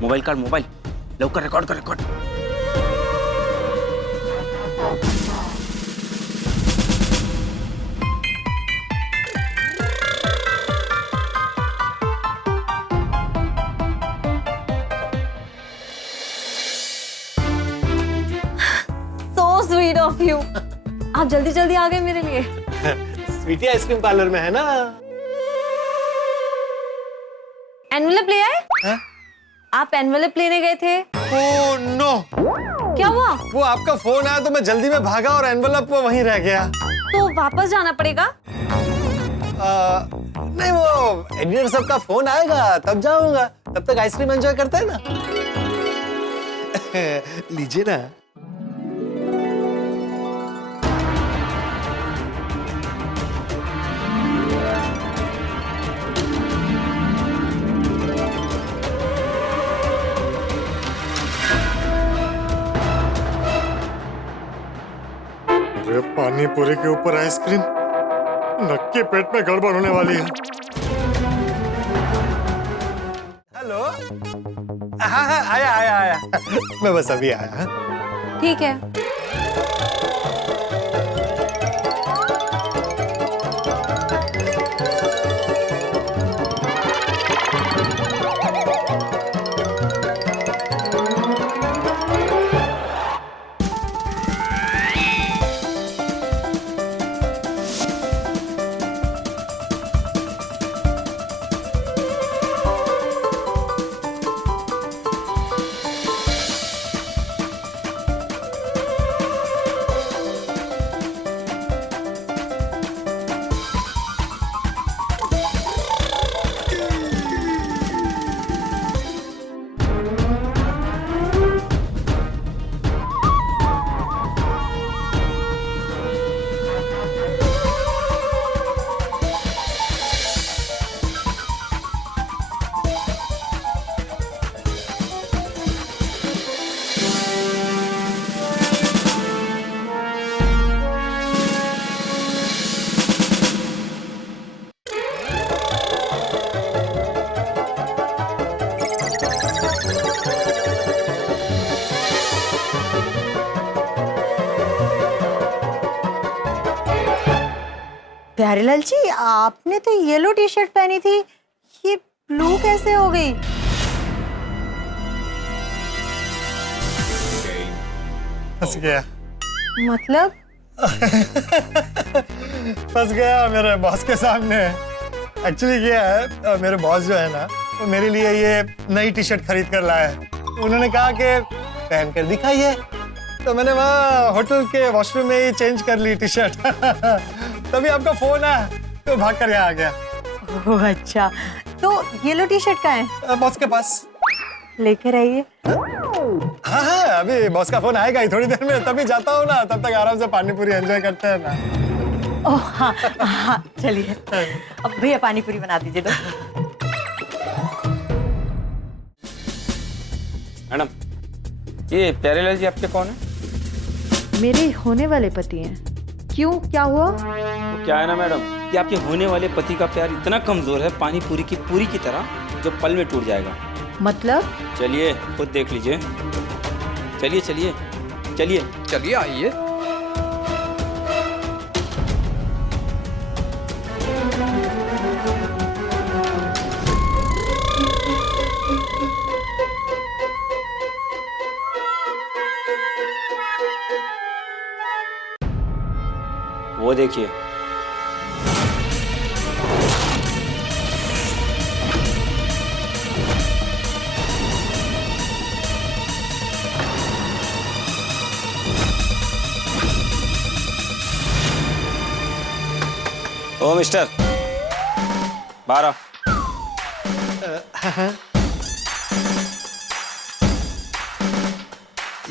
मोबाईल काढ, मोबाईल लवकर रेकॉर्ड कर, record. So sweet of you. आप जल्दी जल्दी आ गए मेरे लिए। स्वीटी आइसक्रीम पार्लर में है ना। एनवेलप ले आए? हाँ? आप एनवेलप लेने गए थे? Oh no. क्या हुआ? वो आपका फोन आया तो मैं जल्दी में भागा और एनवेलप वो वहीं रह गया। तो वापस जाना पड़ेगा? नहीं, वो एडिटर साहब का फोन आएगा तब जाऊंगा, तब तक आइसक्रीम एंजॉय करते हैं ना। लीजिए ना। अरे पानी पूरी के ऊपर आइसक्रीम, नक्की पेट में गड़बड़ होने वाली है। हेलो। हाँ आया। मैं बस अभी आया। ठीक है। प्यारेलाल जी, आपने तो येलो टी शर्ट पहनी थी, ये ब्लू कैसे हो गई? फंस गया। मतलब? फंस गया मेरे बॉस के सामने। एक्चुअली क्या है, मेरे बॉस जो है ना, वो मेरे लिए ये नई टी शर्ट खरीद कर लाए। उन्होंने कहा कि पहन कर दिखाइए, तो मैंने वहाँ होटल के वॉशरूम में ही चेंज कर ली टी शर्ट। तभी आपका फोन आया तो भाग कर यहाँ आ गया। ओह अच्छा, तो येलो टी शर्ट कहाँ है? बॉस के पास। लेकर आइए। हाँ, अभी बॉस का फोन आएगा ही थोड़ी देर में, तभी जाता हूँ ना, तब तक आराम से पानी पूरी एंजॉय करते हैं ना। ओह हाँ, चलिए। अब भैया पानी पूरी बना दीजिए तो। मैडम ये प्यारेलाल जी आपके कौन है? मेरे होने वाले पति हैं। क्यों, क्या हुआ? वो क्या है ना मैडम कि आपके होने वाले पति का प्यार इतना कमजोर है, पानी पूरी की तरह, जो पल में टूट जाएगा। मतलब? चलिए खुद देख लीजिए। चलिए चलिए चलिए चलिए, आइए। वो देखिए। ओ मिस्टर, बाहर आओ।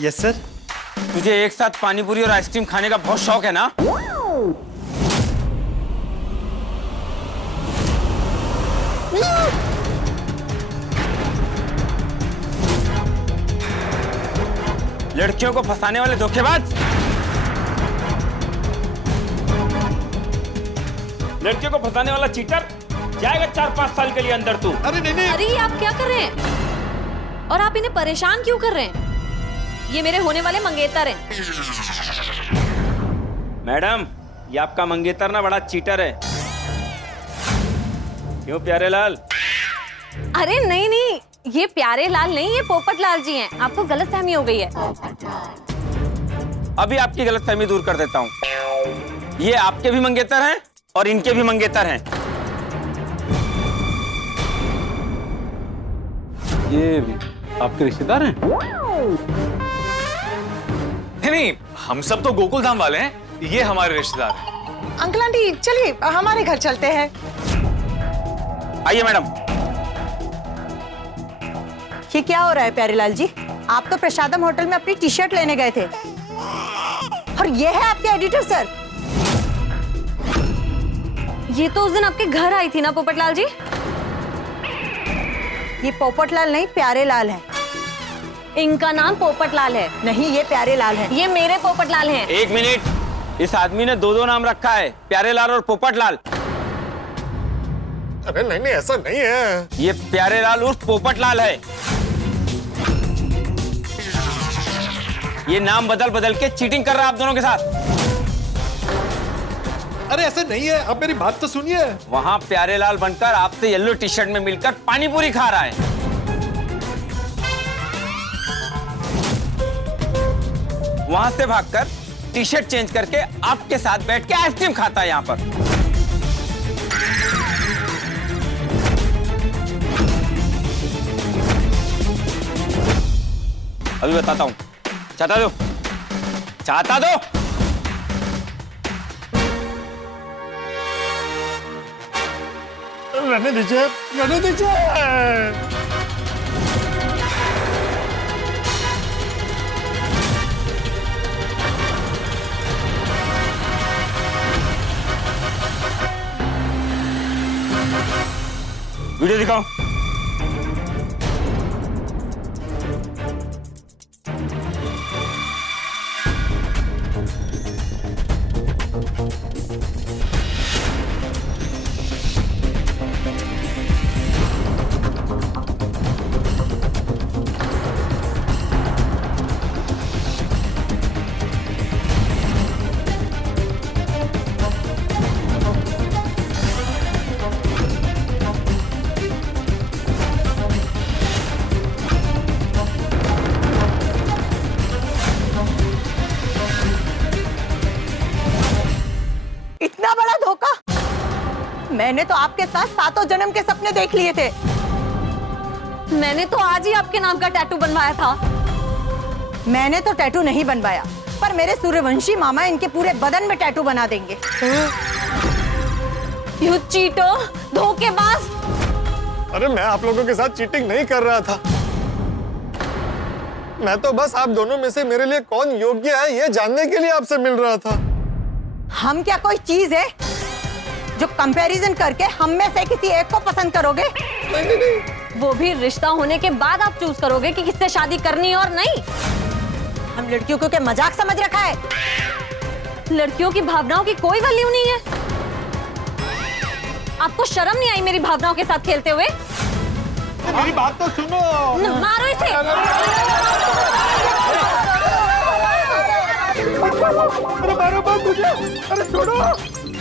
Yes sir. तुझे एक साथ पानी पूरी और आइसक्रीम खाने का बहुत शौक है ना? लड़कियों को फंसाने वाले धोखेबाज, लड़कियों को फंसाने वाला चीटर, जाएगा 4-5 साल के लिए अंदर तू। अरे नहीं। अरे ये आप क्या कर रहे हैं? और आप इन्हें परेशान क्यों कर रहे हैं? ये मेरे होने वाले मंगेतर हैं। मैडम, ये आपका मंगेतर ना बड़ा चीटर है। क्यों प्यारेलाल? अरे नहीं नहीं, ये प्यारे लाल नहीं, ये पोपट लाल जी हैं। आपको गलतफहमी हो गई है। अभी आपकी गलतफहमी दूर कर देता हूँ। ये आपके भी मंगेतर हैं और इनके भी मंगेतर हैं। ये आपके रिश्तेदार हैं? नहीं, हम सब तो गोकुल धाम वाले हैं, ये हमारे रिश्तेदार हैं। अंकल आंटी चलिए हमारे घर चलते हैं। आइए मैडम। ये क्या हो रहा है प्यारेलाल जी? आप तो प्रसादम होटल में अपनी टी शर्ट लेने गए थे और ये है आपके एडिटर सर। ये तो उस दिन आपके घर आई थी ना पोपटलाल जी? ये पोपटलाल नहीं प्यारेलाल है। इनका नाम पोपटलाल है। नहीं, ये प्यारेलाल है। ये मेरे पोपटलाल हैं। एक मिनट, इस आदमी ने दो नाम रखा है, प्यारेलाल और पोपटलाल। अरे नहीं, ऐसा नहीं है। ये प्यारेलाल उर्फ पोपटलाल है। ये नाम बदल बदल के चीटिंग कर रहा है आप दोनों के साथ। अरे ऐसा नहीं है, आप मेरी बात तो सुनिए। वहां प्यारेलाल बनकर आपसे येलो टी शर्ट में मिलकर पानी पूरी खा रहा है। वहां से भागकर टी शर्ट चेंज करके आपके साथ बैठ के आइसक्रीम खाता है यहाँ पर। अभी बताता हूं। चाहता दो, चाहता दो। रहने दीजिए, रहने दीजिए। वीडियो दिखाओ। इतना बड़ा धोखा! मैंने तो आपके साथ 7 जन्म के सपने देख लिए थे। मैंने तो आज ही आपके नाम का टैटू बनवाया था। मैंने तो टैटू नहीं बनवाया, पर मेरे सूर्यवंशी मामा इनके पूरे बदन में टैटू बना देंगे। यू चीटर, धोखेबाज! अरे मैं आप लोगों के साथ चीटिंग नहीं कर रहा था। मैं तो बस आप दोनों में से मेरे लिए कौन योग्य है ये जानने के लिए आपसे मिल रहा था। हम क्या कोई चीज है जो कंपैरिजन करके हम में से किसी एक को पसंद करोगे? नहीं। वो भी रिश्ता होने के बाद आप चूज करोगे कि किससे शादी करनी है और नहीं। हम लड़कियों को क्या मजाक समझ रखा है? लड़कियों की भावनाओं की कोई वैल्यू नहीं है। आपको शर्म नहीं आई मेरी भावनाओं के साथ खेलते हुए? मेरी बात तो सुनो। मारो इसे। अरे मारो मत मुझे, अरे छोड़ो,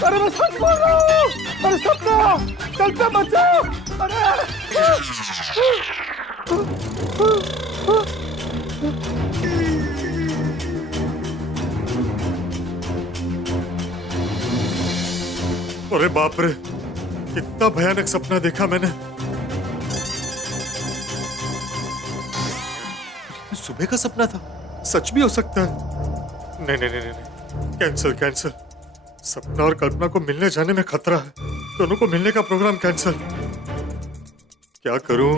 अरे मैं सच बोल रहा हूँ, अरे सपना, कल्पना बचाओ, अरे बाप रे, कितना भयानक सपना देखा मैंने। सुबह का सपना था, सच भी हो सकता है। नहीं नहीं नहीं नहीं, कैंसिल कैंसिल। सपना और कल्पना को मिलने जाने में खतरा है, दोनों को मिलने का प्रोग्राम कैंसिल। क्या करूं?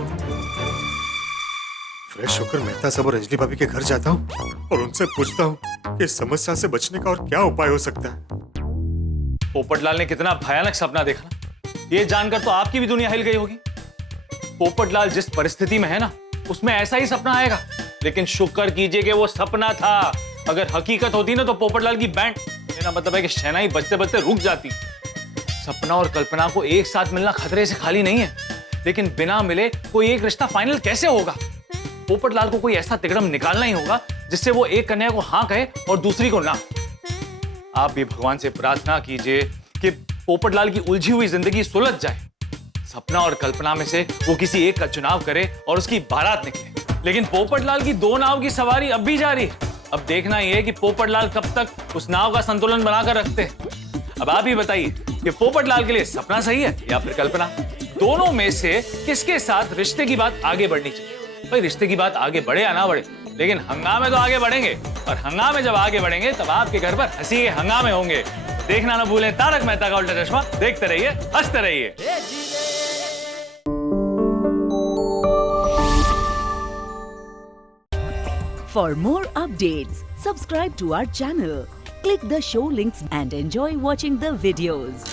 फ्रेश होकर मेहता साहब और अंजलि भाभी के घर जाता हूं और उनसे पूछता हूं कि इस समस्या से बचने का और क्या उपाय हो सकता है। पोपटलाल ने कितना भयानक सपना देखा, ये जानकर तो आपकी भी दुनिया हिल गई होगी। पोपटलाल जिस परिस्थिति में है ना, उसमें ऐसा ही सपना आएगा। लेकिन शुक्र कीजिए कि वो सपना था। अगर हकीकत होती ना तो पोपटलाल की बैंड, मेरा मतलब है कि शहनाई बजते बजते रुक जाती। सपना और कल्पना को एक साथ मिलना खतरे से खाली नहीं है, लेकिन बिना मिले कोई एक रिश्ता फाइनल कैसे होगा? पोपटलाल को कोई ऐसा तिकड़म निकालना ही होगा जिससे वो एक कन्या को हाँ कहे और दूसरी को ना। आप भी भगवान से प्रार्थना कीजिए कि पोपटलाल की उलझी हुई जिंदगी सुलझ जाए। सपना और कल्पना में से वो किसी एक का चुनाव करे और उसकी बारात निकले। लेकिन पोपटलाल की दो नाव की सवारी अब भी जारी है। अब देखना ही है कि पोपटलाल कब तक उस नाव का संतुलन बनाकर रखते हैं। अब आप ही बताइए कि पोपटलाल के लिए सपना सही है या फिर कल्पना? दोनों में से किसके साथ रिश्ते की बात आगे बढ़नी चाहिए? भाई रिश्ते की बात आगे बढ़े या ना बढ़े, लेकिन हंगामे तो आगे बढ़ेंगे। और हंगामे जब आगे बढ़ेंगे तब आपके घर पर हंसी के हंगामे होंगे। देखना ना भूलें तारक मेहता का उल्टा चश्मा। देखते रहिए, हंसते रहिए। For more updates, subscribe to our channel, click the show links and enjoy watching the videos.